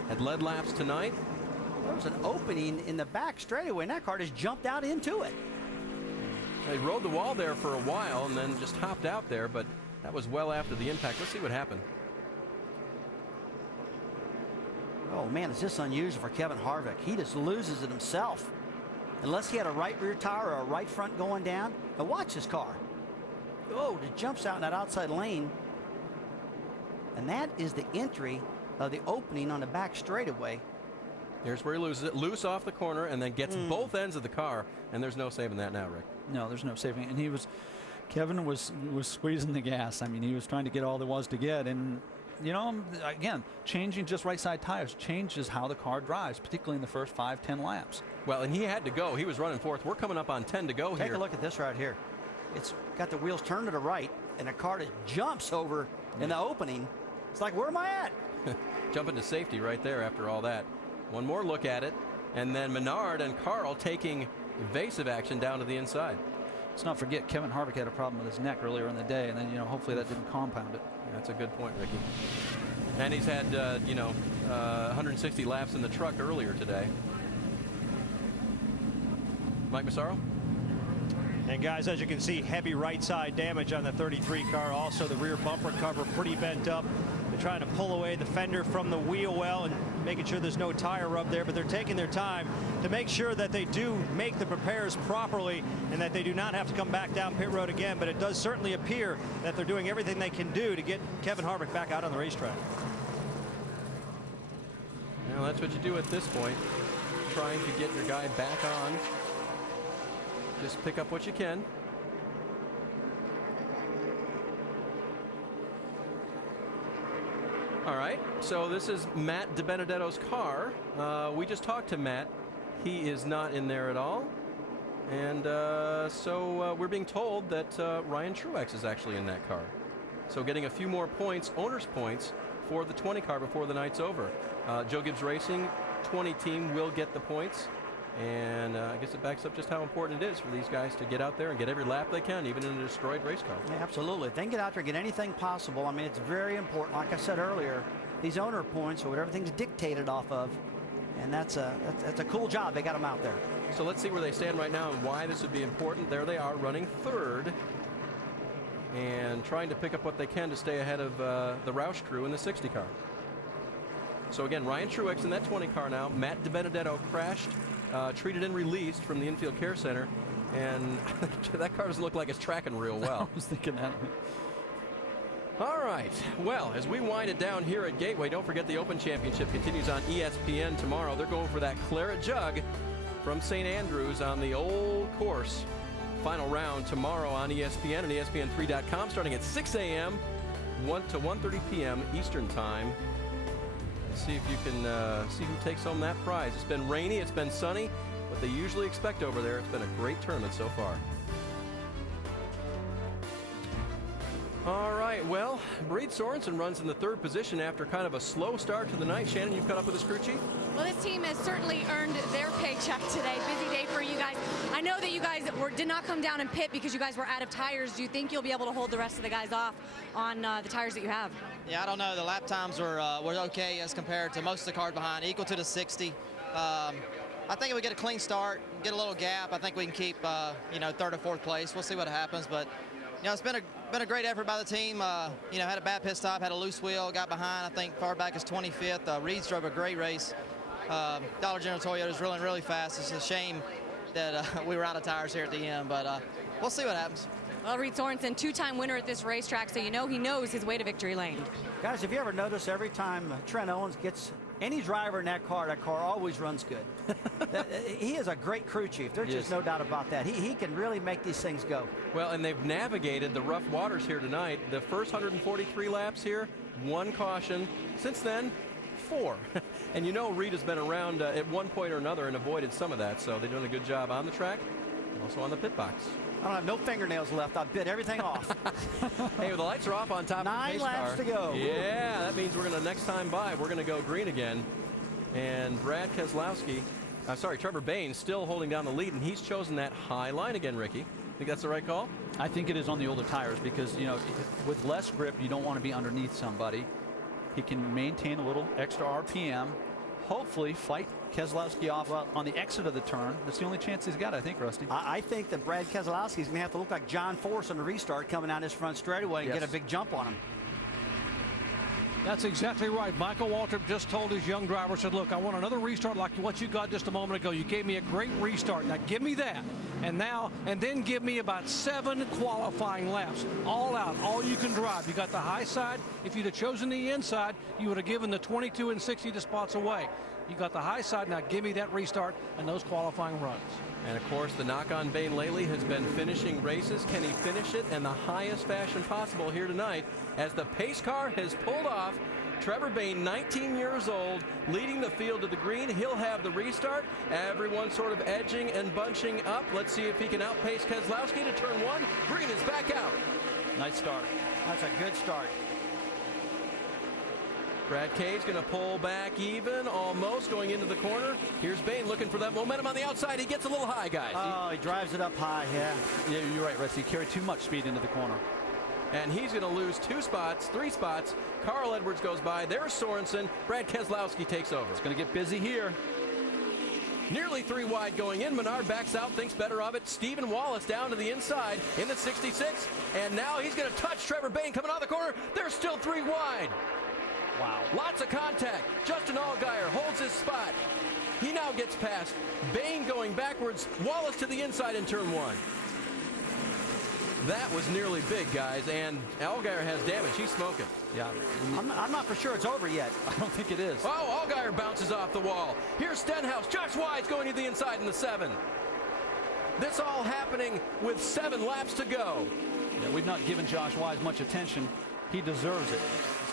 Had led laps tonight. There was an opening in the back straightaway, and that car just jumped out into it. They rode the wall there for a while and then just hopped out there, but that was well after the impact. Let's see what happened. Oh, man, it's just unusual for Kevin Harvick. He just loses it himself. Unless he had a right rear tire or a right front going down. Now watch this car. Oh, it jumps out in that outside lane. And that is the entry of the opening on the back straightaway. Here's where he loses it. Loose off the corner and then gets both ends of the car. And there's no saving that now, Rick. No, there's no saving it. And Kevin was squeezing the gas. I mean, he was trying to get all there was to get. And, you know, again, changing just right side tires changes how the car drives, particularly in the first 5-10 laps. Well, and he had to go. He was running 4th. We're coming up on 10 to go here. Take a look at this right here. It's got the wheels turned to the right, and the car just jumps over in the opening. It's like, where am I at? Jumping to safety right there after all that. One more look at it, and then Menard and Carl taking evasive action down to the inside. Let's not forget, Kevin Harvick had a problem with his neck earlier in the day, and then, you know, hopefully that didn't compound it. That's a good point, Ricky. And he's had, 160 laps in the truck earlier today. Mike Massaro? And guys, as you can see, heavy right side damage on the 33 car. Also, the rear bumper cover pretty bent up. They're trying to pull away the fender from the wheel well and making sure there's no tire rub there, but they're taking their time to make sure that they do make the repairs properly and that they do not have to come back down pit road again. But it does certainly appear that they're doing everything they can do to get Kevin Harvick back out on the racetrack. Well, that's what you do at this point, trying to get your guy back on. Just pick up what you can. All right, so this is Matt DiBenedetto's car. We just talked to Matt. He is not in there at all. And so we're being told that Ryan Truex is actually in that car. So getting a few more points, owner's points, for the 20 car before the night's over. Joe Gibbs Racing 20 team will get the points. And I guess it backs up just how important it is for these guys to get out there and get every lap they can, even in a destroyed race car. Yeah, absolutely. If they can get out there and get anything possible, I mean, it's very important. Like I said earlier, these owner points are what everything's dictated off of. And that's a cool job. They got them out there. So let's see where they stand right now and why this would be important. There they are, running 3rd and trying to pick up what they can to stay ahead of the Roush crew in the 60 car. So again, Ryan Truex in that 20 car now. Matt DiBenedetto crashed. Treated and released from the infield care center, and that car doesn't look like it's tracking real well. I was thinking that. All right, well, as we wind it down here at Gateway, don't forget the Open Championship continues on ESPN tomorrow. They're going for that Claret Jug from St. Andrews on the old course. Final round tomorrow on ESPN and ESPN3.com starting at 6 a.m. 1 to 1:30 p.m. Eastern Time. See if you can see who takes home that prize. It's been rainy, it's been sunny, what they usually expect over there. It's been a great tournament so far. All right, well, Breed Sorensen runs in the 3rd position after kind of a slow start to the night. Shannon, you've caught up with his crew chief? Well, this team has certainly earned their paycheck today. Busy day for you guys. I know that you guys did not come down and pit because you guys were out of tires. Do you think you'll be able to hold the rest of the guys off on the tires that you have? Yeah, I don't know. The lap times were okay as compared to most of the cars behind, equal to the 60. I think if we get a clean start, get a little gap, I think we can keep, 3rd or 4th place. We'll see what happens, but it's been a great effort by the team. Had a bad pit stop, had a loose wheel, got behind. I think far back is 25th. Reed's drove a great race. Dollar General Toyota is really, really fast. It's a shame that we were out of tires here at the end, but we'll see what happens. Well, Reed Sorensen, 2-time winner at this racetrack, so he knows his way to victory lane. Guys, if you ever notice, every time Trent Owens gets any driver in that car always runs good. He is a great crew chief. There's just no doubt about that. He can really make these things go. Well, and they've navigated the rough waters here tonight. The first 143 laps here, 1 caution. Since then, 4. And Reed has been around at one point or another and avoided some of that, so they're doing a good job on the track and also on the pit box. I don't have no fingernails left. I bit everything off. Hey, well, the lights are off on top of the pace car. 9 laps to go. Yeah, that means we're going to, next time by, we're going to go green again. And Trevor Bain still holding down the lead, and he's chosen that high line again, Ricky. Think that's the right call? I think it is on the older tires because, with less grip, you don't want to be underneath somebody. He can maintain a little extra RPM. Hopefully fight Keselowski off on the exit of the turn. That's the only chance he's got, I think, Rusty. I think that Brad Keselowski is going to have to look like John Force on the restart coming down his front straightaway and get a big jump on him. That's exactly right. Michael Waltrip just told his young driver, said, look, I want another restart like what you got just a moment ago. You gave me a great restart. Now give me that. And then give me about 7 qualifying laps. All out, all you can drive. You got the high side. If you'd have chosen the inside, you would have given the 22 and 60 spots away. You got the high side. Now give me that restart and those qualifying runs. And of course, the knock on Bain lately has been finishing races. Can he finish it in the highest fashion possible here tonight as the pace car has pulled off? Trevor Bain, 19 years old, leading the field to the green. He'll have the restart. Everyone sort of edging and bunching up. Let's see if he can outpace Keselowski to turn 1. Green is back out. Nice start. That's a good start. Brad Kay's going to pull back even, almost going into the corner. Here's Bain looking for that momentum on the outside. He gets a little high, guys. Oh, he drives it up high, yeah. Yeah, you're right, Rusty. He carried too much speed into the corner. And he's going to lose 3 spots. Carl Edwards goes by. There's Sorensen. Brad Keselowski takes over. It's going to get busy here. Nearly 3 wide going in. Menard backs out, thinks better of it. Stephen Wallace down to the inside in the 66. And now he's going to touch Trevor Bain coming out of the corner. There's still 3 wide. Wow. Lots of contact. Justin Allgaier holds his spot. He now gets past. Bain going backwards. Wallace to the inside in turn 1. That was nearly big, guys, and Allgaier has damage. He's smoking. Yeah. I'm not for sure it's over yet. I don't think it is. Oh, Allgaier bounces off the wall. Here's Stenhouse. Josh Wide's going to the inside in the 7. This all happening with 7 laps to go. Yeah, we've not given Josh Wise much attention. He deserves it.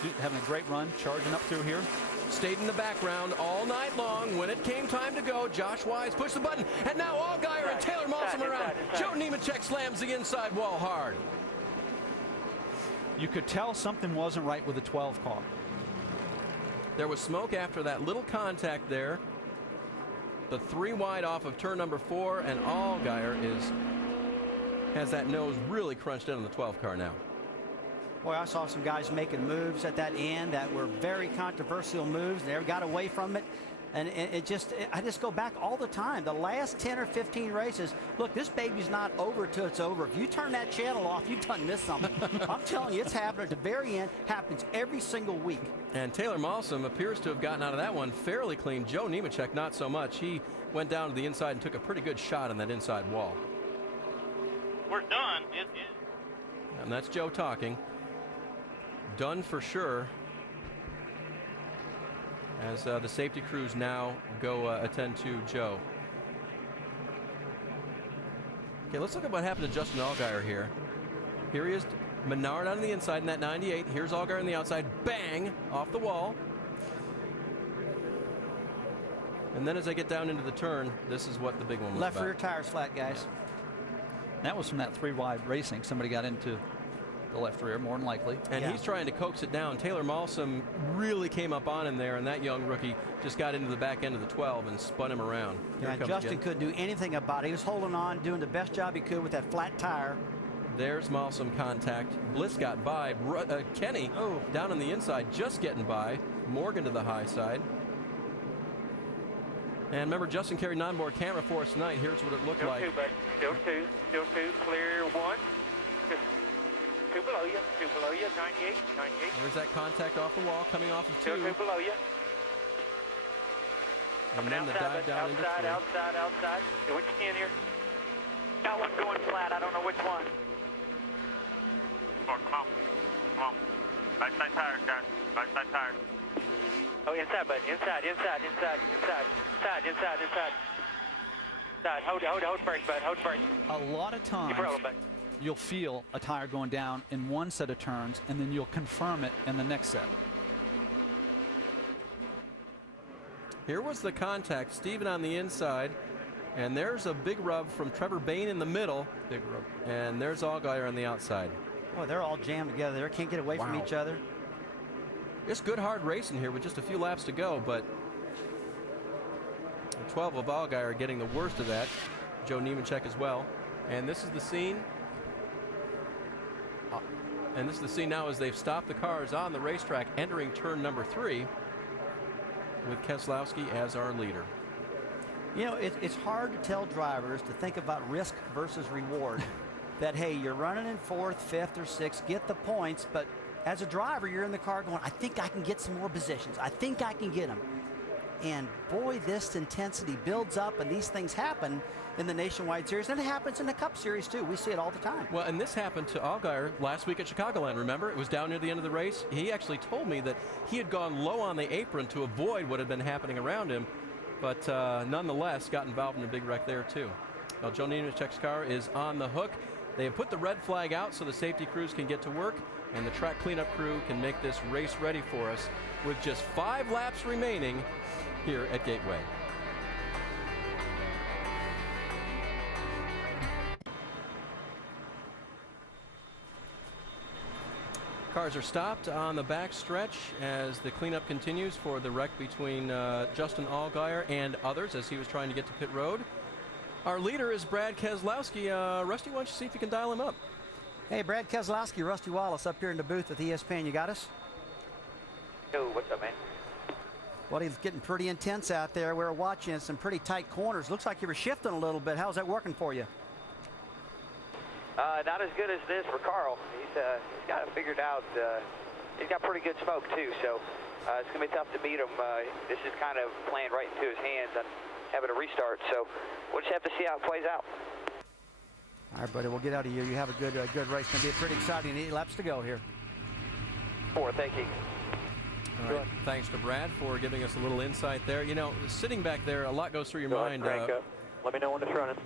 He's having a great run, charging up through here. Stayed in the background all night long. When it came time to go, Josh Wise pushed the button, and now Allgaier and Taylor Malsom around. Joe Nemechek slams the inside wall hard. You could tell something wasn't right with the 12 car. There was smoke after that little contact there. The 3 wide off of turn number 4, and Allgaier has that nose really crunched in on the 12 car now. Boy, I saw some guys making moves at that end that were very controversial moves. They never got away from it. And I just go back all the time. The last 10 or 15 races, look, this baby's not over till it's over. If you turn that channel off, you've done missed something. I'm telling you, it's happening at the very end. Happens every single week. And Taylor Malsom appears to have gotten out of that one fairly clean. Joe Nemechek, not so much. He went down to the inside and took a pretty good shot on that inside wall. We're done. And that's Joe talking. Done for sure. As the safety crews now go attend to Joe. Okay, let's look at what happened to Justin Allgaier here. Here he is Menard on the inside in that 98. Here's Allgaier on the outside. Bang! Off the wall. And then as they get down into the turn, this is what the big one was Left about. rear tires flat, guys. That was from that 3-wide racing. Somebody got into the left rear, more than likely. And he's trying to coax it down. Taylor Malsom really came up on him there, and that young rookie just got into the back end of the 12 and spun him around. Yeah, Justin couldn't do anything about it. He was holding on, doing the best job he could with that flat tire. There's Malsom contact. Bliss got by. Kenny down on the inside, just getting by. Morgan to the high side. And remember, Justin carried an onboard camera for us tonight. Here's what it looked like. Still two, clear one. Just two below you, 98, 98. There's that contact off the wall coming off of 2. Still two below you. And then the dive down into 3. Outside. Hey, what you can here? Got one going flat. I don't know which one. Come on. Right side tires, guys. Right side tires. Oh, inside, bud. Inside. Hold first, bud. Hold first. A lot of times, you'll feel a tire going down in one set of turns, and then you'll confirm it in the next set. Here was the contact. Steven on the inside. And there's a big rub from Trevor Bain in the middle. Big rub. And there's Allgaier on the outside. Oh, they're all jammed together. They can't get away from each other. It's good, hard racing here with just a few laps to go, but 12 of Allgaier getting the worst of that. Joe Nemechek as well. And this is the scene. And this is the scene now as they've stopped the cars on the racetrack entering turn number 3 with Keselowski as our leader. You know, it's hard to tell drivers to think about risk versus reward. That, hey, you're running in 4th, 5th, or 6th, get the points, but as a driver, you're in the car going, I think I can get some more positions. I think I can get them. And boy, this intensity builds up, and these things happen in the Nationwide Series, and it happens in the Cup Series too. We see it all the time. Well, and this happened to Allgaier last week at Chicagoland. Remember, it was down near the end of the race. He actually told me that he had gone low on the apron to avoid what had been happening around him, but nonetheless got involved in a big wreck there too. Well, Joe Nemechek's car is on the hook. They have put the red flag out so the safety crews can get to work, and the track cleanup crew can make this race ready for us with just 5 laps remaining here at Gateway. Cars are stopped on the back stretch as the cleanup continues for the wreck between Justin Allgaier and others as he was trying to get to pit road. Our leader is Brad Keselowski. Rusty, why don't you see if you can dial him up? Hey, Brad Keselowski, Rusty Wallace up here in the booth with ESPN. You got us? Yo, what's up, man? Well, he's getting pretty intense out there. We're watching some pretty tight corners. Looks like you were shifting a little bit. How's that working for you? Not as good as this for Carl. He's got it figured out. He's got pretty good smoke, too, so it's going to be tough to beat him. This is kind of playing right into his hands on having a restart, so we'll just have to see how it plays out. All right, buddy, we'll get out of here. You have a good race. It's going to be pretty exciting. 8 laps to go here. 4, thank you. All right, thanks to Brad for giving us a little insight there. You know, sitting back there, a lot goes through your mind. Crank up. Let me know when it's running.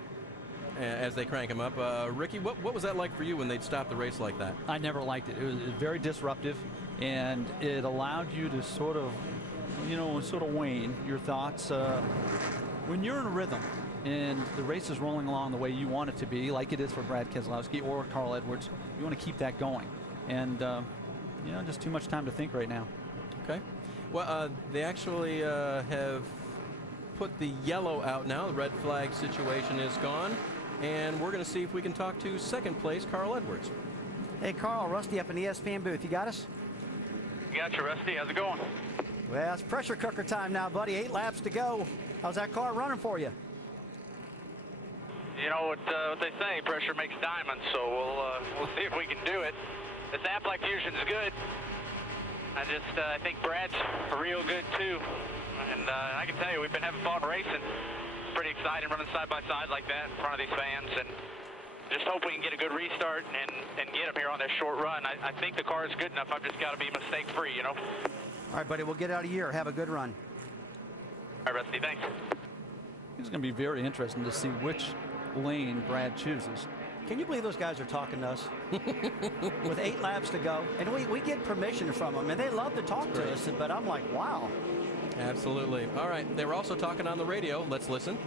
As they crank him up. Ricky, what was that like for you when they'd stop the race like that? I never liked it. It was very disruptive, and it allowed you to sort of wane your thoughts. When you're in a rhythm and the race is rolling along the way you want it to be, like it is for Brad Keselowski or Carl Edwards, you want to keep that going. And, just too much time to think right now. Okay. Well, they actually have put the yellow out now. The red flag situation is gone. And we're going to see if we can talk to second place, Carl Edwards. Hey, Carl, Rusty up in the ESPN booth. You got us? Got you, Rusty. How's it going? Well, it's pressure cooker time now, buddy. 8 laps to go. How's that car running for you? You know what they say, pressure makes diamonds, so we'll see if we can do it. This Aflac Fusion's good. I think Brad's real good too. And I can tell you, we've been having fun racing. Pretty exciting running side by side like that in front of these fans, and just hope we can get a good restart and get them here on this short run. I think the car is good enough. I've just got to be mistake free, you know. All right, buddy, we'll get out of here. Have a good run. All right, Rusty, thanks. It's going to be very interesting to see which lane Brad chooses. Can you believe those guys are talking to us? With 8 laps to go. And we get permission from them, and they love to talk to us, but I'm like, wow. Absolutely. All right, they were also talking on the radio. Let's listen.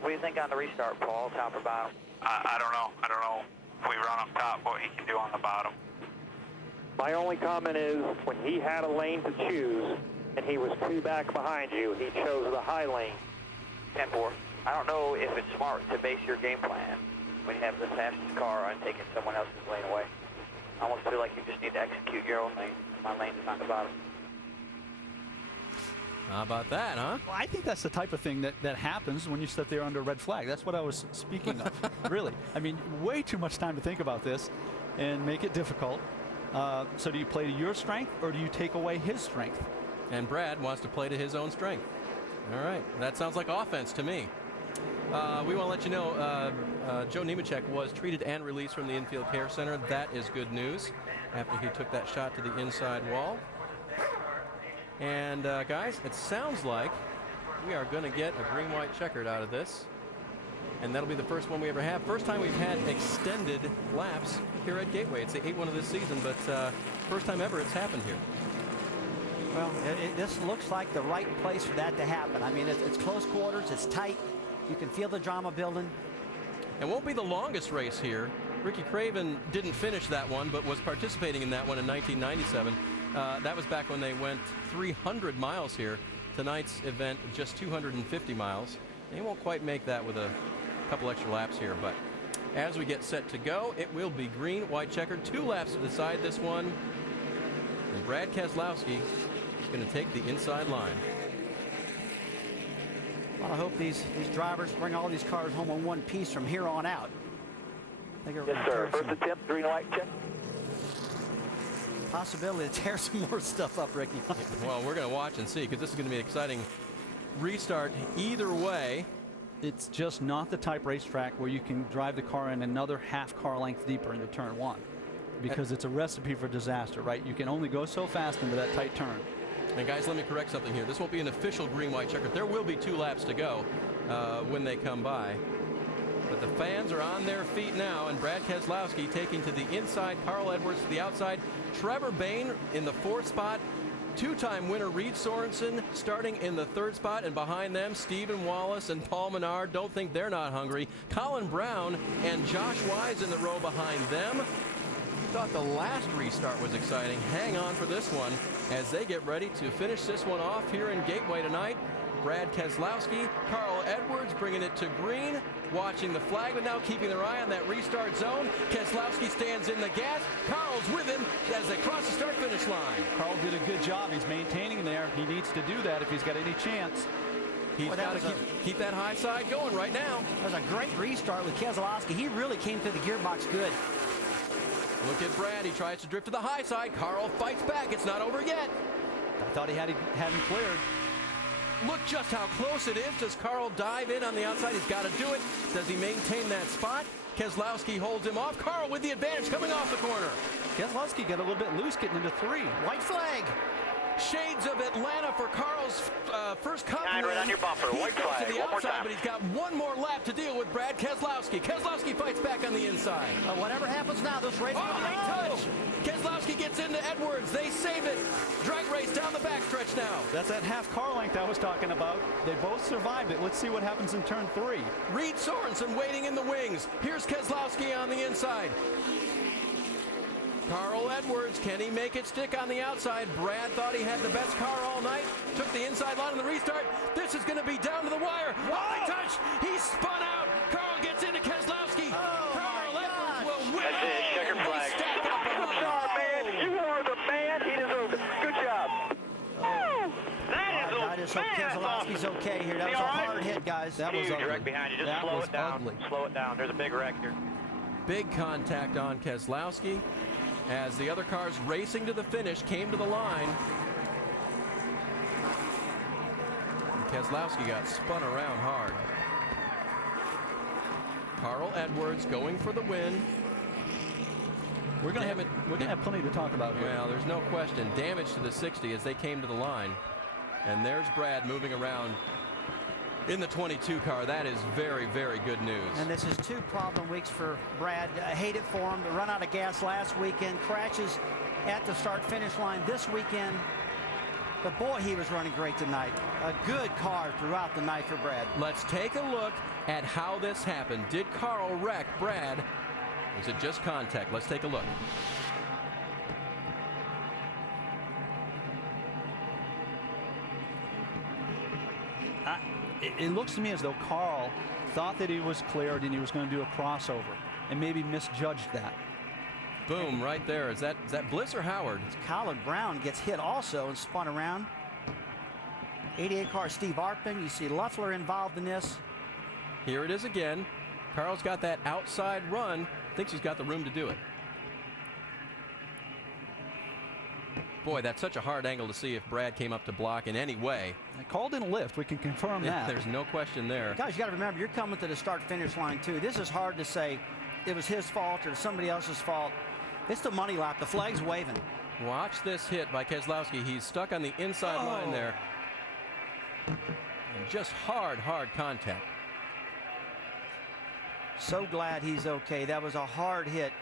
What do you think on the restart, Paul, top or bottom? I don't know. I don't know if we run up top what he can do on the bottom. My only comment is when he had a lane to choose and he was 2 back behind you, he chose the high lane. 10-4. I don't know if it's smart to base your game plan when you have the fastest car on taking someone else's lane away. I almost feel like you just need to execute your own lane. My lane is on the bottom. How about that, huh? Well, I think that's the type of thing that happens when you sit there under a red flag. That's what I was speaking of, really. I mean, way too much time to think about this and make it difficult. So do you play to your strength, or do you take away his strength? And Brad wants to play to his own strength. All right, that sounds like offense to me. We want to let you know Joe Nemechek was treated and released from the infield care center. That is good news after he took that shot to the inside wall. And guys, it sounds like we are going to get a green-white checkered out of this. And that'll be the first one we ever have. First time we've had extended laps here at Gateway. It's the 8th one of this season, but first time ever it's happened here. Well, this looks like the right place for that to happen. I mean, it's close quarters, it's tight. You can feel the drama building. It won't be the longest race here. Ricky Craven didn't finish that one, but was participating in that one in 1997. That was back when they went 300 miles here. Tonight's event, just 250 miles. They won't quite make that with a couple extra laps here, but as we get set to go, it will be green, white checkered. 2 laps to decide this one. And Brad Keselowski is going to take the inside line. Well, I hope these drivers bring all these cars home in one piece from here on out. Yes, sir. First attempt, green, white, check. Possibility to tear some more stuff up, Ricky. Well, we're going to watch and see, because this is going to be an exciting restart either way. It's just not the type racetrack where you can drive the car in another half car length deeper into turn 1, because it's a recipe for disaster, right? You can only go so fast into that tight turn. And guys, let me correct something here. This won't be an official green-white checker. There will be 2 laps to go when they come by. But the fans are on their feet now, and Brad Keselowski taking to the inside, Carl Edwards to the outside, Trevor Bayne in the 4th spot, 2-time winner Reed Sorensen starting in the 3rd spot, and behind them Stephen Wallace and Paul Menard. Don't think they're not hungry. Colin Brown and Josh Wise in the row behind them. Thought the last restart was exciting. Hang on for this one as they get ready to finish this one off here in Gateway tonight. Brad Keselowski, Carl Edwards bringing it to green, watching the flag, but now keeping their eye on that restart zone. Keselowski stands in the gas. Carl's with him as they cross the start-finish line. Carl did a good job. He's maintaining there. He needs to do that if he's got any chance. He's got to keep that high side going right now. That was a great restart with Keselowski. He really came through the gearbox good. Look at Brad. He tries to drift to the high side. Carl fights back. It's not over yet. I thought he had him cleared. Look just how close it is. Does Carl dive in on the outside? He's got to do it. Does he maintain that spot? Keselowski holds him off. Carl with the advantage coming off the corner. Keselowski got a little bit loose getting into 3. White flag. Shades of Atlanta for Carl's first cup win. Right on your bumper. White flag. To the outside, but he's got one more lap to deal with Brad Keselowski. Keselowski fights back on the inside. Whatever happens now, this race. Oh, great touch. Keselowski gets into Edwards. They save it. Drag race down the backstretch now. That's that half car length I was talking about. They both survived it. Let's see what happens in turn 3. Reed Sorensen waiting in the wings. Here's Keselowski on the inside. Carl Edwards, can he make it stick on the outside? Brad thought he had the best car all night. Took the inside line on the restart. This is going to be down to the wire. Oh, they touch. He spun out. Carl gets into Keselowski. Carl Edwards will win. That's it. Checker flag. Good job, man. You are the man. He deserved it. Good job. I just hope Keselowski's okay here. That was a hard hit, guys. That was ugly. Wreck behind you. Just slow it down. Slow it down. There's a big wreck here. Big contact on Keselowski as the other cars racing to the finish came to the line. And Keselowski got spun around hard. Carl Edwards going for the win. We're going to have plenty to talk about here. Well, there's no question. Damage to the 60 as they came to the line. And there's Brad moving around in the 22 car. That is very, very good news. And this is 2 problem weeks for Brad. I hate it for him to run out of gas last weekend, crashes at the start-finish line this weekend. But boy, he was running great tonight. A good car throughout the night for Brad. Let's take a look at how this happened. Did Carl wreck Brad? Or is it just contact? Let's take a look. It looks to me as though Carl thought that he was cleared and he was going to do a crossover and maybe misjudged that. Boom, right there. Is that Bliss or Howard? It's Colin Brown gets hit also and spun around. 88 car Steve Arpin. You see Luffler involved in this. Here it is again. Carl's got that outside run. Thinks he's got the room to do it. Boy, that's such a hard angle to see if Brad came up to block in any way. Carl didn't lift. We can confirm that. There's no question there. Guys, you got to remember, you're coming to the start-finish line, too. This is hard to say it was his fault or somebody else's fault. It's the money lap. The flag's waving. Watch this hit by Keselowski. He's stuck on the inside line there. And just hard contact. So glad he's okay. That was a hard hit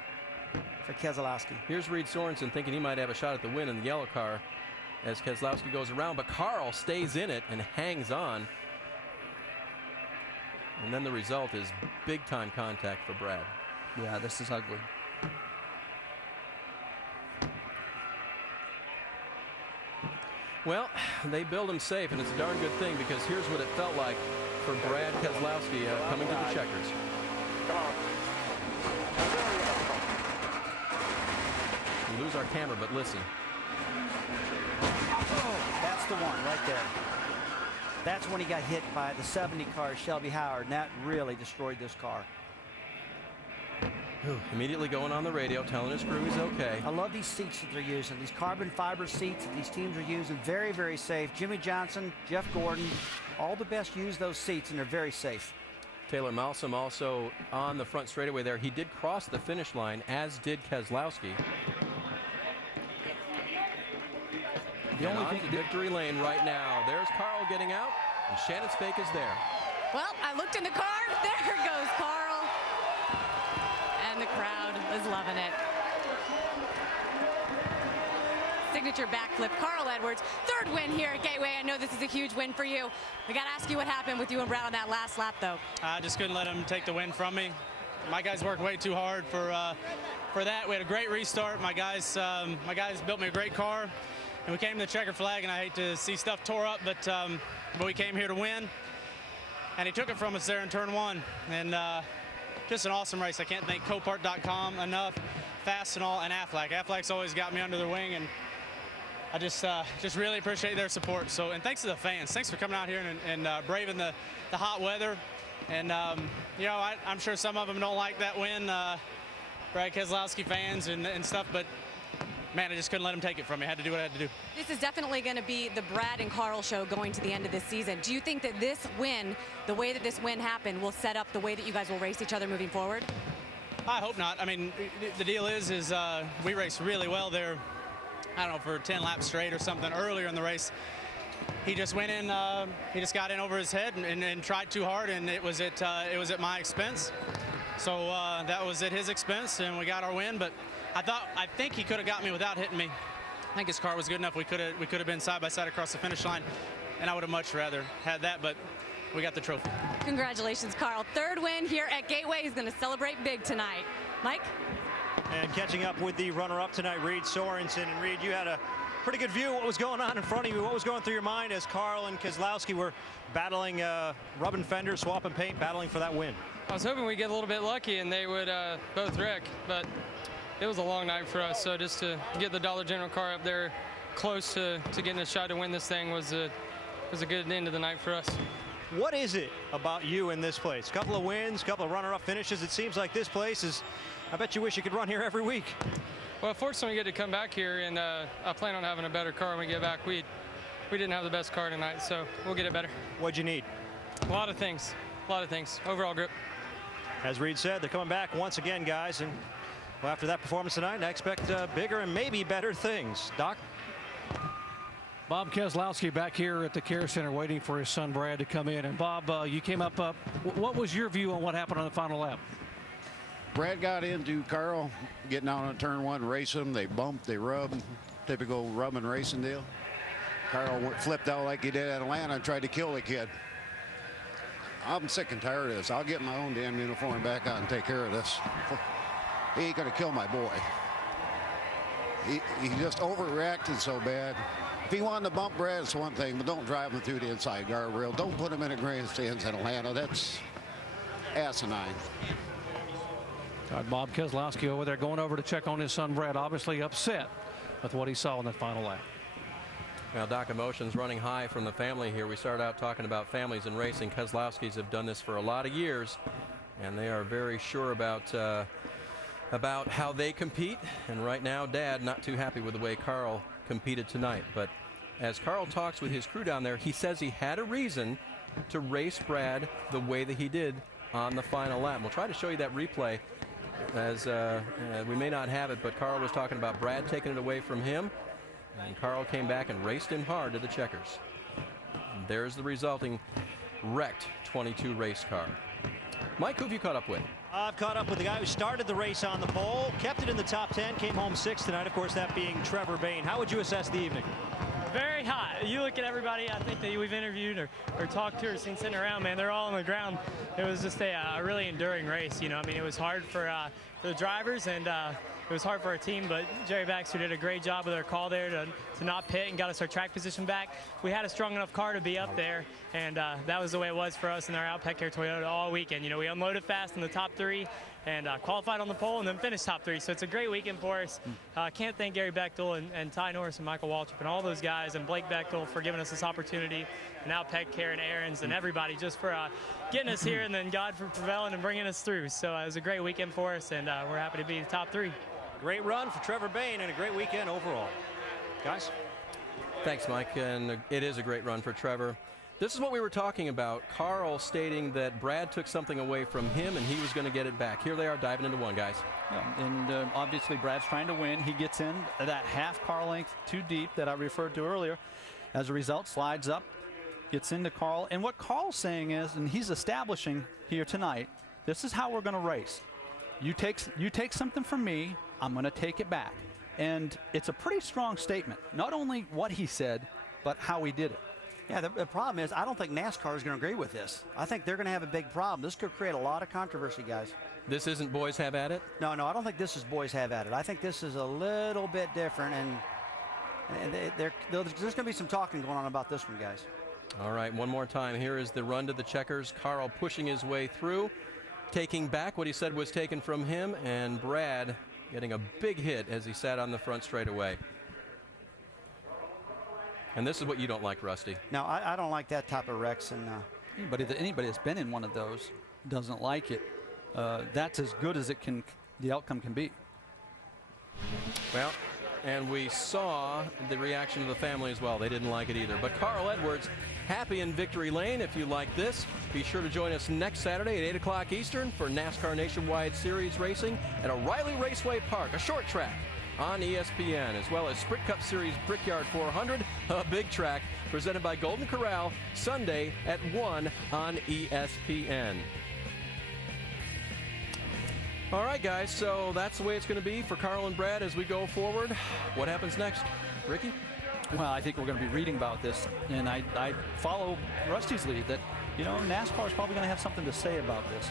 for Keselowski. Here's Reed Sorensen thinking he might have a shot at the win in the yellow car as Keselowski goes around, but Carl stays in it and hangs on. And then the result is big-time contact for Brad. Yeah, this is ugly. Well, they build him safe, and it's a darn good thing because here's what it felt like for Brad Keselowski coming to the checkers. Come on. We lose our camera, but listen. That's the one right there. That's when he got hit by the 70 car, Shelby Howard, and that really destroyed this car. Immediately going on the radio, telling his crew he's okay. I love these seats that they're using. These carbon fiber seats that these teams are using, very, very safe. Jimmy Johnson, Jeff Gordon, all the best use those seats, and they're very safe. Taylor Malsom also on the front straightaway there. He did cross the finish line, as did Keselowski. The only thing, victory lane right now. There's Carl getting out, and Shannon Spake is there. Well, I looked in the car. There goes Carl. And the crowd is loving it. Signature backflip, Carl Edwards. 3rd win here at Gateway. I know this is a huge win for you. We got to ask you what happened with you and Brad on that last lap, though. I just couldn't let him take the win from me. My guys worked way too hard for that. We had a great restart. My guys built me a great car, and we came to the checker flag, and I hate to see stuff tore up, but we came here to win, and he took it from us there in turn 1, and just an awesome race. I can't thank Copart.com enough, Fastenal, and Aflac. Aflac's always got me under their wing, and I just really appreciate their support. So, and thanks to the fans. Thanks for coming out here and braving the hot weather. And you know, I'm sure some of them don't like that win, Brad Keselowski fans and stuff, but man, I just couldn't let him take it from me. I had to do what I had to do. This is definitely going to be the Brad and Carl show going to the end of this season. Do you think that this win, the way that this win happened, will set up the way that you guys will race each other moving forward? I hope not. I mean, the deal is we raced really well there. I don't know, for 10 laps straight or something earlier in the race. He just went in, he just got in over his head and tried too hard, and it was at my expense. So that was at his expense, and we got our win. But I think he could have got me without hitting me. I think his car was good enough. We could have been side by side across the finish line, and I would have much rather had that. But we got the trophy. Congratulations, Carl. 3rd win here at Gateway. He's going to celebrate big tonight. Mike? And catching up with the runner-up tonight, Reed Sorensen. And Reed, you had a pretty good view of what was going on in front of you. What was going through your mind as Carl and Keselowski were battling, rubbing fenders, swapping paint, battling for that win? I was hoping we'd get a little bit lucky and they would both wreck, but it was a long night for us. So just to get the Dollar General car up there close to getting a shot to win this thing was a good end of the night for us. What is it about you in this place? A couple of wins, a couple of runner-up finishes. It seems like this place is, I bet you wish you could run here every week. Well, fortunately, we get to come back here, and I plan on having a better car when we get back. We didn't have the best car tonight, so we'll get it better. What'd you need? A lot of things. Overall grip. As Reed said, they're coming back once again, guys, and well, after that performance tonight, I expect bigger and maybe better things. Doc? Bob Keselowski back here at the Care Center waiting for his son Brad to come in. And Bob, you came up. What was your view on what happened on the final lap? Brad got into Carl, getting out on turn one, race him. They bumped, they rubbed, typical rubbing racing deal. Carl flipped out like he did at Atlanta and tried to kill the kid. I'm sick and tired of this. I'll get my own damn uniform back on and take care of this. He ain't gonna kill my boy. He just overreacted so bad. If he wanted to bump Brad, it's one thing, but don't drive him through the inside guardrail. Don't put him in a grandstands in Atlanta. That's asinine. Got Bob Keselowski over there going over to check on his son Brad, obviously upset with what he saw in that final lap. Well, Doc, emotions running high from the family here. We started out talking about families in racing. Keselowskis have done this for a lot of years, and they are very sure about how they compete. And right now, Dad not too happy with the way Carl competed tonight. But as Carl talks with his crew down there, he says he had a reason to race Brad the way that he did on the final lap. We'll try to show you that replay, as we may not have it, but Carl was talking about Brad taking it away from him. And Carl came back and raced him hard to the checkers. And there's the resulting wrecked 22 race car. Mike, who have you caught up with? I've caught up with the guy who started the race on the pole, kept it in the top 10, came home 6th tonight, of course, that being Trevor Bayne. How would you assess the evening? Very hot. You look at everybody I think that we've interviewed or talked to or seen sitting around, man, they're all on the ground. It was just a really enduring race, you know. I mean, it was hard for the drivers, and it was hard for our team, but Jerry Baxter did a great job with our call there to not pit and got us our track position back. We had a strong enough car to be up there, and that was the way it was for us in our Out Pet Care Toyota all weekend. You know, we unloaded fast in the top 3 and qualified on the pole and then finished top 3. So it's a great weekend for us. Can't thank Gary Bechtel and Ty Norris and Michael Waltrip and all those guys and Blake Bechtel for giving us this opportunity, and Out Pet Care and Aaron's and everybody just for getting us here, and then God for prevailing and bringing us through. So it was a great weekend for us, and we're happy to be in the top 3. Great run for Trevor Bayne and a great weekend overall. Guys? Thanks, Mike. And it is a great run for Trevor. This is what we were talking about. Carl stating that Brad took something away from him and he was going to get it back. Here they are diving into one, guys. Yeah, and obviously Brad's trying to win. He gets in that half car length too deep that I referred to earlier. As a result, slides up, gets into Carl. And what Carl's saying is, and he's establishing here tonight, this is how we're going to race. You take something from me, I'm going to take it back. And it's a pretty strong statement. Not only what he said, but how he did it. Yeah, the problem is I don't think NASCAR is going to agree with this. I think they're going to have a big problem. This could create a lot of controversy, guys. This isn't boys have at it? No, I don't think this is boys have at it. I think this is a little bit different, and there's going to be some talking going on about this one, guys. All right, one more time. Here is the run to the checkers. Carl pushing his way through, taking back what he said was taken from him, and Brad getting a big hit as he sat on the front straightaway. And this is what you don't like, Rusty. No, I don't like that type of wrecks. And anybody that's been in one of those doesn't like it. That's as good as the outcome can be. Well, and we saw the reaction of the family as well. They didn't like it either. But Carl Edwards, happy in victory lane. If you like this, be sure to join us next Saturday at 8 o'clock Eastern for NASCAR Nationwide Series racing at O'Reilly Raceway Park, a short track on ESPN, as well as Sprint Cup Series Brickyard 400, a big track presented by Golden Corral, Sunday at 1 on ESPN. All right, guys, so that's the way it's going to be for Carl and Brad as we go forward. What happens next? Ricky? Well, I think we're going to be reading about this, and I follow Rusty's lead that, you know, NASCAR is probably going to have something to say about this.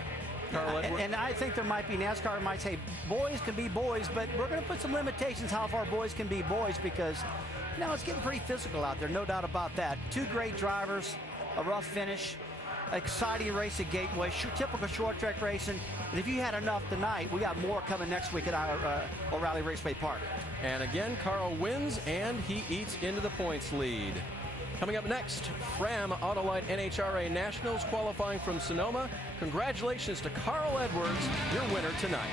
And I think there might be, NASCAR might say boys can be boys, but we're going to put some limitations how far boys can be boys, because, you know, it's getting pretty physical out there, no doubt about that. Two great drivers, a rough finish, exciting race at Gateway, typical short track racing. And if you had enough tonight, we got more coming next week at our O'Reilly Raceway Park. And again, Carl wins, and he eats into the points lead. Coming up next, Fram Autolite NHRA Nationals qualifying from Sonoma. Congratulations to Carl Edwards, your winner tonight.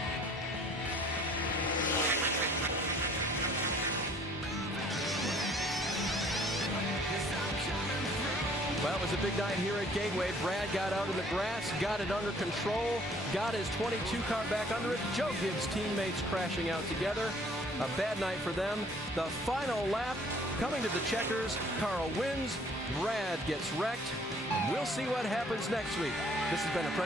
Well, it was a big night here at Gateway. Brad got out of the grass, got it under control, got his 22 car back under it. Joe Gibbs' teammates crashing out together. A bad night for them. The final lap coming to the checkers. Carl wins. Brad gets wrecked. We'll see what happens next week. This has been a